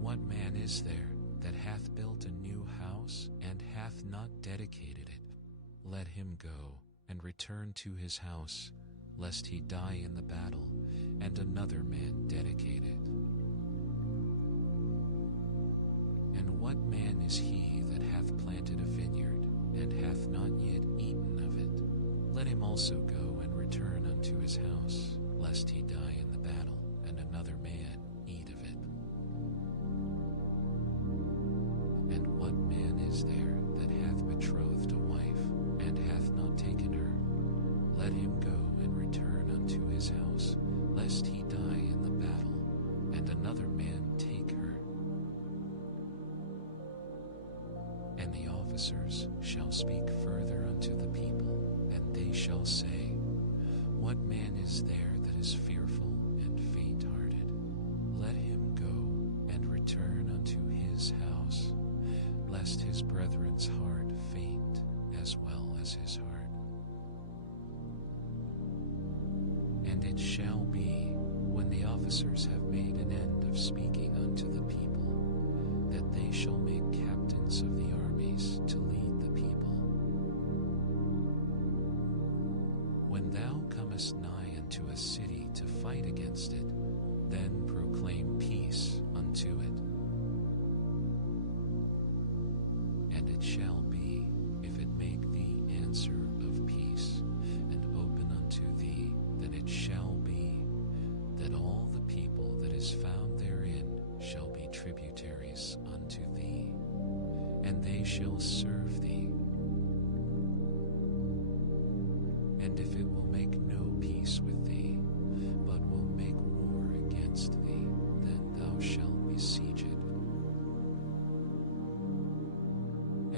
What man is there that hath built a new house, and hath not dedicated it? Let him go and return to his house, lest he die in the battle, and another man dedicate it. And what man is he that hath planted a vineyard, and hath not yet eaten of it? Let him also go and return unto his house, lest he die in the battle, and another man eat of it. And what man is there that hath betrothed a wife, and hath not taken her? Let him go and return unto his house, lest he die in the battle, and another man take her. And the officers shall speak further unto the people, and they shall say, What man is there that is fearful and faint-hearted? Let him go and return unto his house, lest his brethren's heart faint as well as his heart. And it shall be, when the officers have made an end of speaking unto the people, that they shall make captains of the armies to lead the people. When thou comest nigh unto a city to fight against it, then proclaim peace unto it. And it shall be, if it make thee answer of peace, and open unto thee, then it shall be, that all the people that is found therein shall be tributaries unto thee, and they shall serve thee. And if it will make no peace with thee, but will make war against thee, then thou shalt besiege it.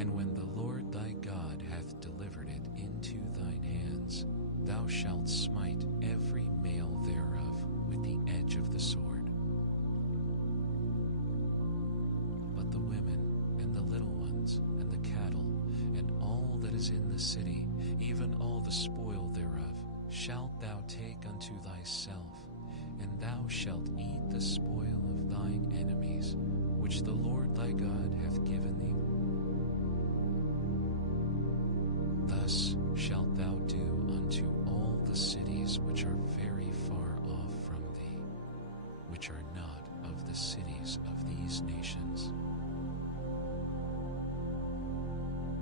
And when the Lord thy God hath delivered it into thine hands, thou shalt smite every male thereof with the edge of the sword. But the women, and the little ones, and the cattle, and all that is in the city, even all the spoil thereof, shalt thou take unto thyself, and thou shalt eat the spoil of thine enemies, which the Lord thy God hath given thee. Thus shalt thou do unto all the cities which are very far off from thee, which are not of the cities of these nations,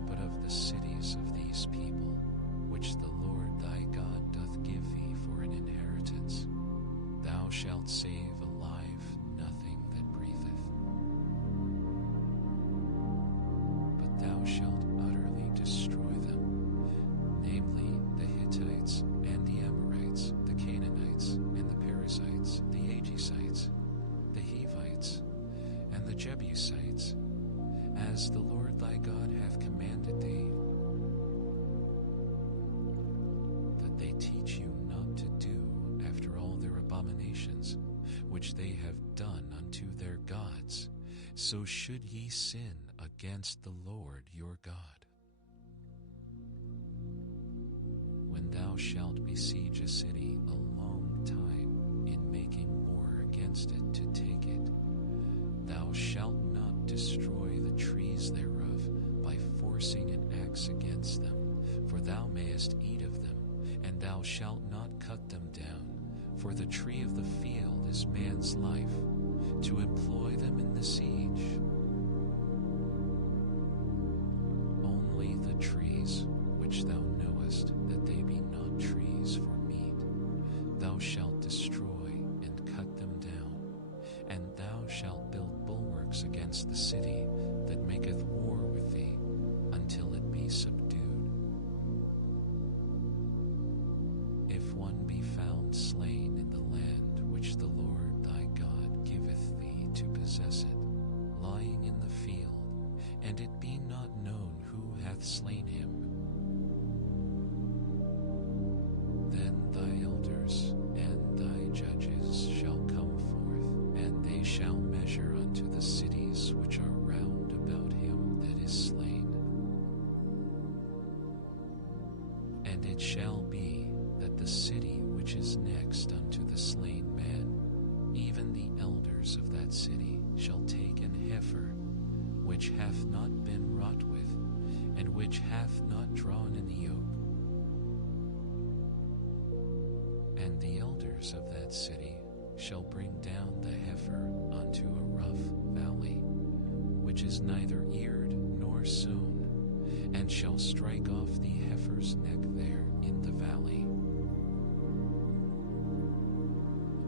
but of the cities of these people, which the Lord thy God doth give thee for an inheritance. Thou shalt save alive nothing that breatheth, but thou shalt utterly destroy them, namely the Hittites and the Amorites, the Canaanites and the Perizzites, the Ajezites, the Hivites, and the Jebusites, as the Lord thy God hath commanded thee, that they teach you not to do after all their abominations, which they have done unto their gods, so should ye sin against the Lord your God. When thou shalt besiege a city a long time in making war against it to take it, thou shalt not destroy the trees thereof by forcing an axe against them, for thou mayest eat of them, and thou shalt not cut them down, for the tree of the field is man's life, to employ them in the siege. Only the trees which thou knowest that they be not trees for meat, thou shalt destroy and cut them down, and thou shalt build bulwarks against the city that maketh war with thee, until it be subdued. If one be found slain in the land which the Lord thy God giveth thee to possess it, lying in the field, and it be not known who hath slain him, then thy elders and thy judges shall come forth, and they shall measure unto the cities which are round about him that is slain. And it shall be that the city which is next unto the slain man, even the elders of that city shall take an heifer, which hath not been wrought with, and which hath not drawn in the yoke. And the elders of that city shall bring down the heifer unto a rough valley, which is neither eared nor sown, and shall strike off the heifer's neck there in the valley.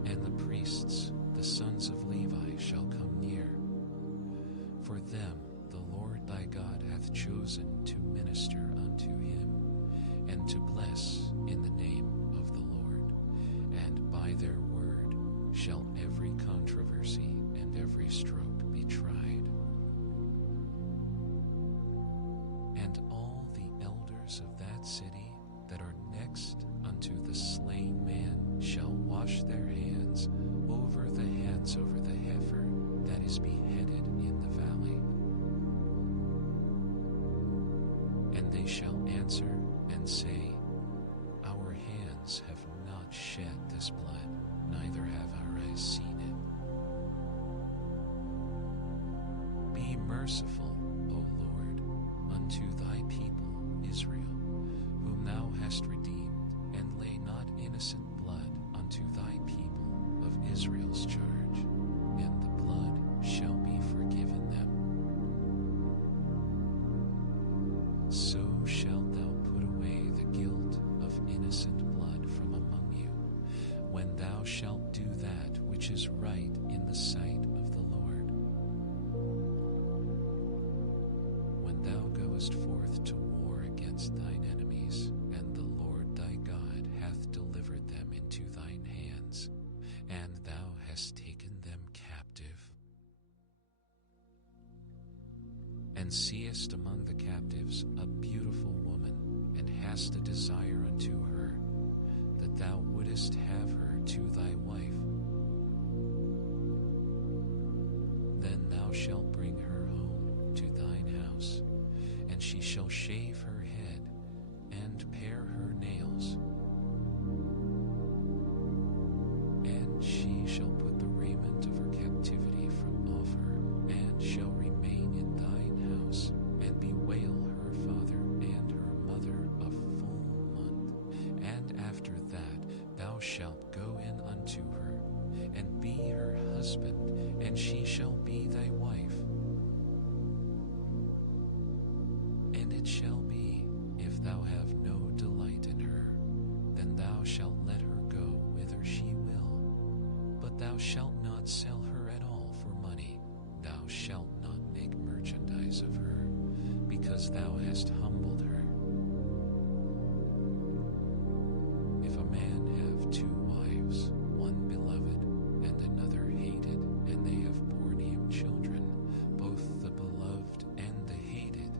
And the priests, the sons of Levi, shall come near. For them the Lord thy God hath chosen to minister unto him, and to bless in the name of the Lord, and by their word shall every controversy and every stroke be tried. And all the elders of that city that are next unto the slain man shall wash their hands over the heifer that is beheaded in the valley. And they shall answer and say, Our hands have not shed this blood, neither have our eyes seen it. Be merciful, O Lord, unto thy people Israel, whom thou hast redeemed, and lay not innocent blood unto thy people of Israel's charge, and the blood shall be forgiven them. So shalt thou put away the guilt of innocent blood from among you, when thou shalt do that which is right in the sight of the Lord. When thou goest forth to war against thine enemies, and the Lord thy God hath delivered them into thine hands, and thou hast taken them captive, and seest among the captives a beautiful woman, and hast a desire unto her, that thou wouldest have her to thy wife, then thou shalt bring her home to thine house, and she shall shave her head, shalt go in unto her, and be her husband, and she shall be thy wife. And it shall be, if thou have no delight in her, then thou shalt let her go whither she will. But thou shalt not sell her at all for money. Thou shalt not make merchandise of her, because thou hast humbled her. If a man have two wives, one beloved and another hated, and they have borne him children, both the beloved and the hated,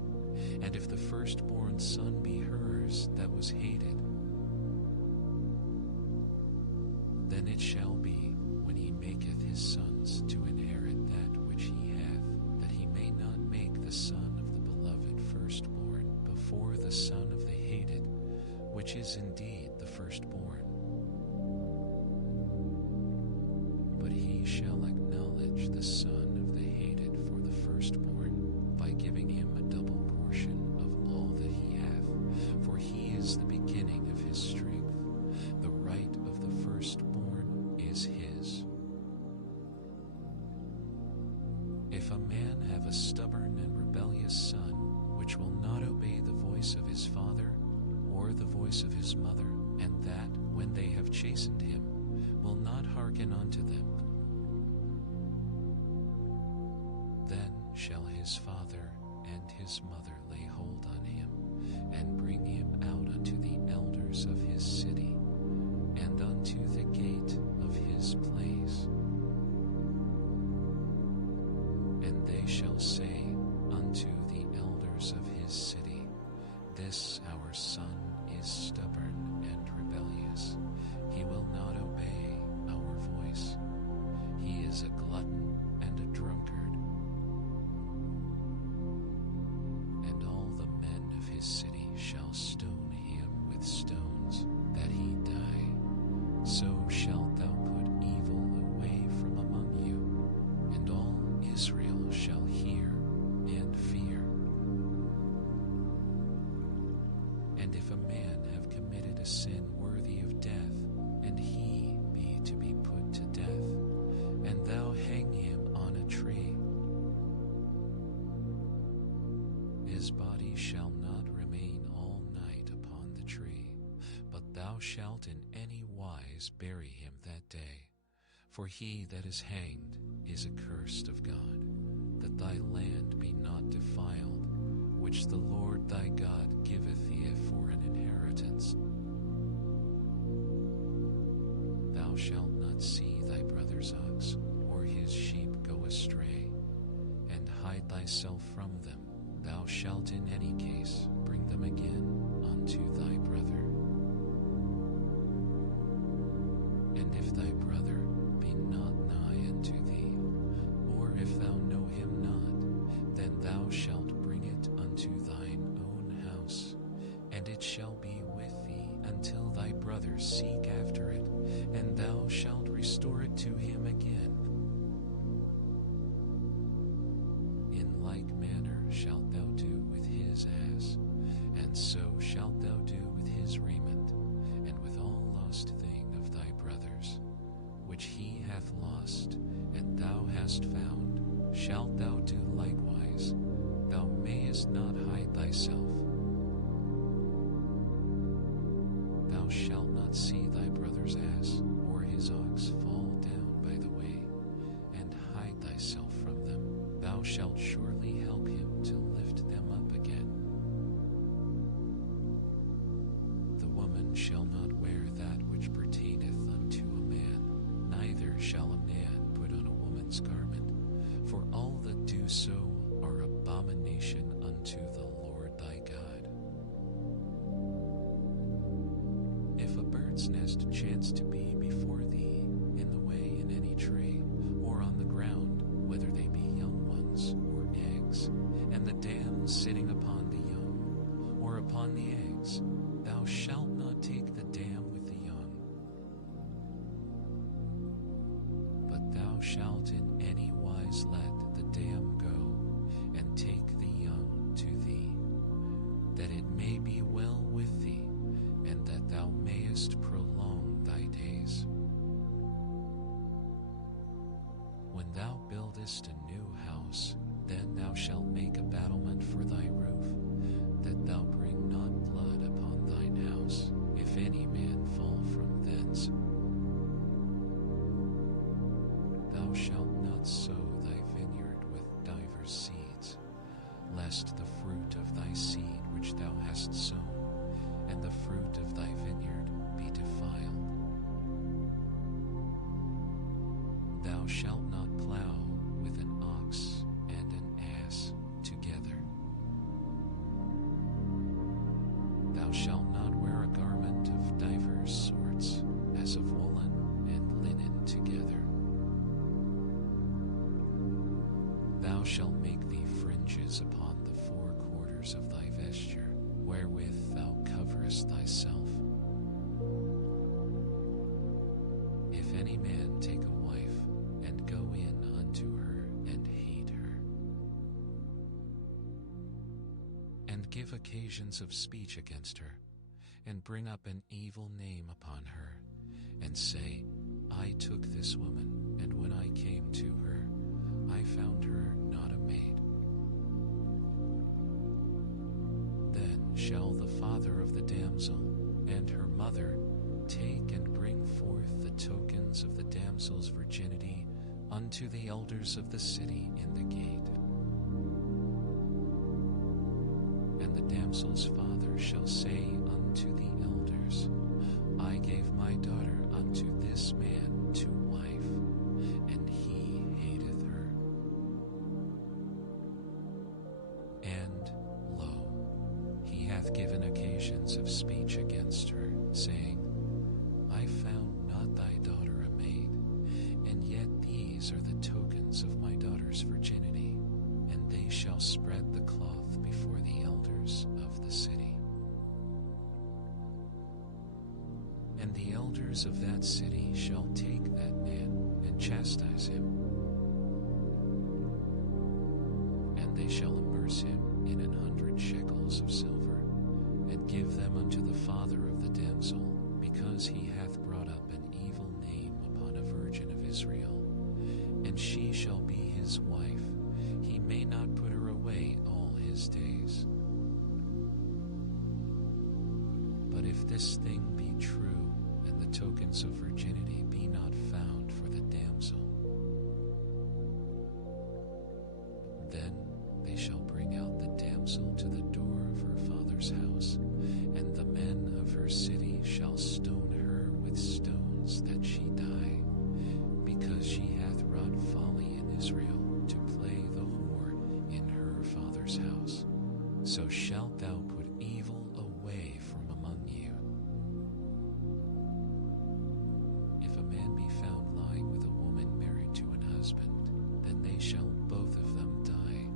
and if the firstborn son be hers that was hated, then it shall be, when he maketh his sons to inherit that which he hath, that he may not make the son of the beloved firstborn before the son of the hated, which is indeed the firstborn. But he shall acknowledge the son of the hated for the firstborn, by giving him a double portion of all that he hath, for he is the beginning of his strength. The right of the firstborn is his. If a man have a stubborn and rebellious son, which will not obey the voice of his father, or the voice of his mother, and that, when they have chastened him, will not hearken unto them, then shall his father and his mother lay hold on him, and bring him out unto the elders of his city, and unto the gate of his place. And they shall say unto the elders of his city, This our son is stubborn and rebellious. He will not obey our voice. He is a glutton and a drunkard. And all the men of his city shall stone him with stones, that he die. So shalt thou put evil away from among you, and all Israel shall hear and fear. And if a man have committed a sin worthy of death, and he be to be put to death, and thou hang him on a tree, his body shall not remain all night upon the tree, but thou shalt in any wise bury him that day. For he that is hanged is accursed of God, that thy land be not defiled, which the Lord thy God giveth thee for an inheritance. Thou shalt not see thy brother's ox or his sheep go astray, and hide thyself from them. Thou shalt in any case bring them again unto thy brother. And if thy brother be not nigh unto thee, or if thou know him not, then thou shalt bring it unto thine own house, and it shall be with thee until thy brother seek after it, and thou shalt restore it to him again. In like manner shalt thou do with his ass, and so shalt thou do with his raiment, and with all lost thing of thy brother's, which he hath lost, and thou hast found, shalt thou do likewise. Thou mayest not hide thyself. Thou shalt not see thy brother's ass or his ox fall down by the way, and hide thyself from them. Thou shalt surely help him to lift them up again. The woman shall not wear that which pertaineth unto a man, neither shall a man put on a woman's garment, for all that do so are abomination unto the Lord thy God. If a bird's nest chance to be before thee in the way in any tree, or on the ground, whether they be young ones or eggs, and the dam sitting upon the young, or upon the eggs, thou shalt not take the dam with the young, but thou shalt in any wise let the dam go, and take the young to thee, that it may be well with thee, and that thou mayest prolong thy days. buildest a new house, then thou shalt make a battlement for thy roof, that thou bring not blood upon thine house, if any man fall from thence. Thou shalt not sow thy vineyard with divers seeds, lest the fruit of thy seed which thou hast sown, and the fruit of thy vineyard be defiled. Thou shalt not plow with an ox and an ass together. Thou shalt not wear a garment of divers sorts, as of woolen and linen together. Thou shalt make thee fringes upon the four quarters of thy vesture, wherewith thou coverest thyself. If any man take a wife, and go in unto her, and hate her, and give occasions of speech against her, and bring up an evil name upon her, and say, I took this woman, and when I came to her, I found her not a maid. Then shall the father of the damsel and her mother take and bring forth the tokens of the damsel's virginity unto the elders of the city in the gate. And the damsel's father shall say unto the elders, I gave my daughter unto this man to wife, and he hateth her. And, lo, he hath given occasions of speech against her, saying, I found not thy daughter a maid, and yet these are the tokens of my daughter's virginity, and they shall spread the cloth before the elders of the city. And the elders of that city shall take that man and chastise him, and they shall immerse him in 100 shekels of silver, and give them unto the father of the damsel, because he hath brought up an evil name upon a virgin of Israel. And she shall be his wife, he may not put her away all his days. But if this thing be true, and the tokens of virginity be not found for the damsel, then they shall bring out the damsel to the door of her father's house, and the men of her city shall stone her with stones that she die, because she hath wrought folly in Israel to play the whore in her father's house. So shalt thou put evil away from among you. If a man be found lying with a woman married to an husband, then they shall both of them die,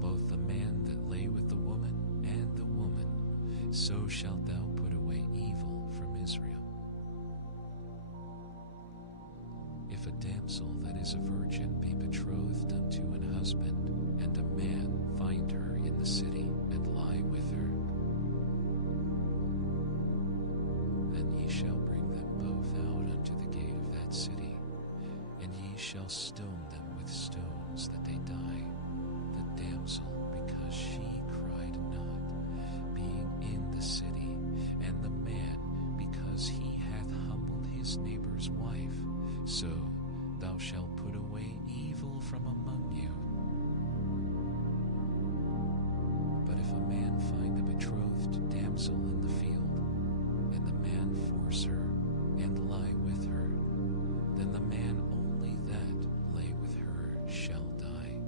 both the man that lay with the woman and the woman. So shalt thou put away evil from Israel. If a damsel that is a virgin be betrothed unto an husband, and a man find her in the city, and lie with her, then ye shall bring them both out unto the gate of that city, and ye shall stone them with stones that they die, the damsel because she cried not, being in the city, and the man because he hath humbled his neighbor's wife. So thou shalt put away evil from among you. But if a man find a betrothed damsel in the field, and the man force her, and lie with her, then the man only that lay with her shall die.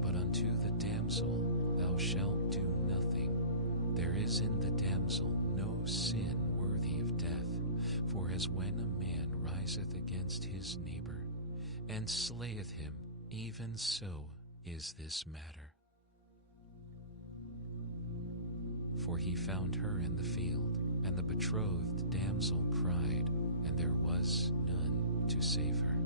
But unto the damsel thou shalt do nothing. There is in the damsel no sin worthy of death. For as when a man riseth against his neighbor, and slayeth him, even so is this matter. For he found her in the field, and the betrothed damsel cried, and there was none to save her.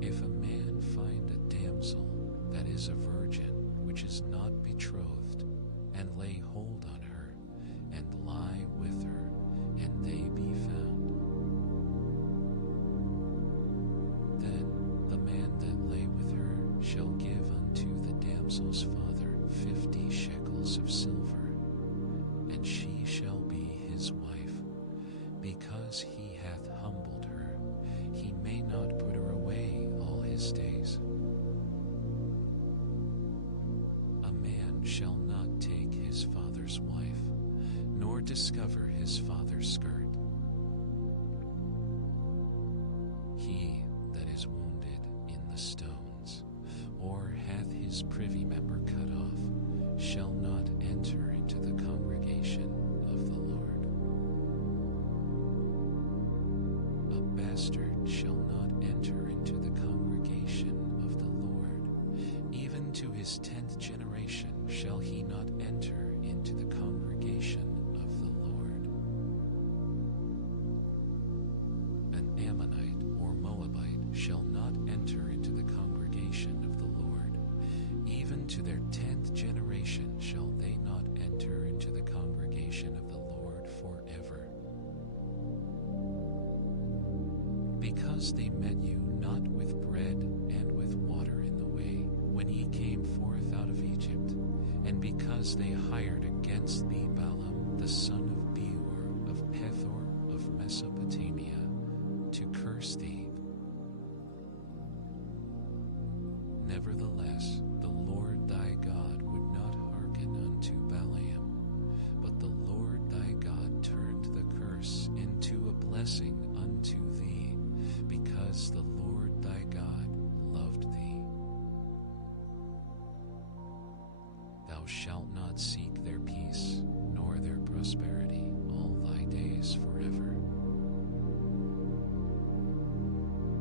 If a man find a damsel that is a virgin, which is not betrothed, and lay hold on her, and lie with her, and they be found, shall give unto the damsel's father 50 shekels of silver, and she shall be his wife, because he hath humbled her. He may not put her away all his days. A man shall not take his father's wife, nor discover his father's skirt. He that is wounded in the stones, or hath his privy member cut off, shall not enter into the congregation of the Lord. A bastard shall not enter into the congregation of the Lord. Even to his 10th generation shall he not enter into the congregation of the Lord. An Ammonite or Moabite shall not enter into the congregation of the Lord. Even to their 10th generation shall they not enter into the congregation of the Lord forever. Because they met you not with bread and with water in the way, when ye came forth out of Egypt, and because they hired against thee Balaam the son of Beor of Pethor of Mesopotamia, to curse thee. Nevertheless, the Lord thy God would not hearken unto Balaam, but the Lord thy God turned the curse into a blessing unto thee, because the Lord thy God loved thee. Thou shalt not seek their peace, nor their prosperity all thy days forever.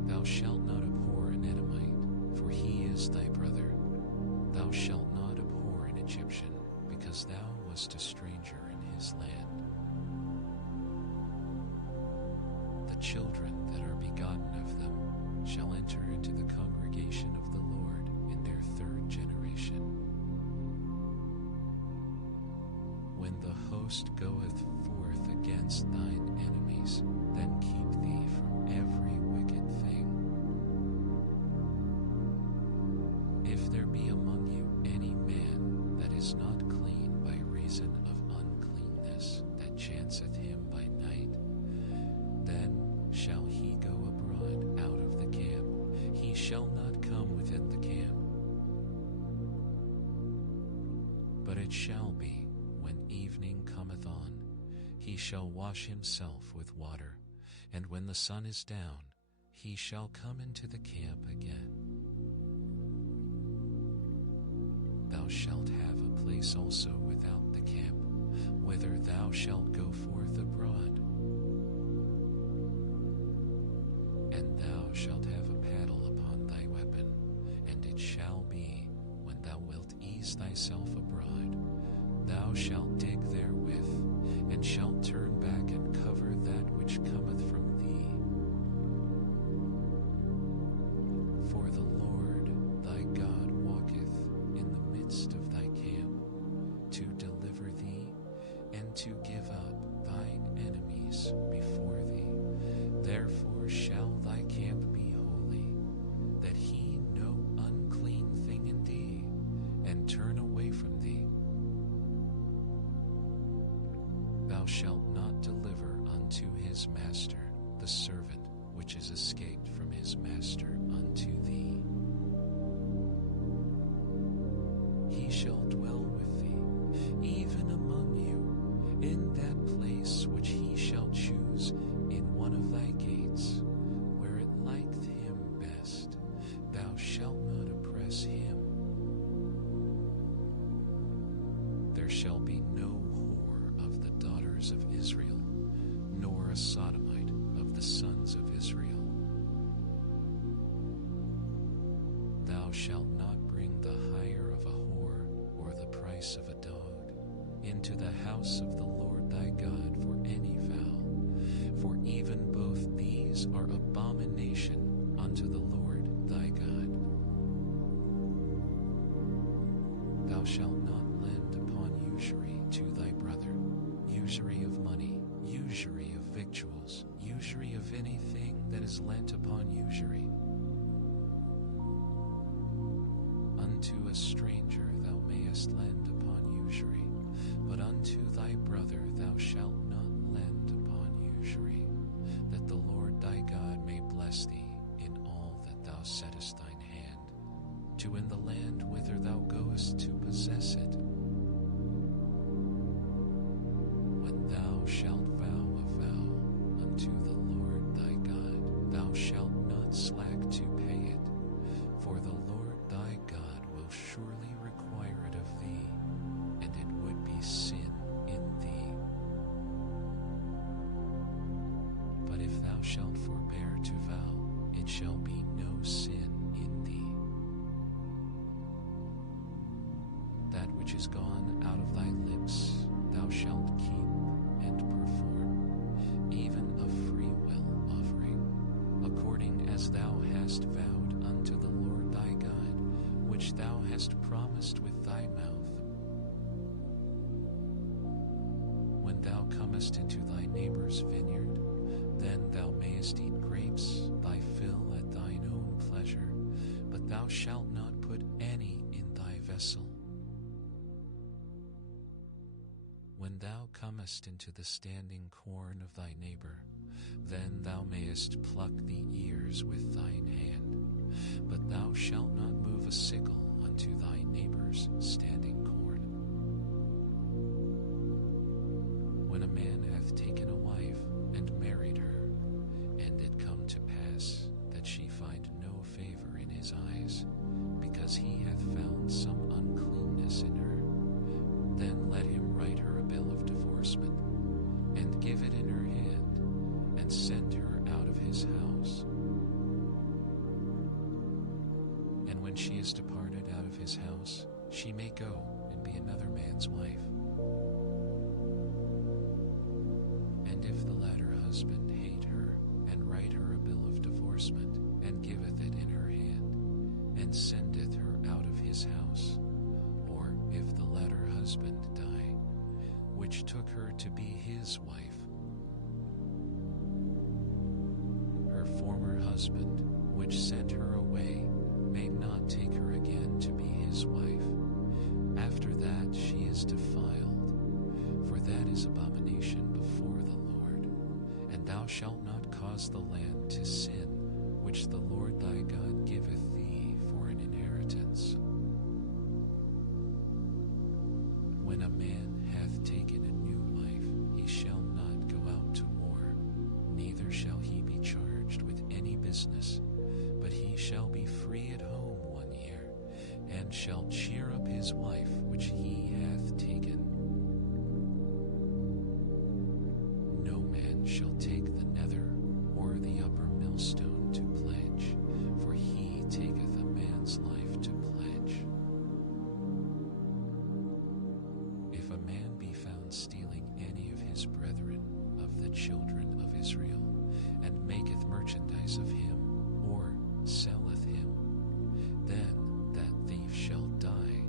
Thou shalt not abhor an Edomite, for he is thy brother. Thou shalt not abhor an Egyptian, because thou wast a stranger in his land. The children that are begotten of them shall enter into the congregation of the Lord in their 3rd generation. When the host goeth forth against thine enemies, then keep thee from every wicked thing. If there be among you any man that is not clean by reason of uncleanness that chanceth him by night, then shall he go abroad out of the camp. He shall not come within the camp. But it shall be, when evening cometh on, he shall wash himself with water, and when the sun is down, he shall come into the camp again. Thou shalt have a place also without the camp, whither thou shalt go forth abroad. And thou shalt have a paddle upon thy weapon, and it shall be, when thou wilt ease thyself abroad, thou shalt dig therewith, and shalt turn back and cover that which cometh from thee. For the Lord thy God walketh in the midst of thy camp, to deliver thee, and to give up thine enemies before thee. Therefore shall thy camp be holy, that he know unclean thing in thee, and turn away from thee. Thou shalt not deliver unto his master the servant which is escaped from his master unto thee. He shall dwell with thee, even among you, in that place which he shall choose in one of thy gates, where it liketh him best. Thou shalt not oppress him. There shall be no whore of the daughters of Israel, nor a sodomite of the sons of Israel. Thou shalt not bring the hire of a whore, or the price of a dog, into the house of the Lord thy God for any vow, for even both these are abomination unto the Lord thy God. Thou shalt not lend upon usury to thy brother, usury of money, usury of victuals, usury of anything that is lent upon usury. unto a stranger thou mayest lend upon usury, but unto thy brother thou shalt not lend upon usury, that the Lord thy God may bless thee in all that thou settest thine hand, to in the land whither thou goest to possess it. When thou shalt vow a vow unto the Lord thy God, thou shalt not slack to pay it, for the Lord thy God will surely require it of thee, and it would be sin in thee. But if thou shalt forbear to vow, it shall be no sin in thee. That which is gone out of thy lips thou shalt keep and perform, even a free will offering, according as thou hast vowed unto the Lord thy God, which thou hast promised with thy mouth. When thou comest into thy neighbor's vineyard, then thou mayest eat grapes thy fill at thine own pleasure, but thou shalt not put any in thy vessel. When thou comest into the standing corn of thy neighbor, then thou mayest pluck the ears with thine hand, but thou shalt not move a sickle unto thy neighbor's standing corn. When a man hath taken a wife and married her, and it come to pass that she find no favor in his eyes, because he hath found some uncleanness in her, then let him write her a bill of divorcement, and give it in her hand, and send her out of his house. And when she is departed out of his house, she may go and be another man's wife. And if the latter husband hate her, and write her a bill of divorcement, and giveth it in her hand, and sendeth her out of his house, or if the latter husband die, which took her to be his wife, her former husband, which sent her away, may not take her again to be his wife. After that she is defiled, for that is abomination before the Lord. And thou shalt not cause the land to sin, which the Lord thy God giveth thee for an inheritance. When a man hath taken a new wife, he shall not go out to war, neither shall he be charged with any business, but he shall be free at home 1 year, and shall cheer up his wife which he hath taken. No man shall take the nether or the upper millstone to pledge, for he taketh a man's life to pledge. If a man be found stealing any of his brethren of the children of Israel, and maketh merchandise of him, or selleth him, then that thief shall die,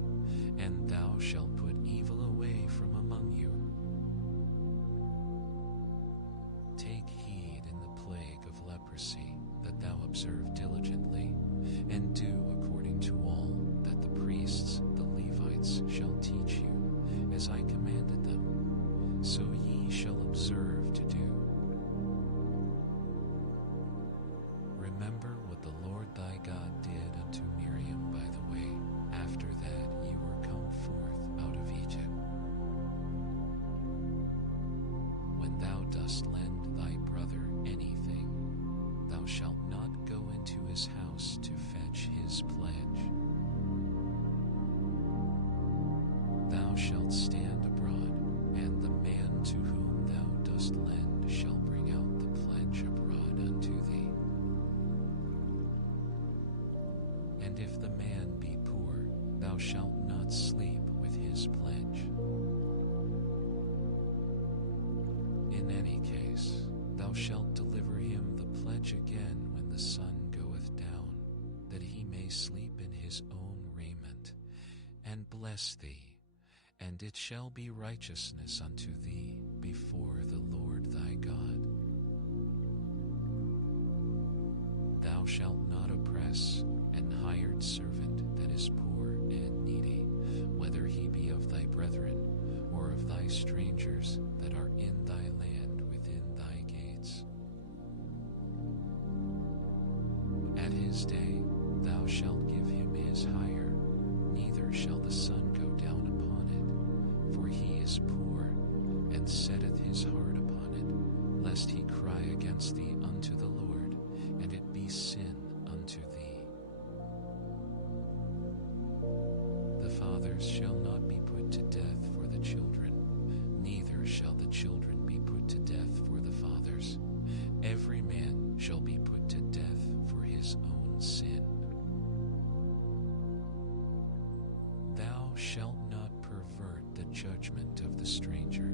and thou shalt put evil away from among you. Take heed in the plague of leprosy, that thou observe diligently, and do according to all that the priests, the Levites, shall teach you, as I commanded them, so ye shall observe to do. Remember what the Lord thy God did unto Miriam by the way, after that ye were come forth out of Egypt. When thou dost lend thy brother anything, thou shalt not go into his house to fetch his pledge. Thou shalt stand abroad, and the man to whom thou dost lend shall bring out the pledge abroad unto thee. And if the man be poor, thou shalt not sleep with his pledge. In any case, thou shalt deliver him the pledge again when the sun goeth down, that he may sleep in his own raiment, and bless thee, and it shall be righteousness unto thee before the Lord thy God. Thou shalt not oppress an hired servant that is poor strangers that are in thy land within thy gates. At his day thou shalt give him his hire, neither shall the sun go down upon it, for he is poor, and setteth his heart upon it, lest he cry against thee unto the Lord, and it be sin unto thee. The fathers shall not be put to death for the children, neither shall the children be put to death for the fathers. Every man shall be put to death for his own sin. Thou shalt not pervert the judgment of the stranger,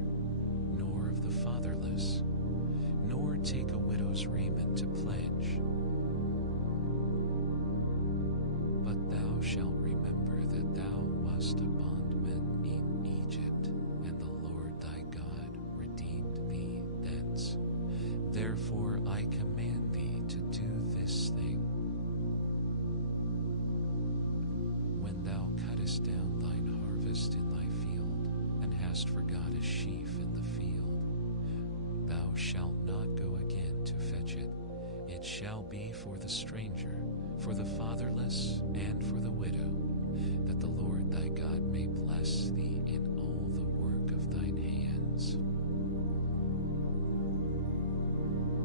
nor of the fatherless, nor take a widow's raiment to pledge. But thou shalt remember that thou wast a bondman in Egypt, and the Lord thy God redeemed thee thence. Therefore I command thee to do this thing. When thou cuttest down thine harvest in thy field, and hast forgot a sheaf in the field, thou shalt not go again to fetch it. It shall be for the stranger, for the fatherless, and for the widow, that the Lord thy God may bless thee in all the work of thine hands.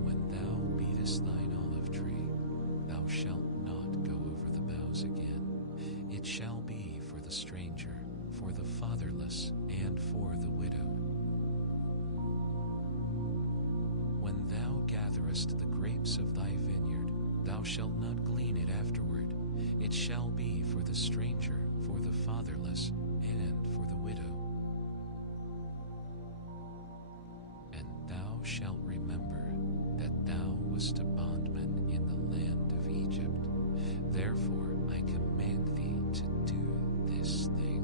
When thou beatest thine olive tree, thou shalt not go over the boughs again. It shall be for the stranger, for the fatherless, and for the widow. When thou gatherest the grapes of thy vineyard, thou shalt not glean it afterward. It shall be for the stranger, for the fatherless, and for the widow. And thou shalt remember that thou wast a bondman in the land of Egypt. Therefore I command thee to do this thing.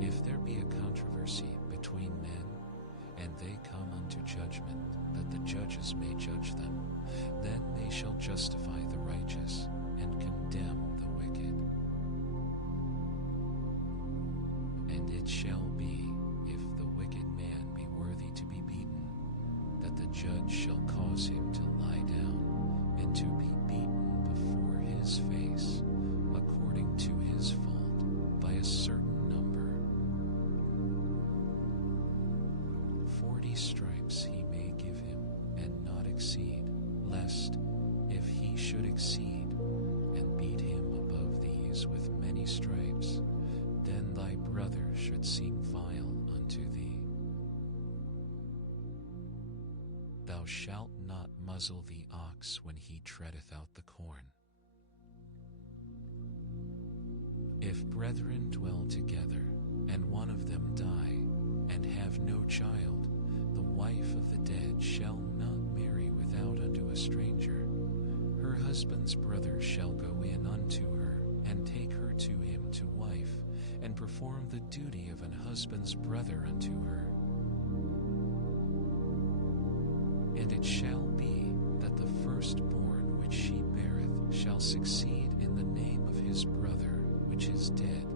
If there be a controversy between men, and they come unto judgment, that the judges may judge them, then they shall justify the righteous, and condemn the wicked. And it shall be, if the wicked man be worthy to be beaten, that the judge shall cause him to lie down, and to be beaten before his face, according to his fault, by a certain number. 40 stripes he may give him, and not exceed, lest, if he should exceed, and beat him above these with many stripes, then thy brother should seem vile unto thee. Thou shalt not muzzle the ox when he treadeth out the corn. If brethren dwell together, and one of them die, and have no child, the wife of the dead shall not marry without unto a stranger. Her husband's brother shall go in unto her, and take her to him to wife, and perform the duty of an husband's brother unto her. And it shall be that the firstborn which she beareth shall succeed in the name of his brother which is dead,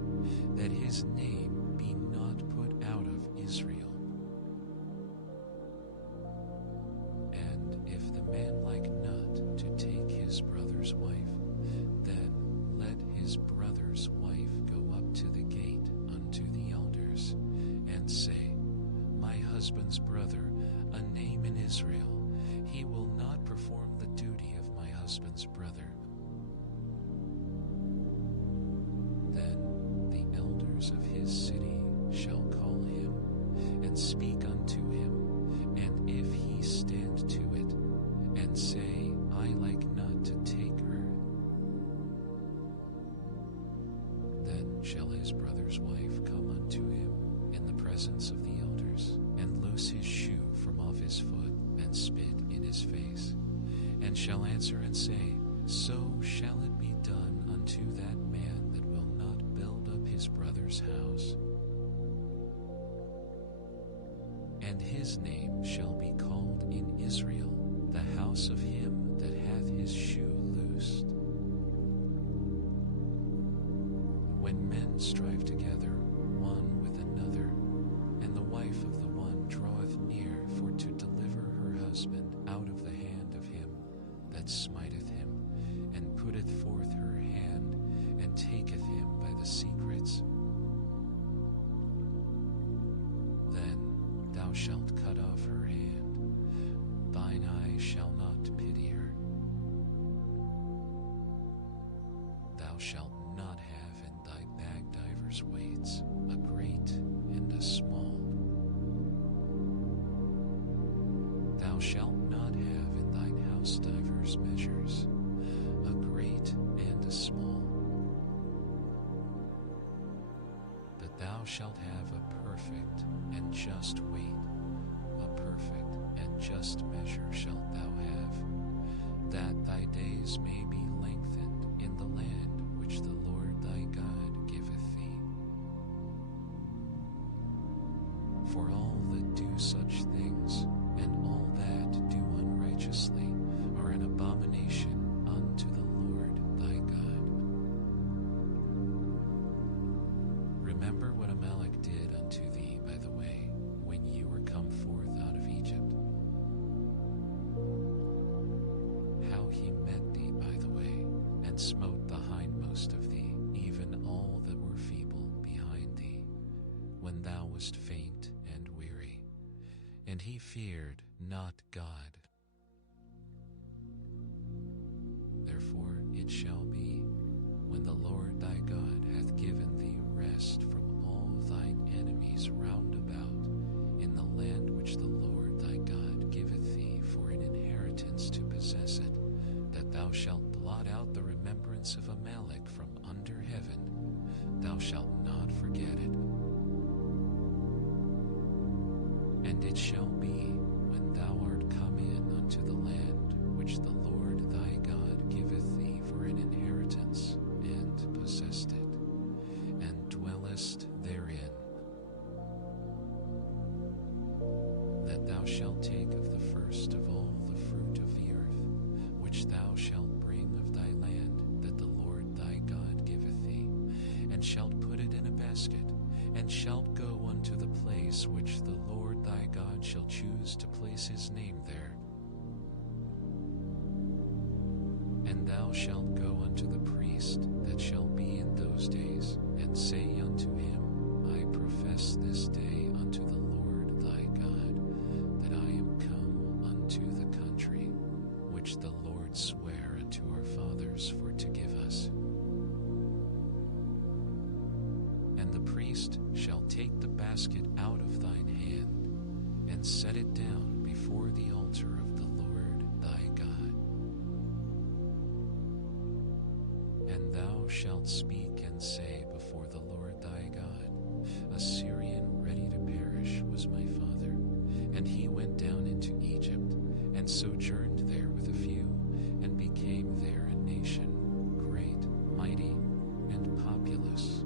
that his name be not put out of Israel. And if the man like not to take his brother's wife, then let his brother's wife go up to the gate unto the elders, and say, My husband's brother, a name in Israel, he will not perform the duty of my husband's brother. Then the elders of his city shall call him, and speak unto him, and if he stand to it, and say, I like not to take her, then shall his brother's wife come unto him in the presence of the elders, and loose his shoe from off his foot, and spit in his face, and shall answer and say, So shall it be done unto that man that will not build up his brother's house. And his name shall be called in Israel, the house of him that hath his shoe loosed. When men strive together, that smiteth him, and putteth forth her hand, and taketh him by the secrets. Then thou shalt cut off her hand, thine eye shall not pity her. Thou shalt not have in thy bag divers weights, a great and a small. Thou shalt not have in thine house divers measures, a great and a small. But thou shalt have a perfect and just weight, a perfect and just measure shalt thou have, that thy days may be lengthened in the land which the Lord thy God giveth thee. For all that do such things, and all that do unrighteously, are an abomination unto the Lord thy God. Remember what Amalek did unto thee by the way, when ye were come forth out of Egypt. How he met thee by the way, and smote the hindmost of thee, even all that were feeble behind thee, when thou wast faint and weary. And he feared not God. Therefore it shall be, when the Lord thy God hath given thee rest from all thine enemies round about, in the land which the Lord thy God giveth thee for an inheritance to possess it, that thou shalt blot out the remembrance of Amalek from under heaven, thou shalt not forget it. And it shall be, when thou art come in unto the land which the Lord thy God giveth thee for an inheritance, and possessed it, and dwellest therein, that thou shalt take of the first of all the fruit of the earth, which thou shalt bring of thy land that the Lord thy God giveth thee, and shalt put it in a basket, and shalt go unto the place which the Lord thy God shall choose to place his name there. And thou shalt go unto the priest that shall be in those days, and say unto him, I profess this day unto the Lord thy God, that I am come unto the country which the Lord sware unto our fathers for to give us. And the priest shall take the basket out of thine hand, and set it down before the altar of the Lord thy God. And thou shalt speak and say before the Lord thy God, a Syrian ready to perish was my father, and he went down into Egypt, and sojourned there with a few, and became there a nation, great, mighty, and populous.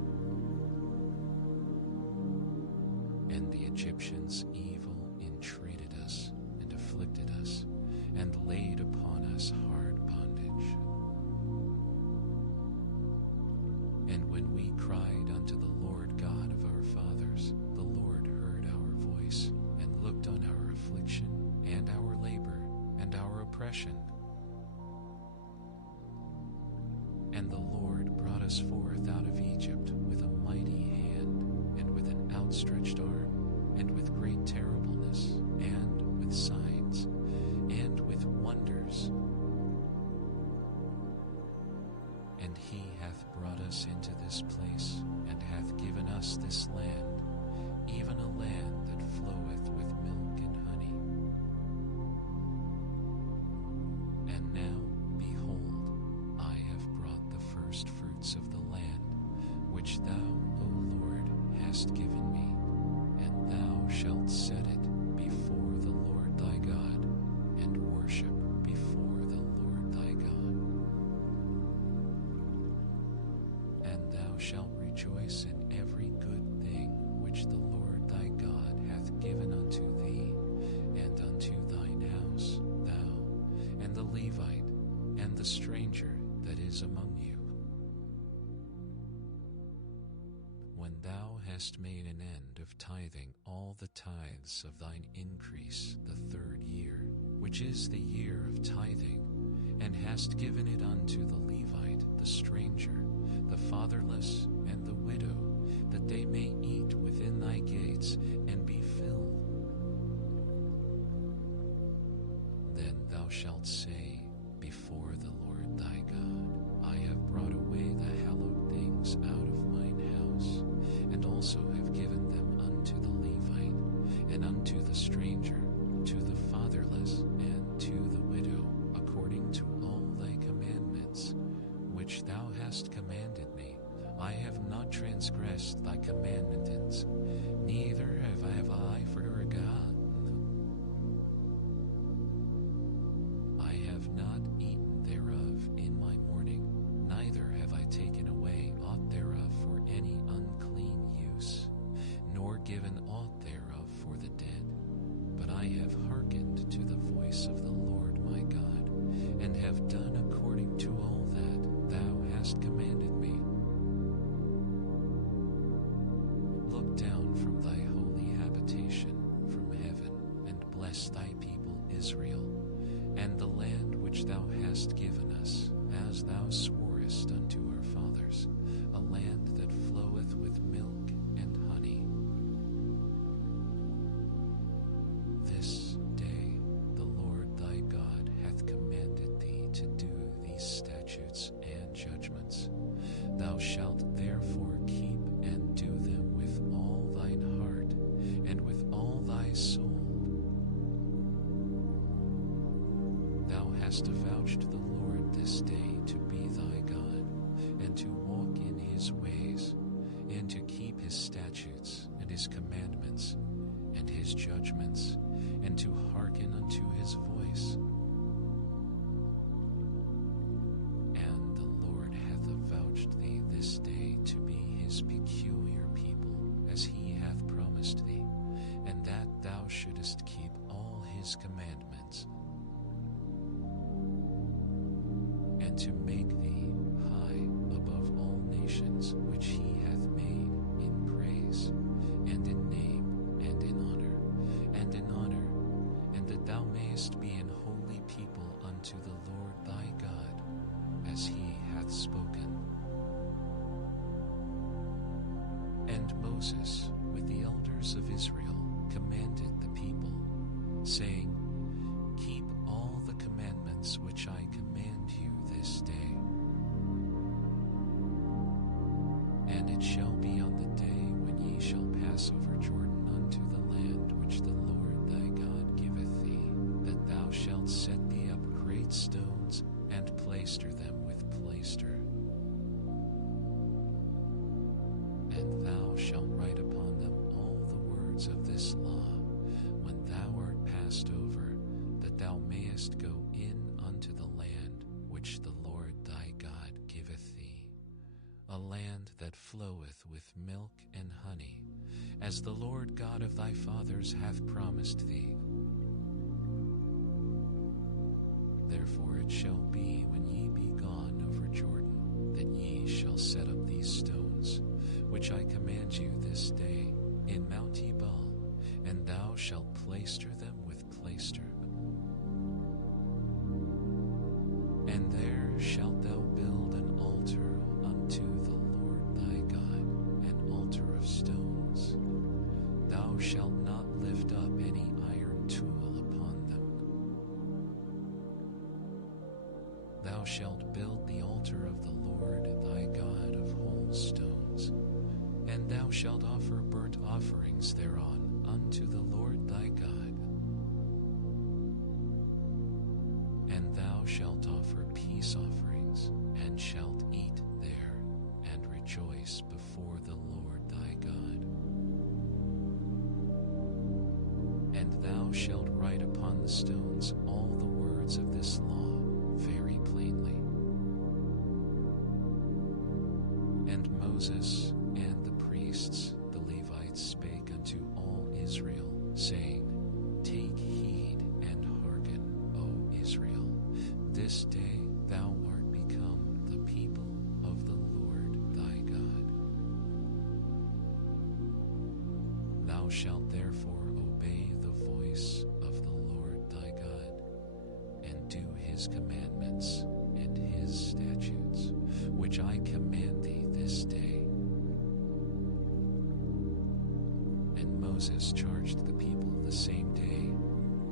And the Egyptians evil entreated us, and afflicted us, and laid upon us hard bondage. And when we cried unto the Lord God of our fathers, the Lord heard our voice, and looked on our affliction, and our labor, and our oppression. And the Lord brought us forth out of Egypt with a mighty hand, and with an outstretched arm, and with great terribleness, and with signs, and with wonders. And he hath brought us into this place, and hath given us this land, even a land that floweth with milk and honey. And now, behold, I have brought the first fruits of the land, which thou, O Lord, hast given me, and thou shalt set it before the Lord thy God, and worship before the Lord thy God. And thou shalt rejoice in every good thing which the Lord thy God hath given unto thee, and unto thine house, thou, and the Levite, and the stranger that is among you. When thou hast made an end of tithing all the tithes of thine increase the third year, which is the year of tithing, and hast given it unto the Levite, the stranger, the fatherless, and the widow, that they may eat within thy gates and be filled. Then thou shalt say before the Lord thy God, I have brought away the hallowed things out of mine house, and also have given them unto the Levite, and unto the stranger, to the fatherless, and to the widow, according to all thy commandments, which thou hast commanded me. I have not transgressed thy commandments, neither have I forgotten. I have not eaten thereof in my mourning, neither have I taken away aught thereof for any unclean use, nor given aught thereof for the dead. But I have hearkened to the voice of the Lord my God, and have done according to all that thou hast commanded me. Look down from thy holy habitation from heaven, and bless thy people Israel, and the land which thou hast given us, as thou sworest unto our fathers, a land that floweth with milk and honey. This day the Lord thy God hath commanded thee to do these statutes and judgments. Thou shalt therefore keep and do them with all thine heart and with all thy soul. Thou hast avouched the Lord this day to be thy God, and to walk in his ways, and to keep his statutes and his commandments and his judgments, and to hearken unto his voice. And the Lord hath avouched thee this day to be his peculiar people, as he hath promised thee, and that thou shouldest keep all his commandments, and to make thee high above all nations which he hath made in praise, and in name, and in honor, and that thou mayest be an holy people unto the Lord thy God, as he hath spoken. And Moses, with the elders of Israel, commanded the people, saying, Keep all the commandments which I command you this day. And it shall be on the day when ye shall pass over Jordan unto the land which the Lord thy God giveth thee, that thou shalt set thee up great stones, and plaister them with plaister. And thou shalt write upon them all the words of this law, when thou art passed over, that thou mayest go in unto the land which the Lord thy God giveth thee, a land that floweth with milk and honey, as the Lord God of thy fathers hath promised thee. Therefore it shall be when ye be gone over Jordan, that ye shall set up these stones, which I command you this day, in Mount Ebal, and thou shalt plaister them with plaister. And there shalt thou build an altar unto the Lord thy God, an altar of stones. Thou shalt not lift up any iron tool upon them. Thou shalt build the altar of the Lord thy God of whole stones, and thou shalt offer burnt offerings thereon unto the Lord thy God. And thou shalt offer peace offerings, and shalt eat there, and rejoice before the Lord thy God. And thou shalt write upon the stones all the words of this law very plainly. And Moses and the priests, the Levites, spake unto all Israel, saying, Take heed and hearken, O Israel. This day thou art become the people of the Lord thy God. Thou shalt therefore obey the voice of the Lord thy God, and do his commandments, his statutes, which I command thee this day. And Moses charged the people the same day,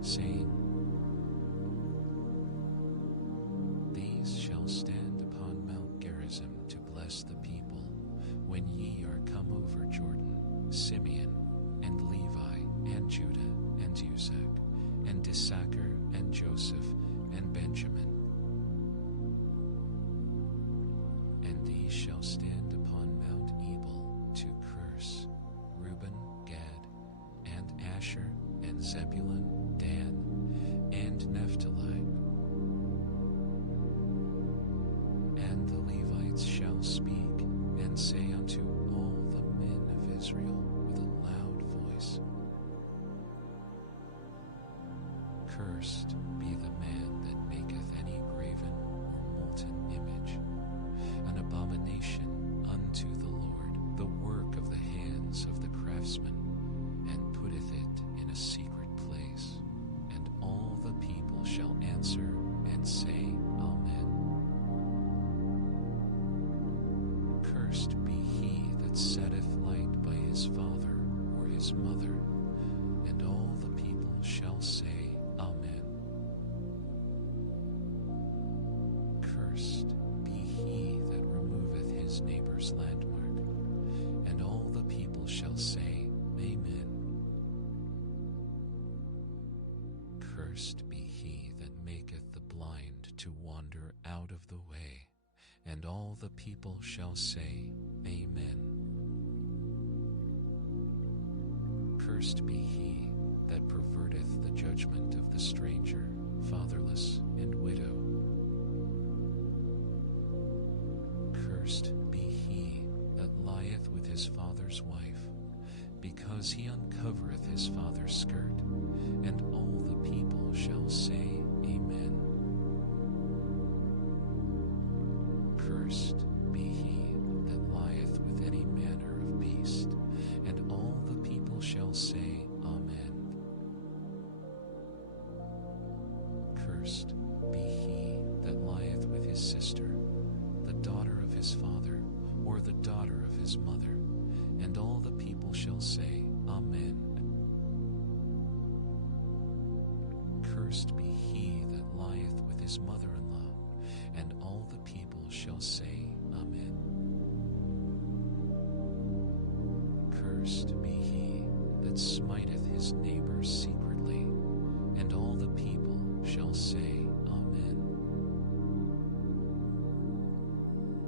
saying, These shall stand upon Mount Gerizim to bless the people, when ye are come over Jordan, Simeon, and Levi, and Judah, and Uzak, and Issachar, and Joseph, and Benjamin. And these shall stand upon Mount Ebal to curse Reuben, Gad, and Asher, and Zebulun, Dan, and Naphtali. And the Levites shall speak, and say unto all the men of Israel with a loud voice, Cursed be the man that maketh any graven or molten image, an abomination unto the Lord, the work of the hands of the craftsman, and putteth it in a secret place. And all the people shall answer and say, Amen. Cursed be he that setteth light by his father or his mother. And all the people shall say, Amen. Cursed be he that removeth his neighbor's landmark. And all the people shall say, Amen. Cursed be he that maketh the blind to wander out of the way. And all the people shall say, Amen. Cursed be he that perverteth the judgment of the stranger, fatherless, and widow. Cursed be he that lieth with his father's wife, because he uncovereth his father's skirt. And all the people shall say, Amen. Cursed be he that lieth with any manner of beast. And all the people shall say, Amen. Cursed be he that lieth with his sister, the daughter of his father, or the daughter of his mother. And all the people shall say, Amen. Cursed be he that lieth with his mother-in-law. And all the people shall say, Amen. Cursed be he that smiteth his neighbor secretly. And all the people shall say, Amen.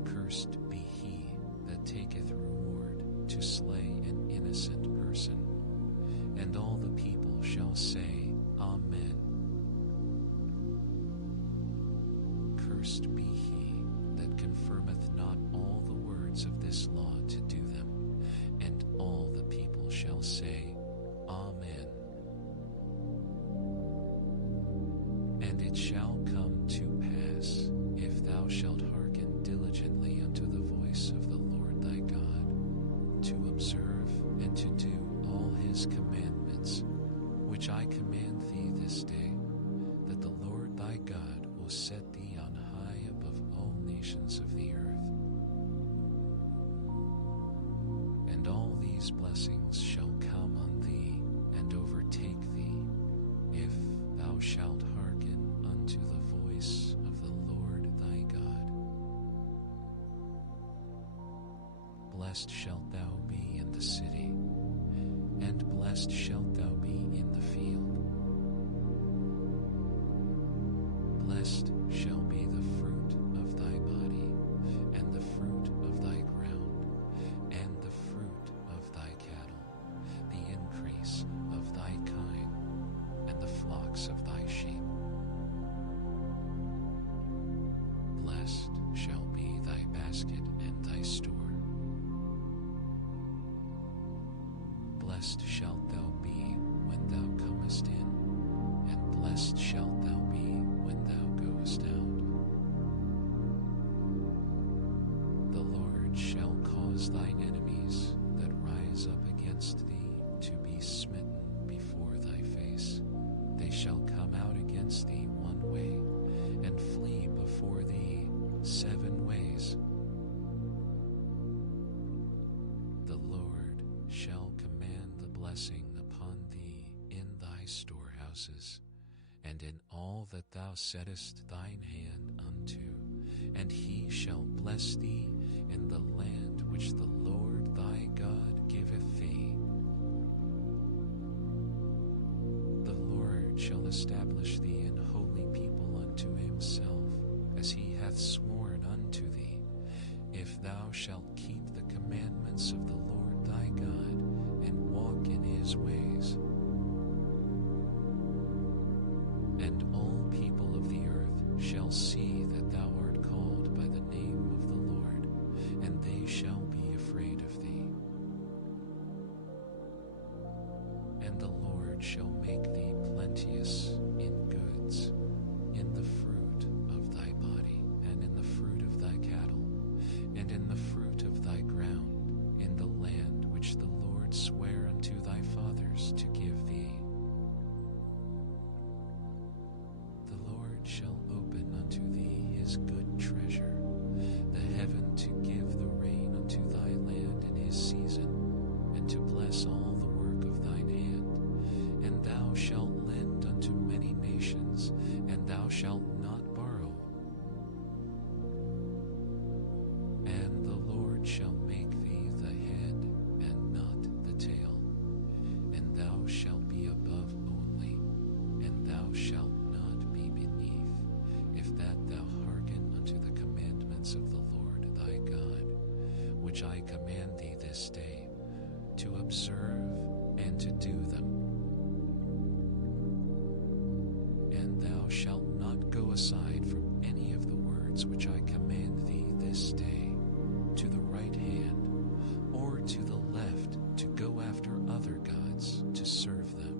Cursed be he that taketh reward to slay an innocent person. And all the people shall say, Amen. Cursed be he that confirmeth not all the words of this law to do them. And all the people shall say, Amen. And it shall come to pass, if thou shalt hearken diligently unto the voice of the Lord thy God, to observe and to do all his commandments, which I command thee this day, that the Lord thy God will set thee on high above all nations of the earth. And all these blessings shall come on thee and overtake thee, if thou shalt hearken unto the voice of the Lord thy God. Blessed shalt thou be in the city, and blessed shalt thou be in the field. Blessed shall be the fruit of thy body, and the fruit of thy ground, and the fruit of thy cattle, the increase of thy kine, and the flocks of thy sheep. Blessed shall be thy basket and thy store. Blessed shalt thou be when thou comest in, and blessed shalt thou be when thou goest out. The Lord shall cause thine enemies that rise up against thee to be smitten before thy face. They shall come out against thee one way, and flee before thee houses, and in all that thou settest thine hand unto, and he shall bless thee in the land which the Lord thy God giveth thee. The Lord shall establish thee an holy people unto himself, as he hath sworn unto thee, if thou shalt keep the commandments of the Lord thy God, and walk in his ways. And all people of the earth shall see that thou art called by the name of the Lord, and they shall be afraid of thee. And the Lord shall make thee plenteous in goods, in the fruit of thy body, and in the fruit of thy cattle, and in the fruit of thy ground, in the land which the Lord sware unto thy fathers to give thee. The Lord shall open unto thee his good treasure, the heaven to give the rain unto thy land in his season, and to bless all the work of thine hand. And thou shalt lend unto many nations, and thou shalt not borrow. And the Lord shall make thee the head, and not the tail. And thou shalt be above only, and thou shalt not be beneath, if that thou hearken unto the commandments of the Lord thy God, which I command thee this day, to observe and to do them. And thou shalt not go aside from any of the words which I command thee this day, to the right hand, or to the left, to go after other gods, to serve them.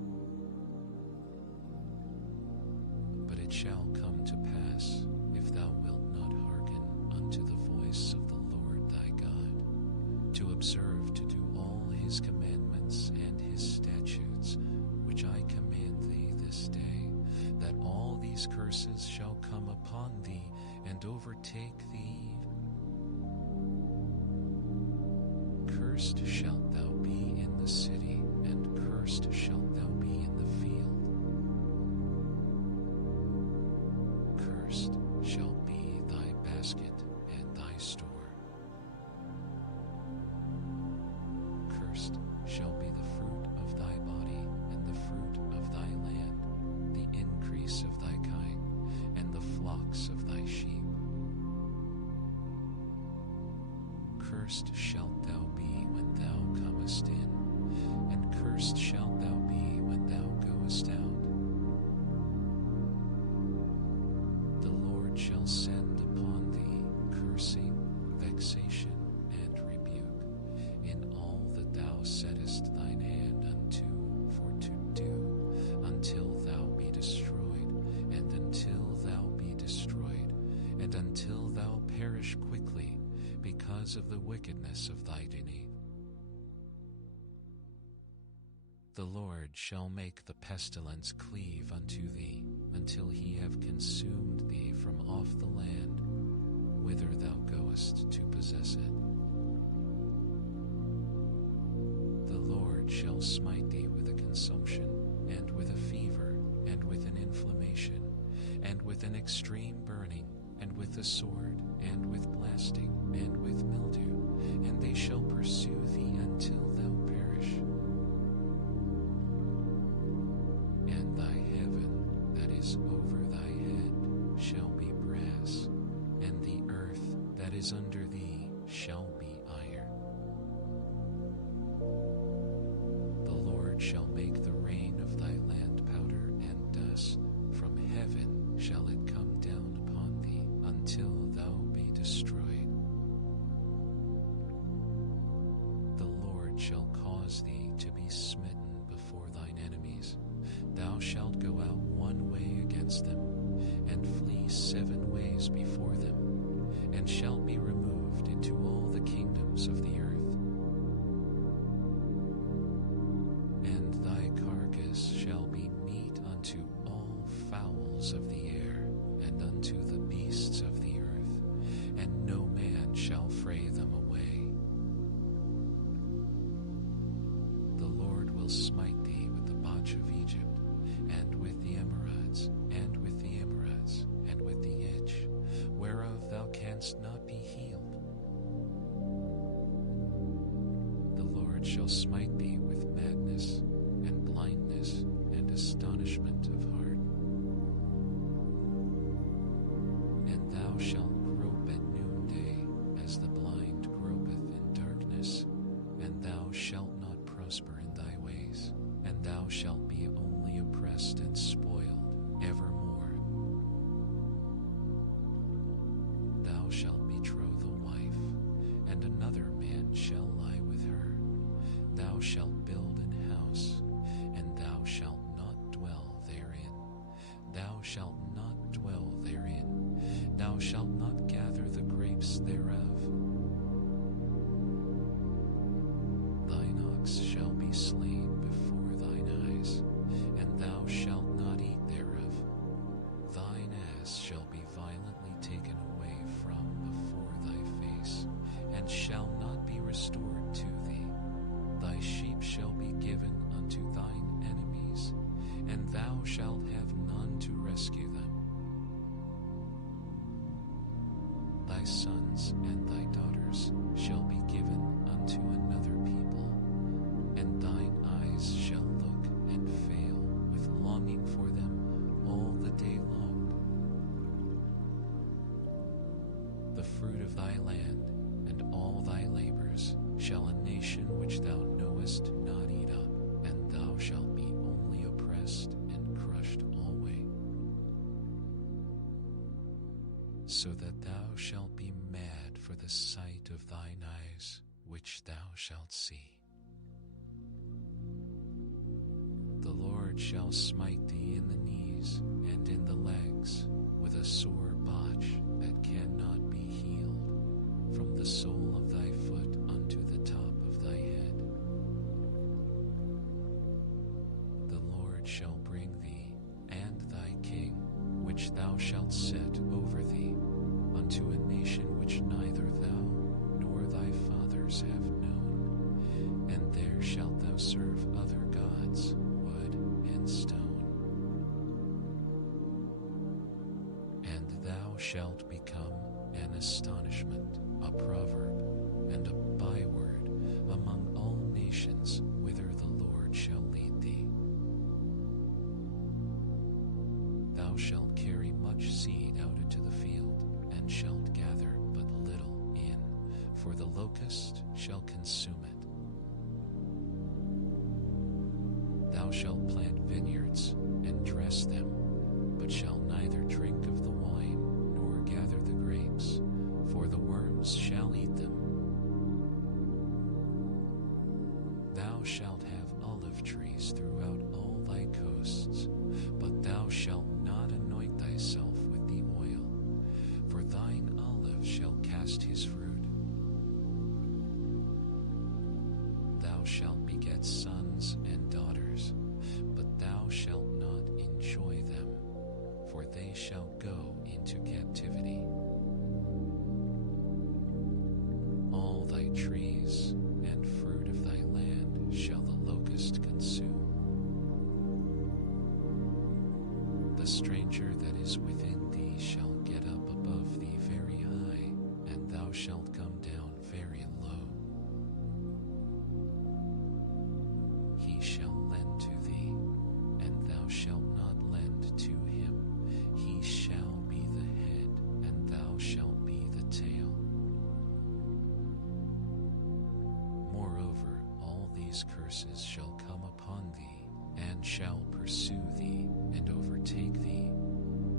But it shall come to pass, if thou wilt not hearken unto the voice of the Lord thy God, to observe to do all his commandments and his statutes, which I command thee this day, that all these curses shall come upon thee and overtake thee. Cursed shalt thou be in the city, and cursed shalt thou be in the field. Cursed shall be thy basket and thy store. Cursed shall be the fruit of thy body, and the fruit of thy land, the increase of thy kind, and the flocks of thy sheep. Cursed shalt thou be when thou comest in, and cursed shalt thou be when thou goest out. The Lord shall send upon thee cursing, vexation, and rebuke, in all that thou settest thine hand unto for to do, until thou be destroyed, and until thou be destroyed, and until thou perish quickly, because of the wickedness of thy deeds. The Lord shall make the pestilence cleave unto thee, until he have consumed thee from off the land, whither thou goest to possess it. The Lord shall smite thee with a consumption, and with a fever, and with an inflammation, and with an extreme burning, and with the sword, and with blasting, and with mildew, and they shall pursue thee until thou perish. And thy heaven that is over thy head shall be brass, and the earth that is under thee shall be iron. The Lord shall make the rain of thy land powder and dust, from heaven shall it come down upon thee, until thou be destroyed. The Lord shall cause thee to be smitten before thine enemies. Thou shalt go out one way against them, and flee 7 ways before them, and shalt be removed into all the kingdoms of the earth. And thy carcass shall be meat unto all fowls of the air, and unto the beasts of the earth, and no man shall fray them away. The Lord will smite thee with the botch of Egypt, and with canst not be healed. The Lord shall smite thee with madness and blindness and astonishment of heart. And thou shalt grope at noonday as the blind gropeth in darkness, and thou shalt not prosper in thy ways, and thou shalt be only oppressed and spoiled evermore. Thou shalt betroth a wife, and another man shall lie with her. Thou shalt build an house, and thou shalt not dwell therein. Thou shalt not dwell therein. Thou shalt not gather the grapes thereof. Thine ox shall be slain before thine eyes, and thou shalt not eat thereof. Thine ass shall be violently taken away from before thy face, and shall not be restored to thee. Thy sheep shall be given unto thine enemies, and thou shalt have none to rescue them. Thy sons and thy daughters shall be given unto another people, and thine eyes shall look and fail with longing for them all the day long. The fruit of thy land and all thy labors shall a nation which thou knowest not eat up, and thou shalt be only oppressed and crushed alway, so that thou shalt be mad for the sight of thine eyes, which thou shalt see. The Lord shall smite thee in the knees and in the legs with a sore botch that cannot be healed, from the sole of thy foot unto the top of thy head. The Lord shall bring thee and thy king, which thou shalt set over thee, unto a nation which neither thou nor thy fathers have known, and there shalt thou serve other gods, wood and stone. And thou shalt become an astonishment, a proverb, and a byword among all nations whither the Lord shall lead thee. Thou shalt carry much seed out into the field, and shalt gather but little in, for the locust shall consume it. Thou shalt plant vineyards and dress them, but shalt neither drink of the wine nor gather the grapes, for the worms shall eat them. Thou shalt have olive trees throughout all thy coasts, but thou shalt not anoint thyself with the oil, for thine olive shall cast his fruit. Thou shalt beget sons and daughters, but thou shalt not enjoy them, for they shall go into captivity. All thy trees and fruit of thy land shall the locust consume. The stranger that is within thee shall get up above thee very high, and thou shalt come down very low. He shall lend to thee, and thou shalt not lend to him. He shall be the head, and thou shalt be the tail. Moreover, all these curses shall come upon thee, and shall pursue thee, and overtake thee,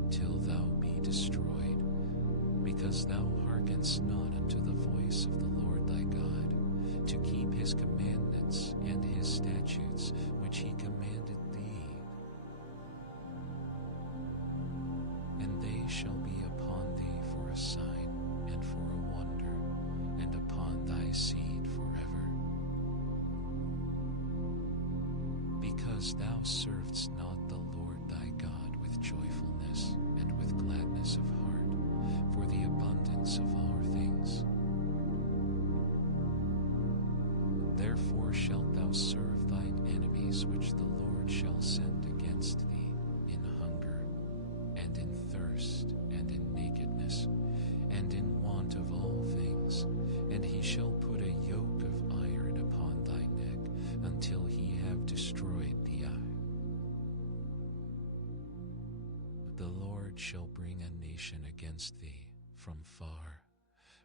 till thou be destroyed, because thou hearkenest not unto the voice of the Lord thy God, to keep his commandments and his statutes, which he commanded thee. And they shall be upon thee for a sign, and for a wonder, and upon thy seed forever. Because thou servedst not the Lord thy God with joyfulness and with gladness of heart, for the abundance of all things. Therefore shalt thou serve thine enemies, which the Lord shall send against thee, in hunger, and in thirst, and in nakedness, and in want, shall bring a nation against thee from far,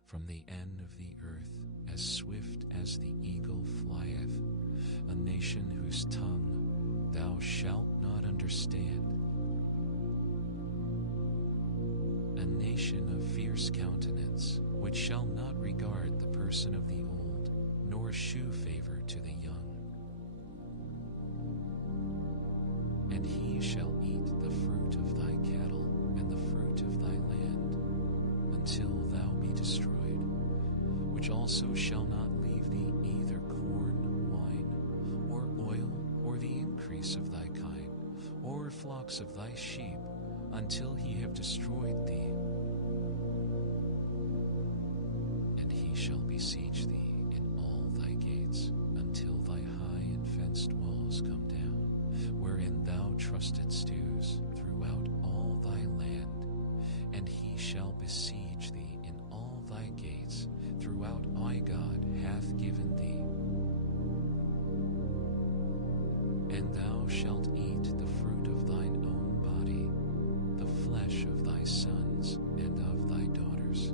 from the end of the earth, as swift as the eagle flieth, a nation whose tongue thou shalt not understand, a nation of fierce countenance, which shall not regard the person of the old, nor shew favor to the young. And he shall eat the fruit of thy cattle and the fruit of thy land, until thou be destroyed, which also shall not leave thee either corn, wine, or oil, or the increase of thy kine, or flocks of thy sheep, until he have destroyed thee. And he shall besiege thee in all thy gates, until thy high and fenced walls come down, wherein thou trustedst throughout all thy land. And he shall besiege thee in all thy gates, throughout thy God hath given thee. And thou shalt eat the fruit of thine own body, the flesh of thy sons and of thy daughters,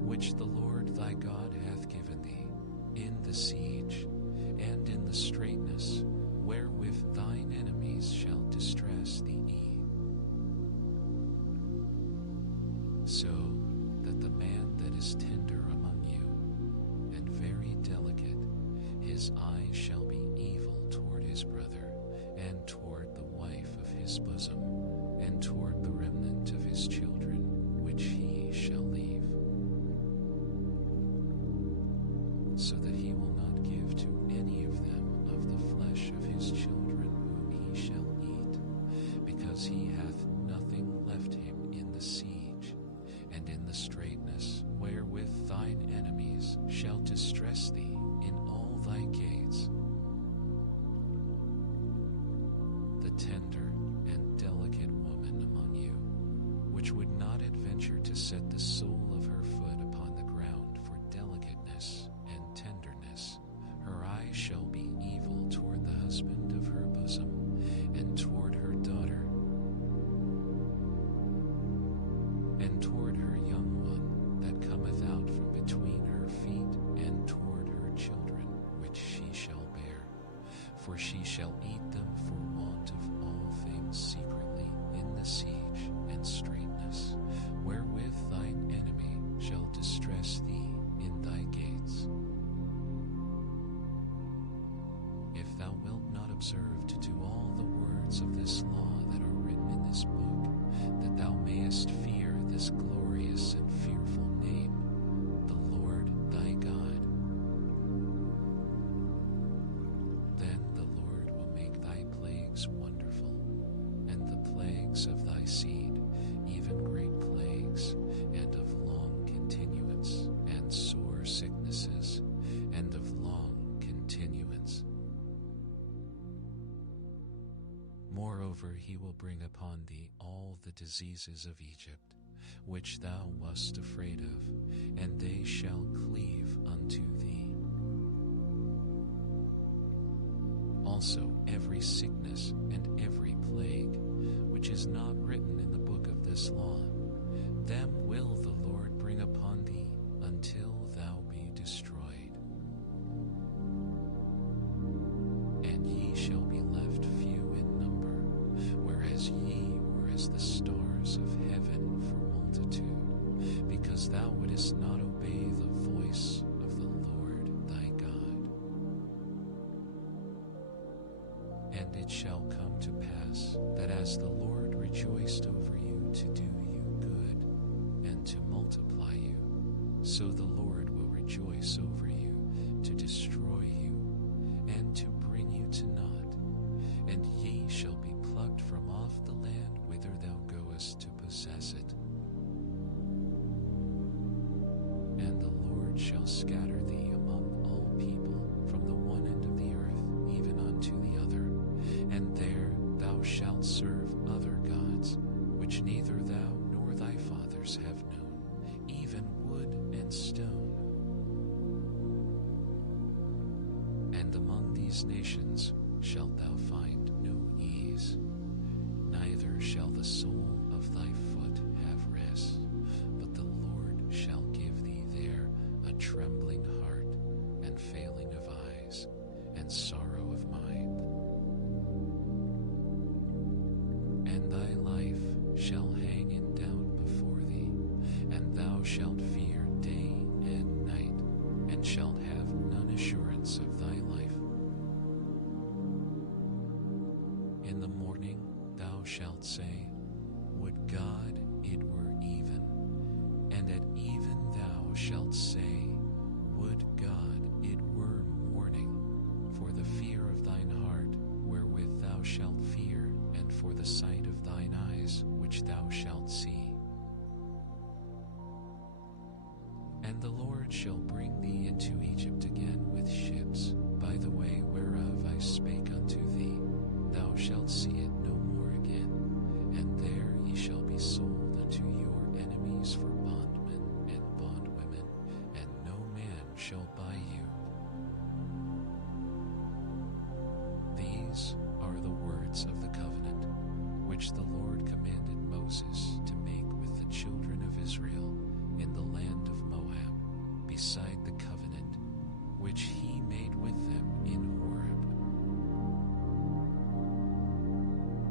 which the Lord thy God hath given thee, in the siege and in the straitness, wherewith thine enemies shall distress thee. So that the man that is tender among you, and very delicate, his eye shall be evil toward his brother, and toward the wife of his bosom, and toward the remnant of his children, which he shall leave, so that he will not give to any of them of the flesh of his children whom he shall eat, because he hath nothing left him in the siege, and in the straitness, wherewith thine enemies shall distress thee in all thy gates. The tender and delicate woman among you, which would not adventure to set the sole of her foot upon the ground for delicateness and tenderness, her eye shall be evil toward the husband of her bosom, and toward her daughter, and toward her young one that cometh out from between her feet, and toward her children which she shall bear. For she shall eat them for want of all things secretly in the siege and straitness, wherewith thine enemy shall distress thee in thy gates. If thou wilt not observe to do all the words of this law that are written in this book, that thou mayest fear this glorious and fearful name, the Lord thy God, then the Lord will make thy plagues wonderful, and the plagues of thy seed, even great plagues, and of long continuance, and sore sicknesses, and of long continuance. Moreover, he will bring upon thee all the diseases of Egypt, which thou wast afraid of, and they shall cleave unto thee. Also every sickness and every plague, which is not written in the book of this law, them will the Lord bring upon thee until thou be destroyed. And ye shall be left few in number, whereas ye were as the stars of heaven for multitude, because thou wouldest not obey the voice of the Lord thy God. And it shall come to pass that as the Lord rejoiced over you to do you good, and to multiply you, so the Lord will rejoice over you to destroy you, and to bring you to naught, and ye shall be plucked from off the land whither thou goest to possess it. And the Lord shall scatter thee among all people from the one end of the earth even unto the other, and there thou shalt serve other gods, which neither thou nor thy fathers have known, even wood and stone. And among these nations shalt thou find no ease, neither shall the sole of thy foot shalt fear day and night, and shalt have none assurance of thy life. In the morning thou shalt say, Would God it were even, and at even thou shalt say, Would God it were morning, for the fear of thine heart wherewith thou shalt fear, and for the sight of thine eyes which thou shalt see. And the Lord shall bring thee into Egypt again with ships, by the way whereof I spake unto thee. Thou shalt see it no more again, and there ye shall be sold unto your enemies for bondmen and bondwomen, and no man shall buy you. These are the words of the covenant, which the Lord commanded Moses to make with the children of Israel in the land of Moab, beside the covenant which he made with them in Horeb.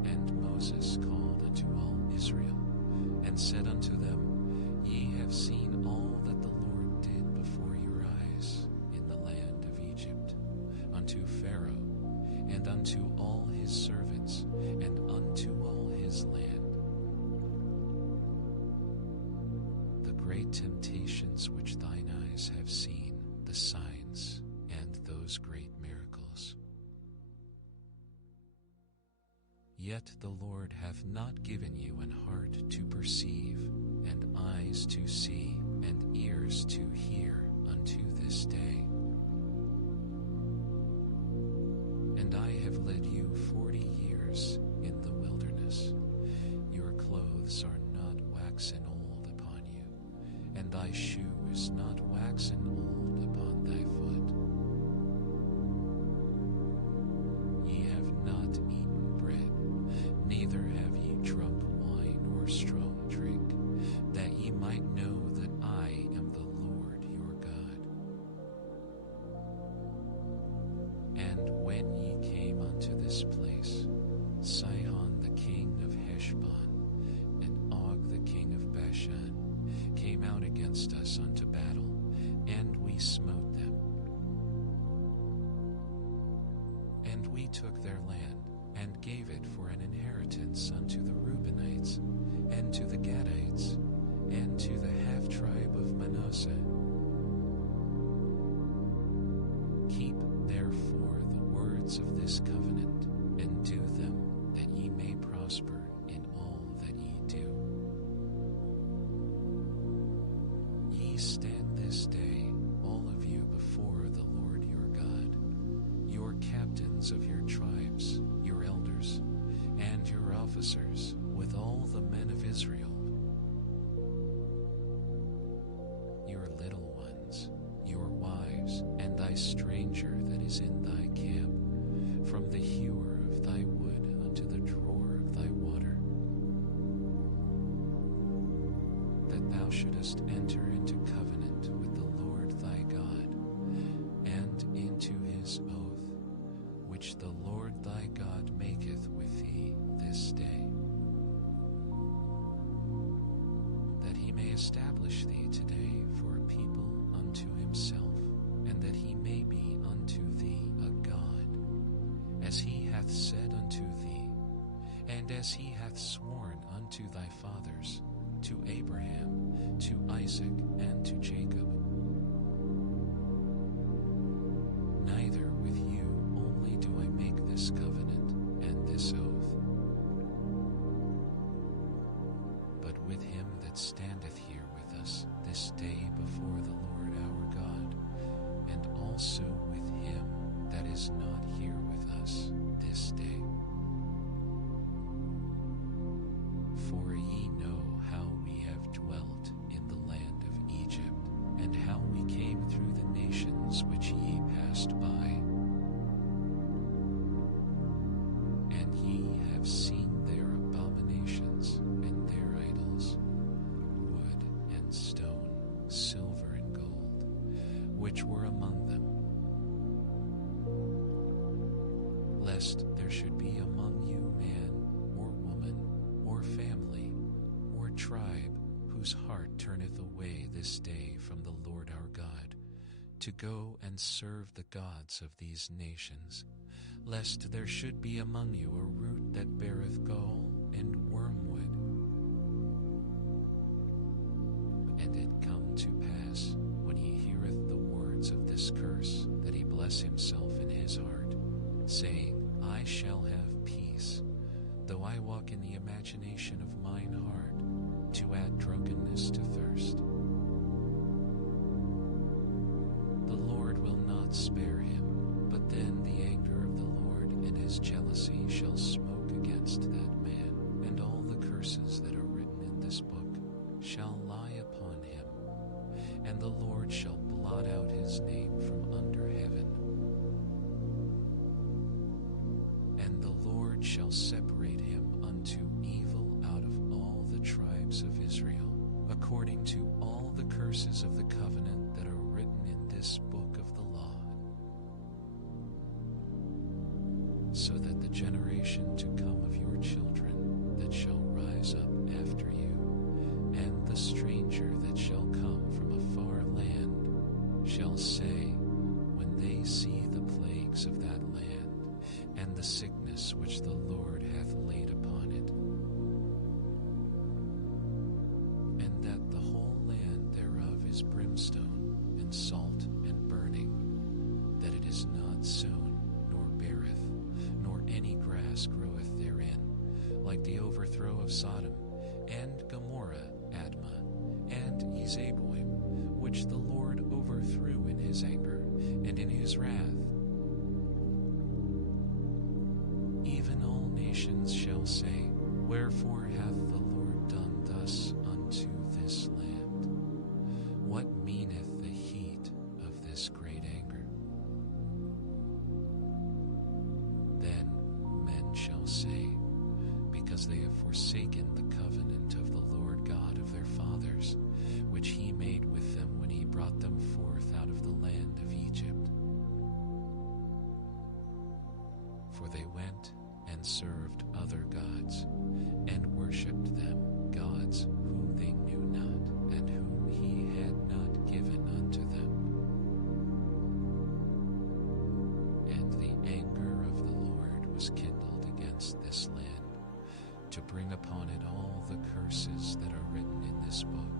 And Moses called unto all Israel, and said unto them, Ye have seen all that the Lord did before your eyes in the land of Egypt, unto Pharaoh, and unto all his servants, and unto all his land. The great temptations which thine eyes have seen, the signs, and those great miracles. Yet the Lord hath not given you an heart to perceive, and eyes to see, and ears to hear unto this day. And I have led you 40 years in the wilderness. Your clothes are not waxen old upon you, and thy shoe is not waxen old upon thy foot. Ye have not eaten bread, neither have ye drunk wine or strong drink, that ye might know that I am the Lord your God. And when ye came unto this place, Sihon the king of Heshbon, and Og the king of Bashan, came out against us unto battle, and we smote them. And we took their land, and gave it for an inheritance unto the Reubenites, and to the Gadites, and to the half-tribe of Manasseh. Keep therefore the words of this covenant, and do them, that ye may prosper in all that ye do. Ye stand this day, all of you, before the Lord your God, your captains of your tribes, your elders, and your officers, with all the men of Israel, your little ones, your wives, and thy stranger that is in thy camp, from the hewer of thy wood unto the drawer of thy water, that thou shouldest enter into covenant with the Lord thy God, and into his oath, which the Lord thy God maketh with thee this day, that he may establish thee today for a people unto himself, and that he may be unto thee a God, as he hath said unto thee, and as he hath sworn unto thy fathers, to Abraham, to Isaac, and to Jacob. Neither with you only do I make this covenant and this oath, but with him that standeth here with us this day before the Lord our God, and also with him that is not here with us this day. For ye know how we have dwelt in the land of Egypt, and how we came through the nations which ye passed by. And ye have seen their abominations and their idols, wood and stone, silver and gold, which were among them, lest there should be this day from the Lord our God, to go and serve the gods of these nations, lest there should be among you a root that beareth gall and wormwood. And it come to pass, when he heareth the words of this curse, that he bless himself in his heart, saying, I shall have peace, though I walk in the imagination of mine heart, to add drunkenness to thirst. The Lord will not spare him, but then the anger of the Lord and his jealousy shall smoke against that man, and all the curses that are written in this book shall lie upon him, and the Lord shall blot out his name from under heaven. And the Lord shall separate him unto evil out of all the tribes of Israel, according to all the curses of the covenant that are written in this book of the law, so that the generation to come of your children that shall rise up after you, and the stranger that shall come from a far land, shall say, when they see the plagues of that land, and the sickness which the Lord hath laid upon it, and that the whole land thereof is brimstone, and salt, and burning, that it is not sown, nor beareth, nor any grass groweth therein, like the overthrow of Sodom, and Gomorrah, Admah, and Ezeboim, which the Lord overthrew in his anger, and in his wrath. Even all nations shall say, Wherefore hath the Lord done thus unto this land? What meaneth the heat of this great anger? Then men shall say, Because they have forsaken the covenant of the Lord God of their fathers, which he made with them when he brought them forth out of the land of Egypt. For they went and served other gods, and worshipped them, gods whom they knew not, and whom he had not given unto them. And the anger of the Lord was kindled against this land, to bring upon it all the curses that are written in this book.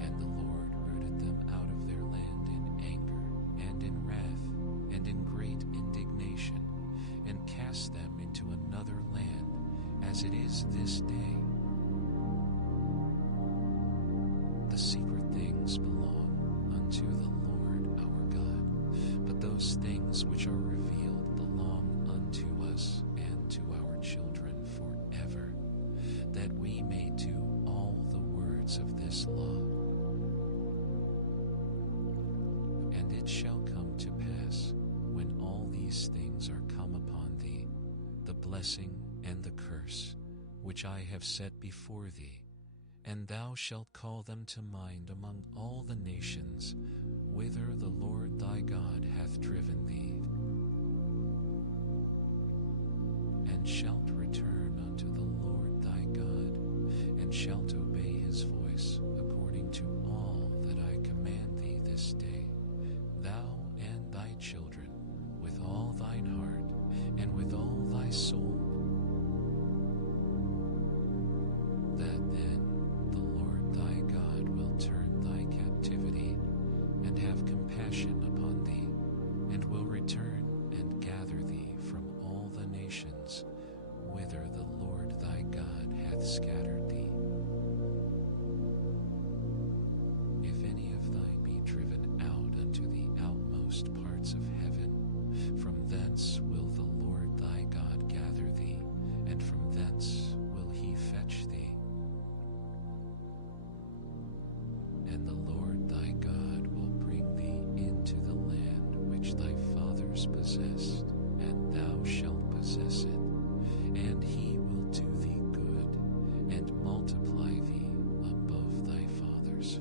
And the Lord rooted them out of their land in anger, and in wrath, and in great indignation, and cast them into another land, as it is this day. The secret things belong unto the Lord our God, but those things which are revealed belong unto us and to our children forever, that we may do all the words of this law. And it shall come to pass, when all these things are come upon thee, the blessing and the curse, which I have set before thee, and thou shalt call them to mind among all the nations, whither the Lord thy God hath driven thee, and shalt return unto the Lord thy God, and shalt obey his voice, according to all that I command thee this day, thou and thy children, with all thine heart, and with all thy soul, that then the Lord thy God will turn thy captivity, and have compassion upon thee, and will return and gather thee from all the nations, whither the Lord thy God hath scattered thee. If any of thine be driven out unto the outmost parts of heaven, from thence will the Lord thy God gather thee, and from thence will he fetch thee. And the Lord thy God will bring thee into the land which thy fathers possessed, and thou shalt possess it, and he will do thee good, and multiply thee above thy fathers.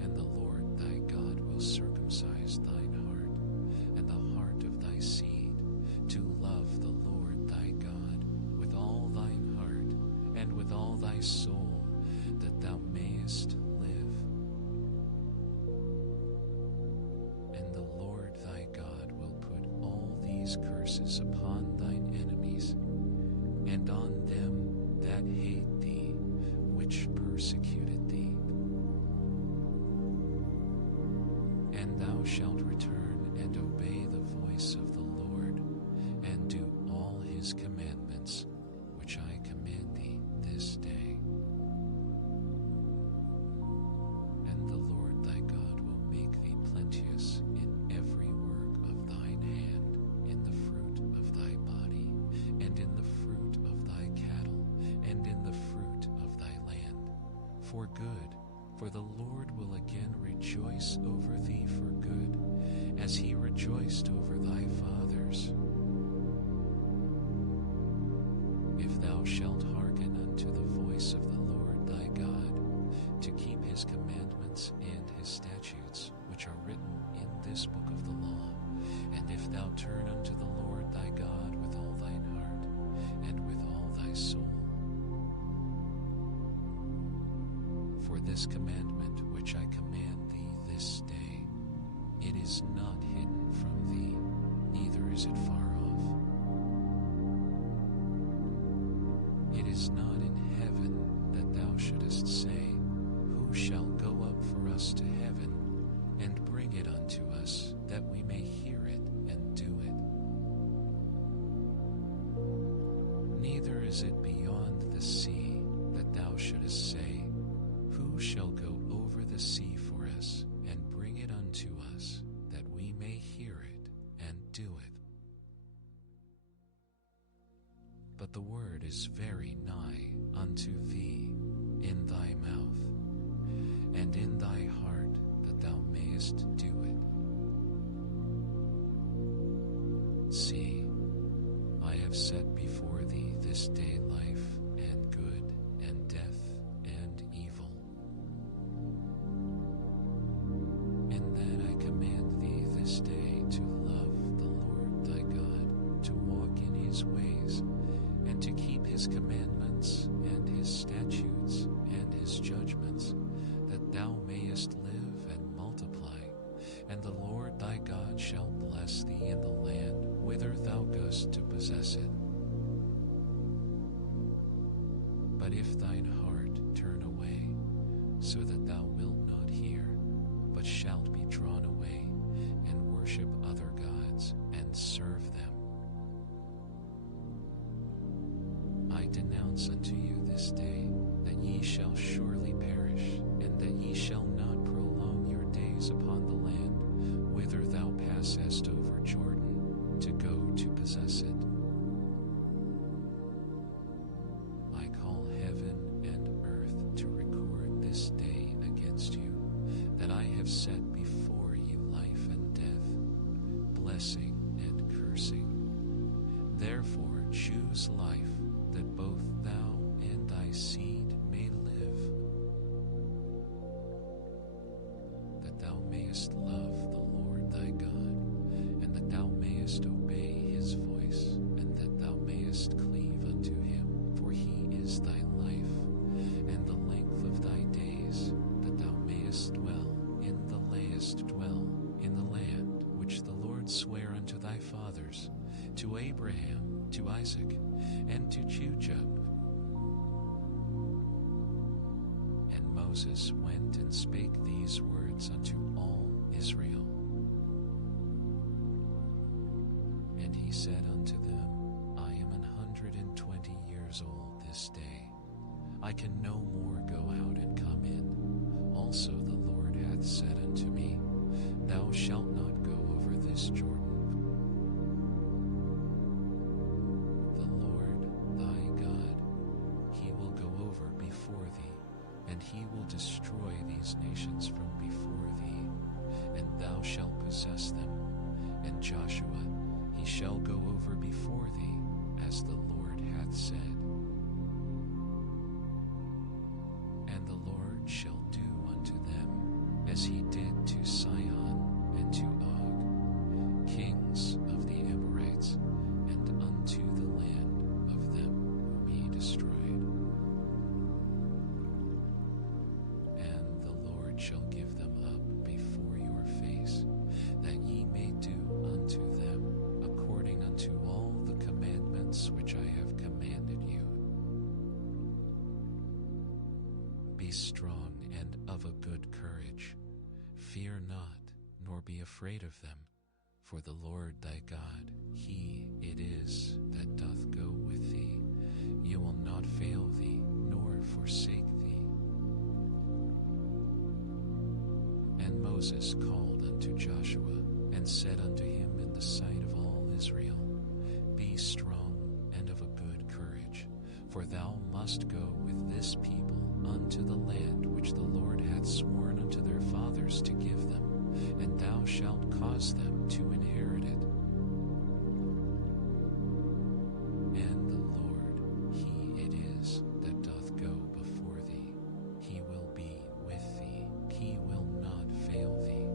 And the Lord thy God will circumcise thine heart, and the heart of thy seed, to love the Lord thy God with all thine heart, thy soul, that thou mayest live. And the Lord thy God will put all these curses upon thine enemies, and on them that hate thee, which persecuted thee. And thou shalt return and obey the voice of the Lord, and do all his commandments, which I command thee this day. And the Lord thy God will make thee plenteous in every work of thine hand, in the fruit of thy body, and in the fruit of thy cattle, and in the fruit of thy land, for good. For the Lord will again rejoice over thee for good, as he rejoiced over thy fathers. If thou shalt hearken unto the voice of the Lord thy God, to keep his commandments and his statutes, which are written in this book of the law, and if thou turn unto the Lord thy God with all thine heart, and with all thy soul, for this commandment which I command thee this day, it is not hidden from thee, neither is it far off. It is not in heaven that thou shouldest say, Who shall go up for us to heaven, and bring it unto us, that we may hear it and do it? Neither is it beyond the sea that thou shouldest say, Who shall go over the sea for us, and bring it unto us, that we may hear it and do it? But the word is very nigh unto thee, in thy mouth, and in thy heart, that thou mayest do it. See, I have set before thee this day life and good, and death and evil. And that I command thee this day to love the Lord thy God, to walk in his ways, and to keep his commandments and his statutes and his judgments, that thou mayest live and multiply. And the Lord thy God shall bless thee in the land whither thou goest to possess it. But if thine heart turn away, so that thou wilt not hear, but shalt be drawn away, and worship other gods, and serve them, I denounce unto you this day that ye shall surely perish, and that ye shall not prolong your days upon the land whither thou passest over Jordan to go to possess it. I call heaven and earth to record this day against you, that I have set before you life and death, blessing and cursing. Therefore choose life, that both thou and thy seed may live, that thou mayest love the Lord thy God, and that thou mayest obey his voice, and that thou mayest cleave unto him, for he is thy life, and the length of thy days, that thou mayest dwell in the land which the Lord sware unto thy fathers, to Abraham, to Isaac, and to Jacob. And Moses went and spake these words unto all Israel. And he said unto them, I am 120 years old this day. I can no more go out and come in. Also the Lord hath said unto me, Thou shalt not go over this Jordan. The Lord thy God, he will go over before thee, and he will destroy these nations from before thee, and thou shalt possess them. And Joshua, he shall go over before thee, as the Lord hath said. And the Lord shall do unto them as he did to Sihon and to Og, kings of the Amorites, and unto the land of them whom he destroyed. Be strong and of a good courage. Fear not, nor be afraid of them. For the Lord thy God, he it is that doth go with thee. He will not fail thee, nor forsake thee. And Moses called unto Joshua, and said unto him in the sight of all Israel, Be strong and of a good courage, for thou must go with this people unto the land which the Lord hath sworn unto their fathers to give them, and thou shalt cause them to inherit it. And the Lord, he it is that doth go before thee. He will be with thee. He will not fail thee,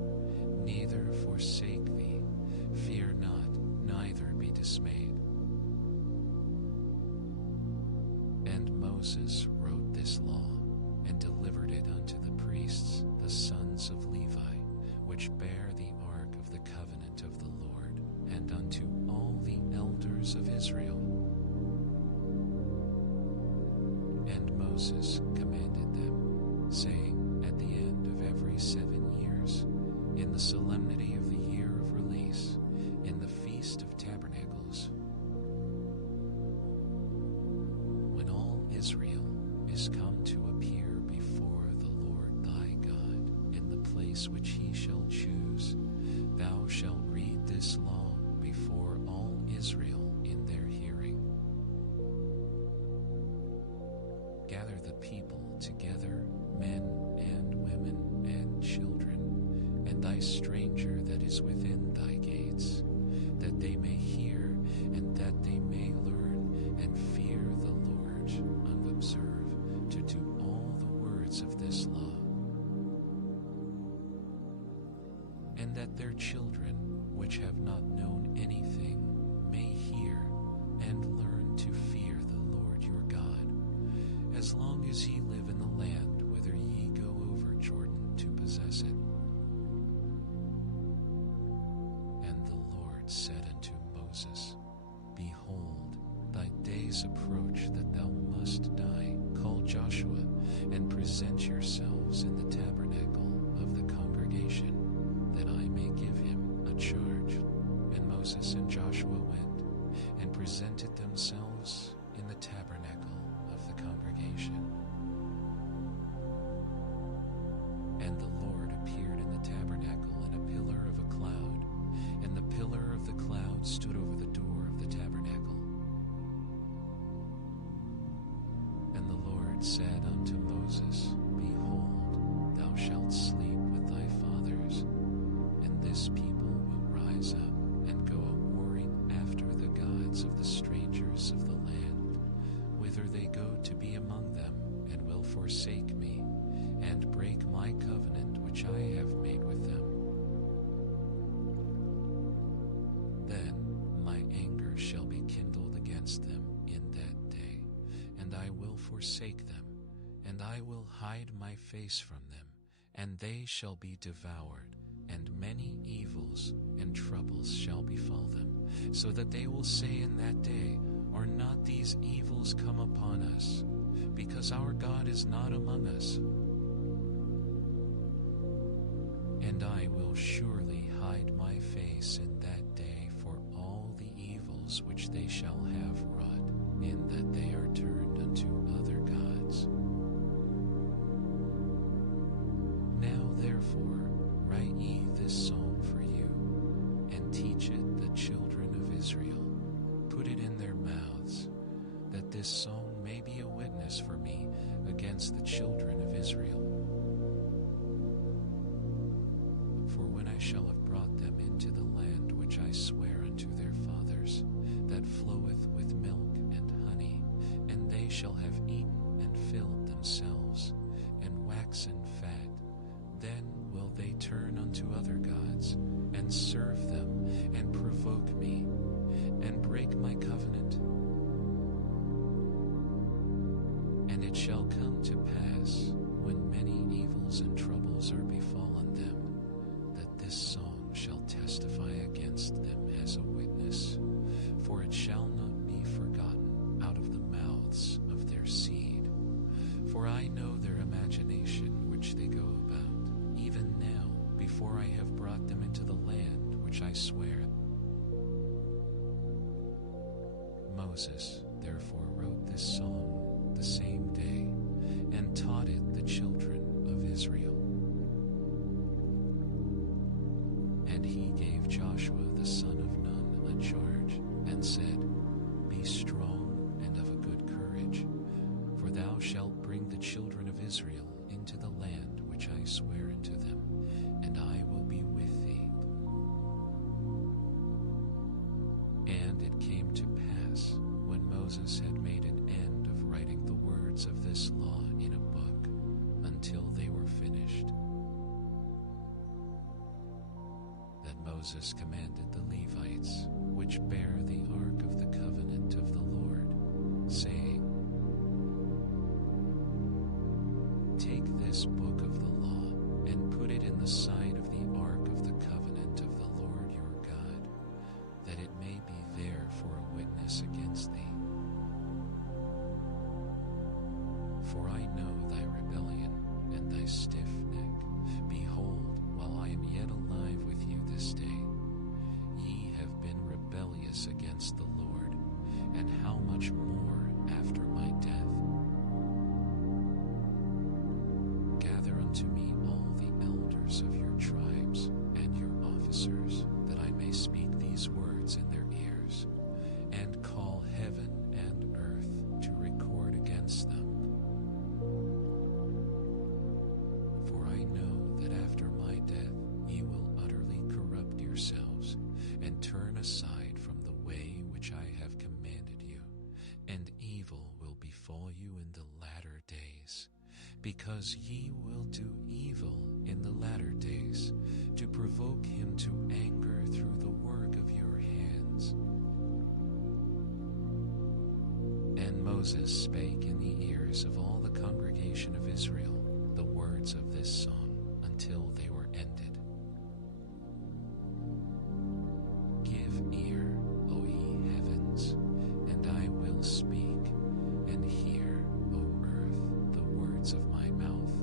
neither forsake thee. Fear not, neither be dismayed. And Moses wrote this law, and delivered it unto the priests, the sons of Levi, which bear the ark of the covenant of the Lord, and unto all the elders of Israel. And Moses commanded them, saying, At the end of every 7 years, in the solemnity of the year of release, in the Feast of Tabernacles, when all Israel is come to appear before the Lord thy God in the place which he shall choose, thou shalt read this law before all Israel in their hearing. Gather the people together, men and women and children, and thy stranger that is within thy gates, that they may hear and that they may learn and fear the Lord and observe to do all the words of this law, and that their children, which have not known anything, may hear and learn to fear the Lord your God, as long as ye live in the land whither ye go over Jordan to possess it. And the Lord said unto Moses, Behold, thy days approach that thou must die. Call Joshua, and present yourselves in the tabernacle of the congregation, that I may give him a charge. And Moses and Joshua went, and presented themselves in the tabernacle of the congregation. And the Lord appeared in the tabernacle in a pillar of a cloud, and the pillar of the cloud stood over the door of the tabernacle. And the Lord said unto Moses, Behold, thou shalt sleep with thy fathers, and this people will rise up and go a-warring after the gods of the strangers of the land, whither they go to be among them, and will forsake me, and break my covenant which I have made with them. Then my anger shall be kindled against them in that day, and I will forsake them, and I will hide my face from them, and they shall be devoured, and many evils and troubles shall befall them, so that they will say in that day, Are not these evils come upon us? Because our God is not among us. And I will surely hide my face in that day for all the evils which they shall have wrought, in that they are turned unto other gods. Now therefore write ye this song for you, and teach it the children of Israel. Put it in their mouths, that this song may be a witness for me against the children of Israel. For when I shall have brought them into the land which I swear unto their fathers, that floweth with milk and honey, and they shall have eaten and filled themselves, and waxen fat, then will they turn unto other gods, and serve them, and provoke me, and break my covenant. And it shall come to pass, when many evils and troubles are befallen them, that this song shall testify against them as a witness, for it shall not be forgotten out of the mouths of their seed. For I know their imagination swear. Moses therefore wrote this song the same day and taught it the children of Israel. And he gave Joshua the son of Nun a charge and said, Be strong and of a good courage, for thou shalt bring the children of Israel into the land which I swear unto them, and I will be with thee. And it came to pass, when Moses had made an end of writing the words of this law in a book, until they were finished, that Moses commanded the Levites, which bear the ark of the covenant of the Lord, saying, Take this book of the law, and put it in the side of the ark of the covenant of the Lord your God, that it may be there for a witness against thee. For I know thy rebellion and thy stiff neck. Behold, while I am yet alive with you this day, ye have been rebellious against the Lord, and how much more after my death? Gather unto me all the elders of your tribes and your officers, that I may speak these words in their ears, and call heaven and earth to record against them. For I know that after my death ye will utterly corrupt yourselves, and turn aside from the way which I have commanded you, and evil will befall you in the latter days, because ye will do evil in the latter days, to provoke him to anger through the work of your hands. And Moses spake in the ears of all the congregation of Israel the words of this song until they were ended. Give ear, O ye heavens, and I will speak, and hear, O earth, the words of my mouth.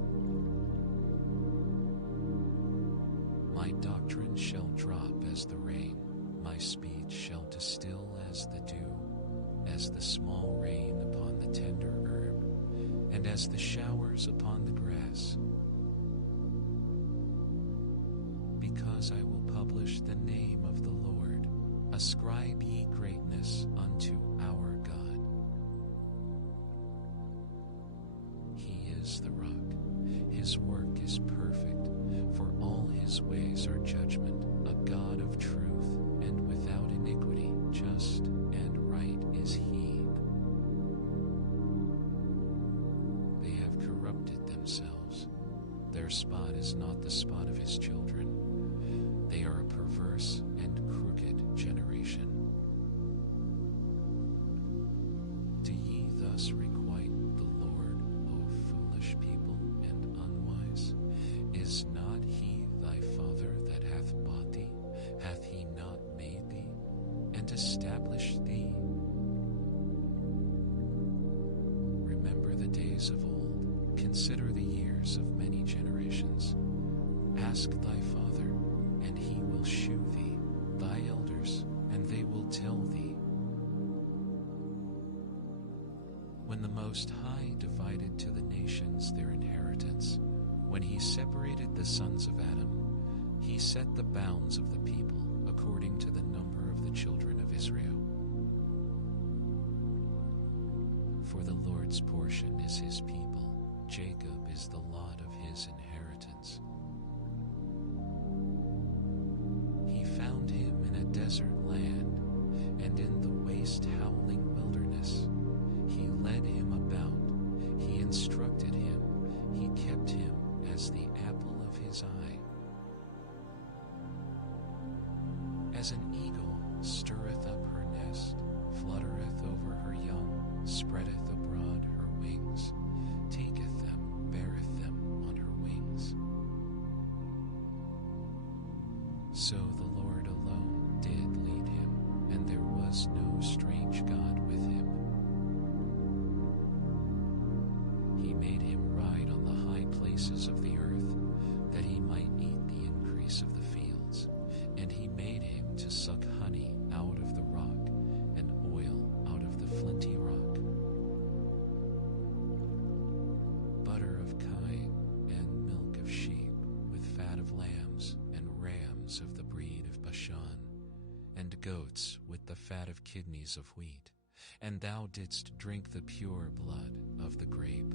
My doctrine shall drop as the rain, my speech shall distill as the dew, as the small rain upon the tender herb, and as the showers upon the grass. Because I will publish the name of the Lord, ascribe ye greatness unto our God. He is the rock, his work is perfect, for all his ways are judgment, a God of truth, and without iniquity, just and right is he. They have corrupted themselves. Their spot is not the spot of his children. They are a perverse and crooked generation. Do ye thus requite the Lord, O foolish people and unwise? Is not he thy father that hath bought thee? Hath he not made thee, and established thee? Remember the days of old, consider the years of many generations. Ask thy father, and he will shew thee, thy elders, and they will tell thee. When the Most High divided to the nations their inheritance, when he separated the sons of Adam, he set the bounds of the people according to the number of the children of Israel. For the Lord's portion is his people, Jacob is the lot of his inheritance. He found him in a desert land, and in the waste howling wilderness. He led him about, he instructed him, he kept him as the apple of his eye. As an eagle stirreth up her nest, fluttereth over her young, spreadeth abroad her wings, taketh them, beareth them on her wings. So the Lord alone did lead him, and there was no strange God with him. He made him ride on the high places of the earth, that he might eat the increase of the fields, and he made him to suck honey out of the rock and oil out of the flinty rock, butter of kine and milk of sheep, with fat of lambs and rams of the breed of Bashan, and goats with the fat of kidneys of wheat, and thou didst drink the pure blood of the grape.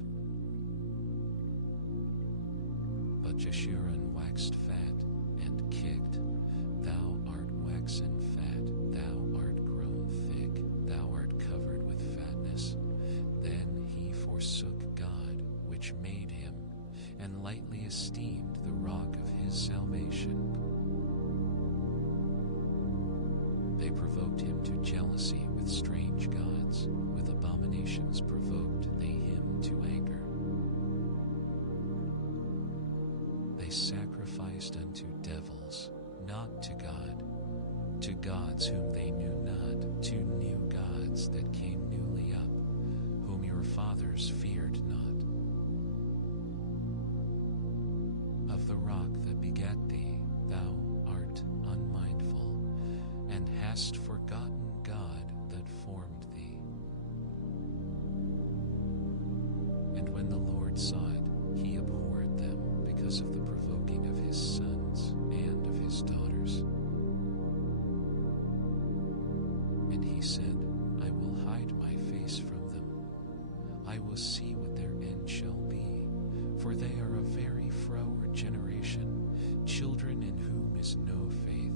But Jeshurun waxed fat and kicked. Thou art waxen fat, thou art grown thick, thou art covered with fatness. Then he forsook God, which made him, and lightly esteemed the rock of his salvation. They provoked him to jealousy with strange gods, with abominations provoked they him to anger. They sacrificed unto devils, not to God, to gods whom they knew not, to new gods that came newly up, whom your fathers feared not. Of the rock that begat thee, thou art unmindful, and hast forgotten God that formed thee. And when the Lord saw it, he abhorred them because of the provoking of his sons and of his daughters. And he said, I will hide my face from them. I will see what their end shall be, for they are a very froward generation, children in whom is no faith.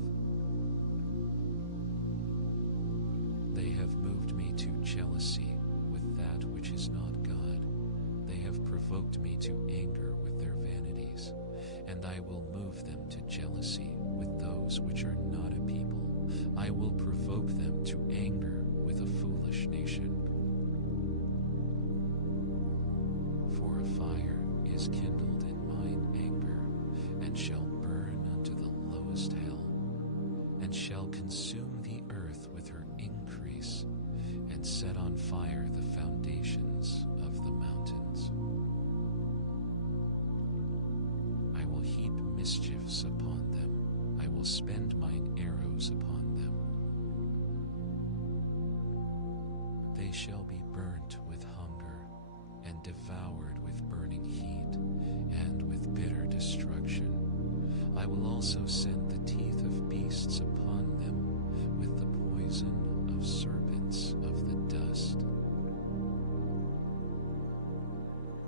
They have moved me to jealousy with that which is not God. They have provoked me to anger with their vanities, and I will move them to jealousy with those which are not a people. I will provoke them to anger with a foolish nation. For a fire is kindled in mine anger, and shall burn unto the lowest hell, and shall consume the earth with her increase, and set on fire the foundations of the mountains. I will heap mischiefs upon them. I will spend mine arrows upon them. They shall be burnt with hunger, and devoured with burning heat, and with bitter destruction. I will also send the teeth of beasts upon them, with the poison of serpents of the dust.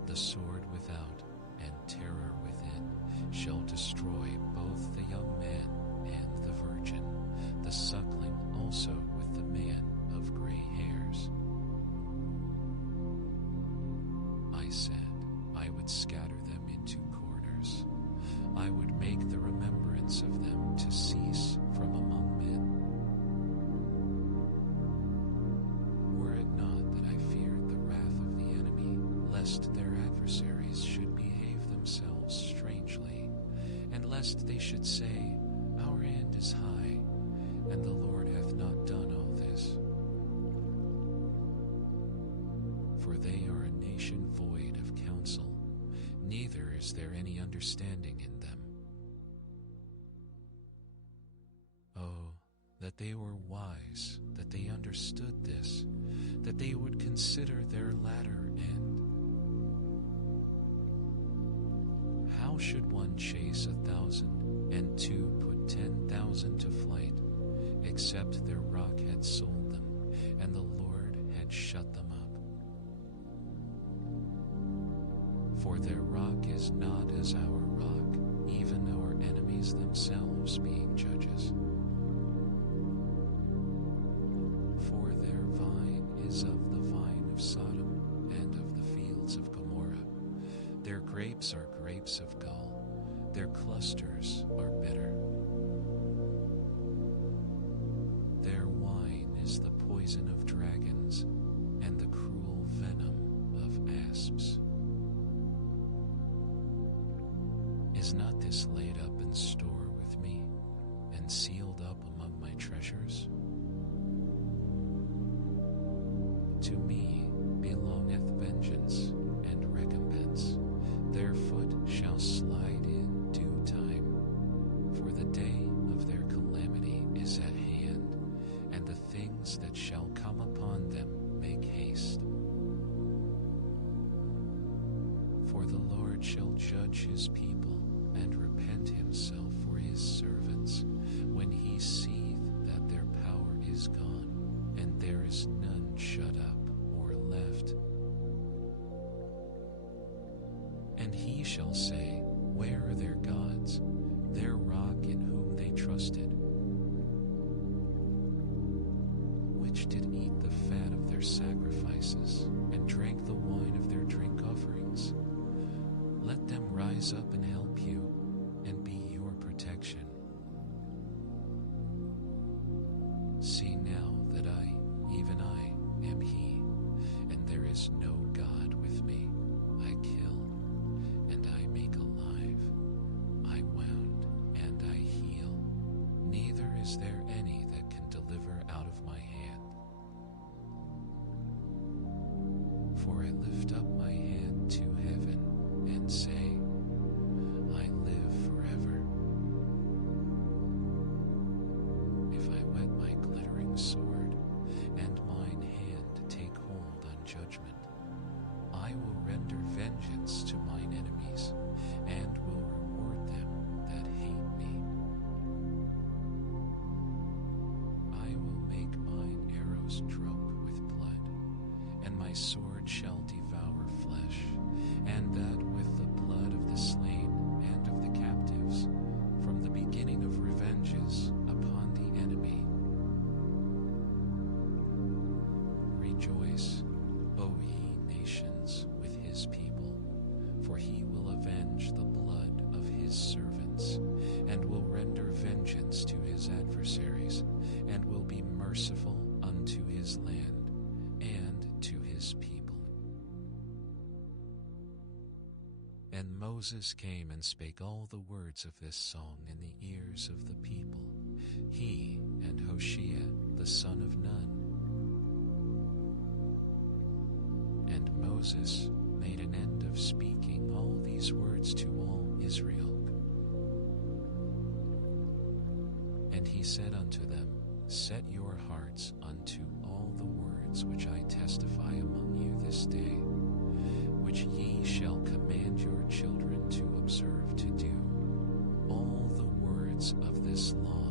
The sword without and terror within shall destroy both the young man and the virgin, the suckling also with the man of gray hairs. I said, I would scatter them into corners. I would make the remembrance of them to cease from among men. Were it not that I feared the wrath of the enemy, lest their adversaries should behave themselves strangely, and lest they should say, Our hand is high, and the Lord hath not done all this. For they are a nation void of counsel, neither is there any understanding in them. Oh, that they were wise, that they understood this, that they would consider their latter end. How should one chase 1,000 and two put 10,000 to flight, except their rock had sold them, and the Lord had shut them up? For their rock is not as our rock, even our enemies themselves being judges. For their vine is of the vine of Sodom and of the fields of Gomorrah. Their grapes are grapes of gall, their clusters are bitter. Their wine is the poison of dragons and the cruel venom of asps. Is not this laid up in store with me, and sealed up among my treasures? To me belongeth vengeance and recompense. Their foot shall slide in due time, for the day of their calamity is at hand. For the Lord shall judge his people, and repent himself for his servants, when he seeth that their power is gone, and there is none shut up or left. And he shall say, Where are their gods, their rock in whom they trusted, which did eat the fat of their sacrifices, and drank the wine of their drink offerings? Let them rise up and help you, and be your protection. See now that I, even I, am he, and there is no God with me. I kill, and I make alive. I wound, and I heal. Neither is there any that can deliver out of my hand. For I lift up my hand to heaven, and say, I live forever. If I whet my glittering sword, and mine hand take hold on judgment, I will render vengeance to mine enemies, and will reward them that hate me. I will make mine arrows drunk with blood, and my sword shall devour flesh, and that with the blood of the slain and of the captives, from the beginning of revenges upon the enemy. Rejoice, O ye nations, with his people, for he will avenge the blood of his servants, and will render vengeance to his adversaries, and will be merciful unto his land and to his people. And Moses came and spake all the words of this song in the ears of the people, he and Hoshea the son of Nun. And Moses made an end of speaking all these words to all Israel. And he said unto them, Set your hearts unto all the words which I testify among you this day, which ye shall command your children to observe to do, all the words of this law.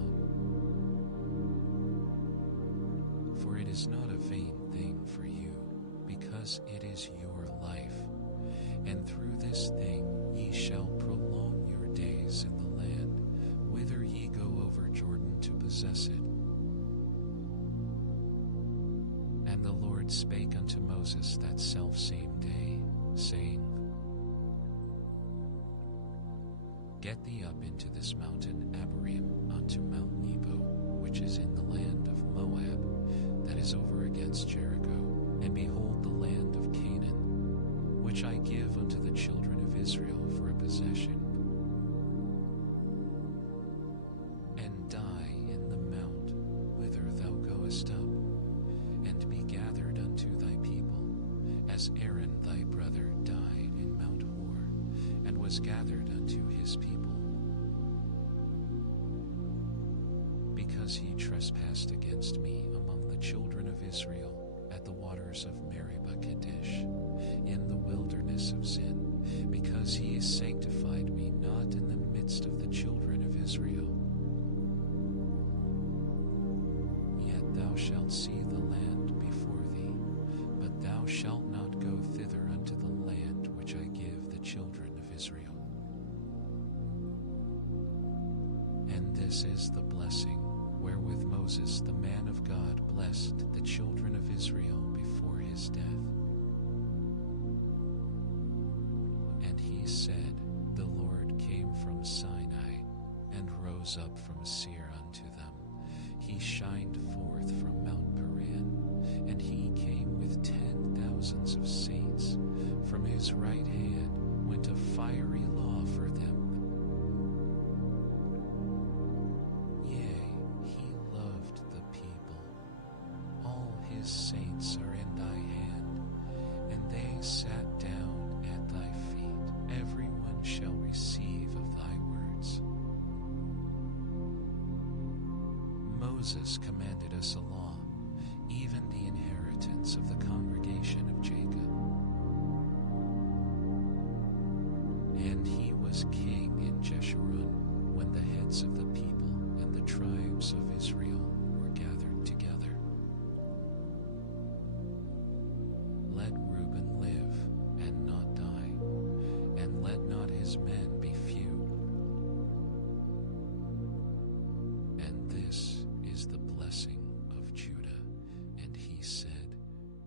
For it is not a vain thing for you, because it is your life, and through this thing ye shall prolong your days in the land, whither ye go over Jordan to possess it. And the Lord spake unto Moses that selfsame day, saying, Get thee up into this mountain Abarim unto Mount Nebo, which is in the land of Moab, that is over against Jericho, and behold the land of Canaan, which I give unto the children of Israel for a possession. And die in the mount whither thou goest up, and be gathered unto thy people, as Aaron thy brother died in Mount Hor, and was gathered unto his people, because he trespassed against me among the children of Israel at the waters of Meribah Kadesh, in the wilderness of Zin, because he has sanctified me not in the midst of the children of Israel. Yet thou shalt see the land before thee, but thou shalt not go thither unto the land which I give the children of Israel. And this is the blessing wherewith Moses the man of God blessed the children of Israel before his death. And he said, The Lord came from Sinai, and rose up from Seir unto them. He shined forth from Mount Paran, and he came with 10,000s of saints. From his right hand went a fiery law for them. Yea, he loved the people. All his saints are in thy hand, and they sat down at thy feet. Every one shall receive of thy words. Moses commanded us a law, even the inheritance of the congregation of Jacob. And he was king in Jeshurun when the heads of the people and the tribes of Israel were gathered together. Let Reuben live and not die, and let not his men be few. And this is the blessing of Judah. And he said,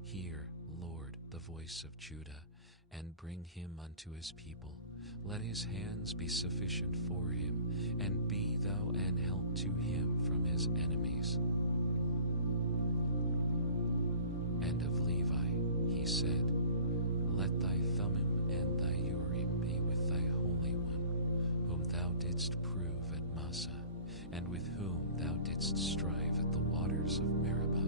Hear, Lord, the voice of Judah, and bring him unto his people. Let his hands be sufficient for him, and be thou an help to him from his enemies. And of Levi he said, Let thy Thummim and thy Urim be with thy Holy One, whom thou didst prove at Massah, and with whom thou didst strive at the waters of Meribah.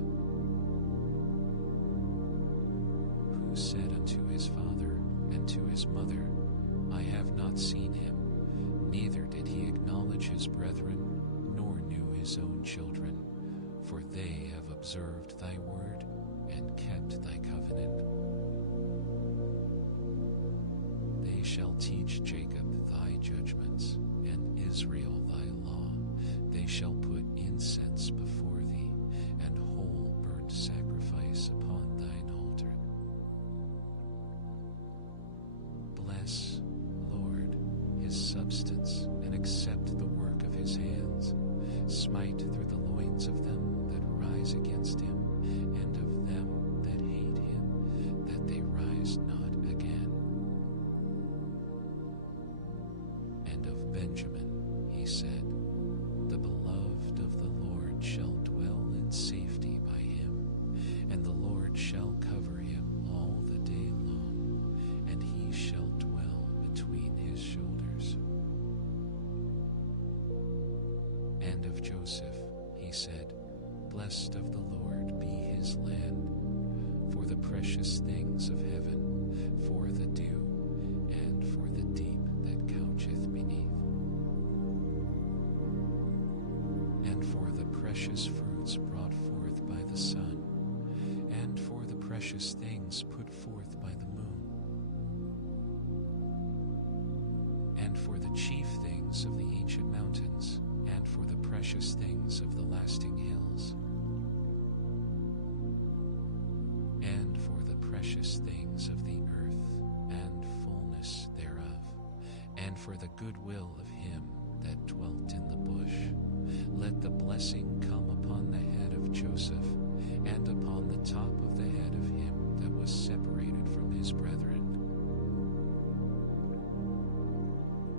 Who said unto his father and to his mother, I have not seen him, neither did he acknowledge his brethren, nor knew his own children, for they have observed thy word and kept thy covenant. They shall teach Jacob thy judgments, and Israel thy law. They shall put incense before thee, and whole burnt sacrifice upon thine altar. Bless, Lord, his substance, and accept the work of his hands. Smite through the loins of them that rise against him, and of them that hate him, that they rise not again. And of Benjamin he said, The beloved of the Lord shall dwell in safety by him, and the Lord shall cover him all the day long, and he shall dwell between his shoulders. And of Joseph he said, Blessed of the Lord be his land, for the precious things of heaven, for the dew, and for the deep that coucheth beneath, and for the precious fruits brought forth by the sun, and for the precious things put forth by the moon, and for the chief things of the ancient mountains, and for the precious things of the lasting hills, and for the precious things of the earth, and fullness thereof, and for the goodwill of him that dwelt in the bush. Let the blessing come upon the head of Joseph, and upon the top of the head of him that was separated from his brethren.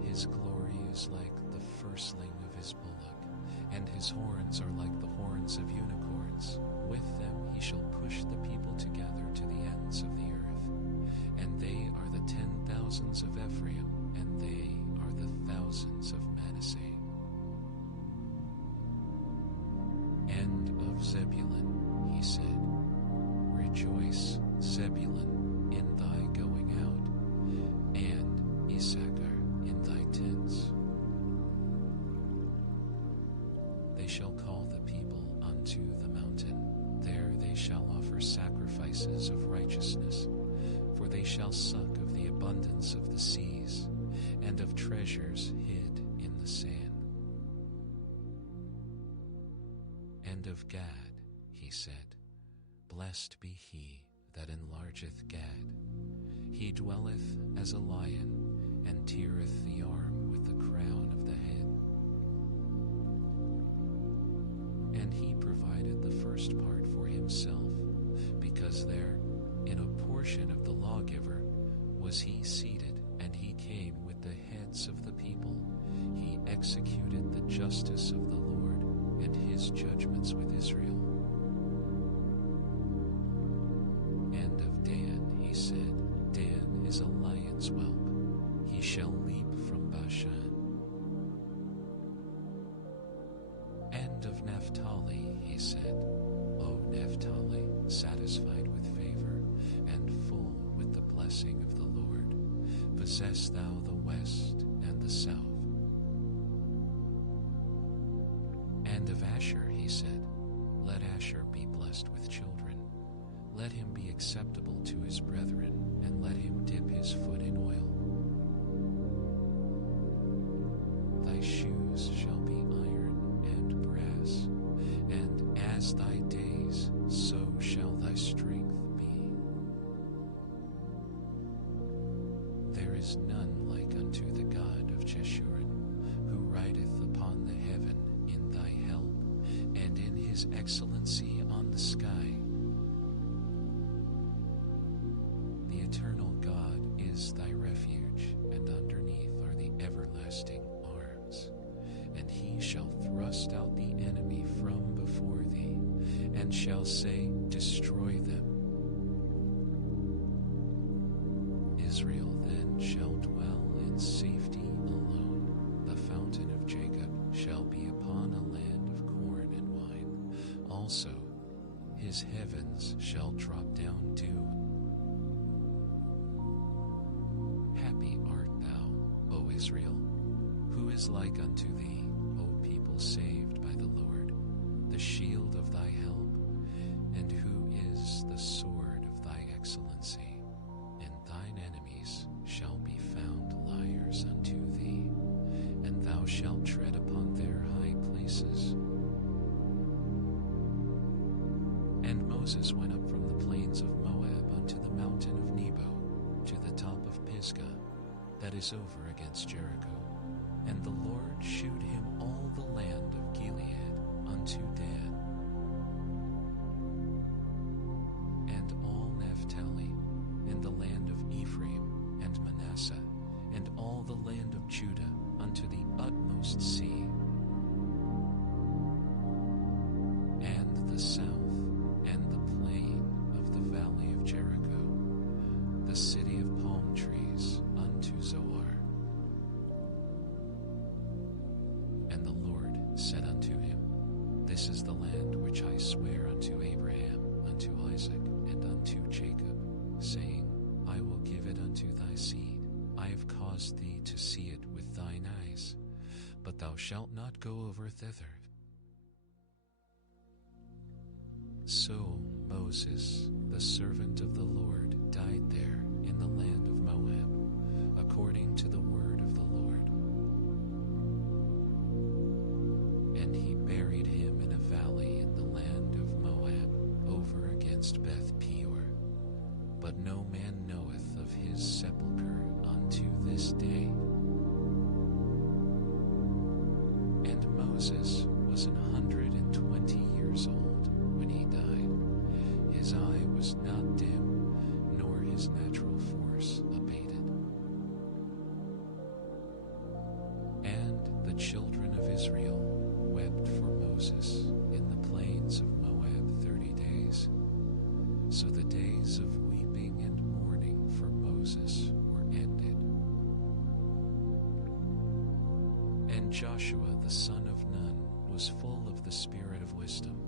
His glory is like the firstling of his bullock, and his horns are like the horns of unicorns. With them he shall push the people together to the ends of the earth. And they are the 10,000s of Ephraim, and they are the thousands of Manasseh. And of Zebulun he said, Rejoice, Zebulun, in thy going out, and Issachar in thy tents. They shall call the people unto the mountain. There they shall offer sacrifices of righteousness, for they shall suck of the abundance of the seas, and of treasures hid in the sand. And of Gad he said, Blessed be he that enlargeth Gad. He dwelleth as a lion, and teareth the arm with the crown of the head. And he provided the first part for himself, because there, in a portion of the lawgiver, was he seated, and he came with the heads of the people. He executed the justice of the Lord, and his judgments with Israel. And of Dan he said, Dan is a lion's whelp, he shall leap from Bashan. And of Naphtali he said, O Naphtali, satisfied with favor, and full with the blessing of the Lord, possess thou the west and the south. And of Asher he said, Let Asher be blessed with children. Let him be acceptable to his brethren, and let him dip his foot in oil. is none like unto the God of Jeshurun, who rideth upon the heaven in thy help, and in his excellency on the sky. The eternal God is thy refuge, and underneath are the everlasting arms. And he shall thrust out the enemy from before thee, and shall say, Destroy them. Israel then shall dwell in safety alone. The fountain of Jacob shall be upon a land of corn and wine. Also his heavens shall drop down dew. Happy art thou, O Israel, who is like unto thee, O people saved by the Lord, the shield of thy help, and who is the sword of thy excellency. And thine enemies shall be found liars unto thee, and thou shalt tread upon their high places. And Moses went up from the plains of Moab unto the mountain of Nebo, to the top of Pisgah, that is over against Jericho. And the Lord shewed him all the land of Gilead unto Dan, and all Naphtali, and the land of Ephraim and Manasseh, and all the land of Judah unto the utmost sea, and the south, and the plain of the valley of Jericho, the city of palm trees unto Zoar. And the Lord said unto him, This is the land which I swear unto Abraham, unto Isaac, and unto Jacob, saying, I will give it unto thy seed. I have caused thee to see it with thine eyes, but thou shalt not go over thither. So Moses, the servant of the Lord, died there in the land of Moab, according to the word of the Lord. And he buried him in a valley in the land of Moab, over against Beth Peor. But no man knoweth of his sepulchre unto this day. And Moses was 120 years old when he died. His eye was not dim, nor his natural force abated. And the children of Israel wept for Moses in the plains of Moab 30 days. So the days of weeping and mourning for Moses were ended. And Joshua the son of Nun was full of the spirit of wisdom,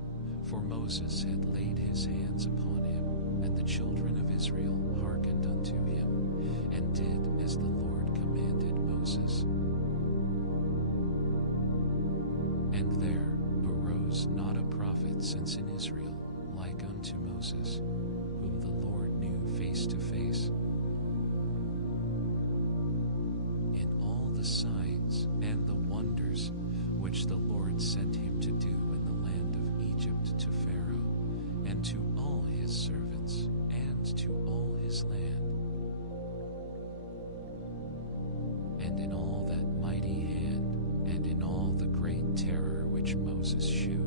for Moses had laid his hands upon him, and the children of Israel hearkened unto him, and did as the Lord commanded Moses. And there arose not a prophet since in Israel like unto Moses, whom the Lord knew face to face. In all the signs and the wonders which the Lord sent him to do in the land of Egypt to Pharaoh, and to all his servants, and to all his land, and in all that mighty hand, and in all the great terror which Moses shewed.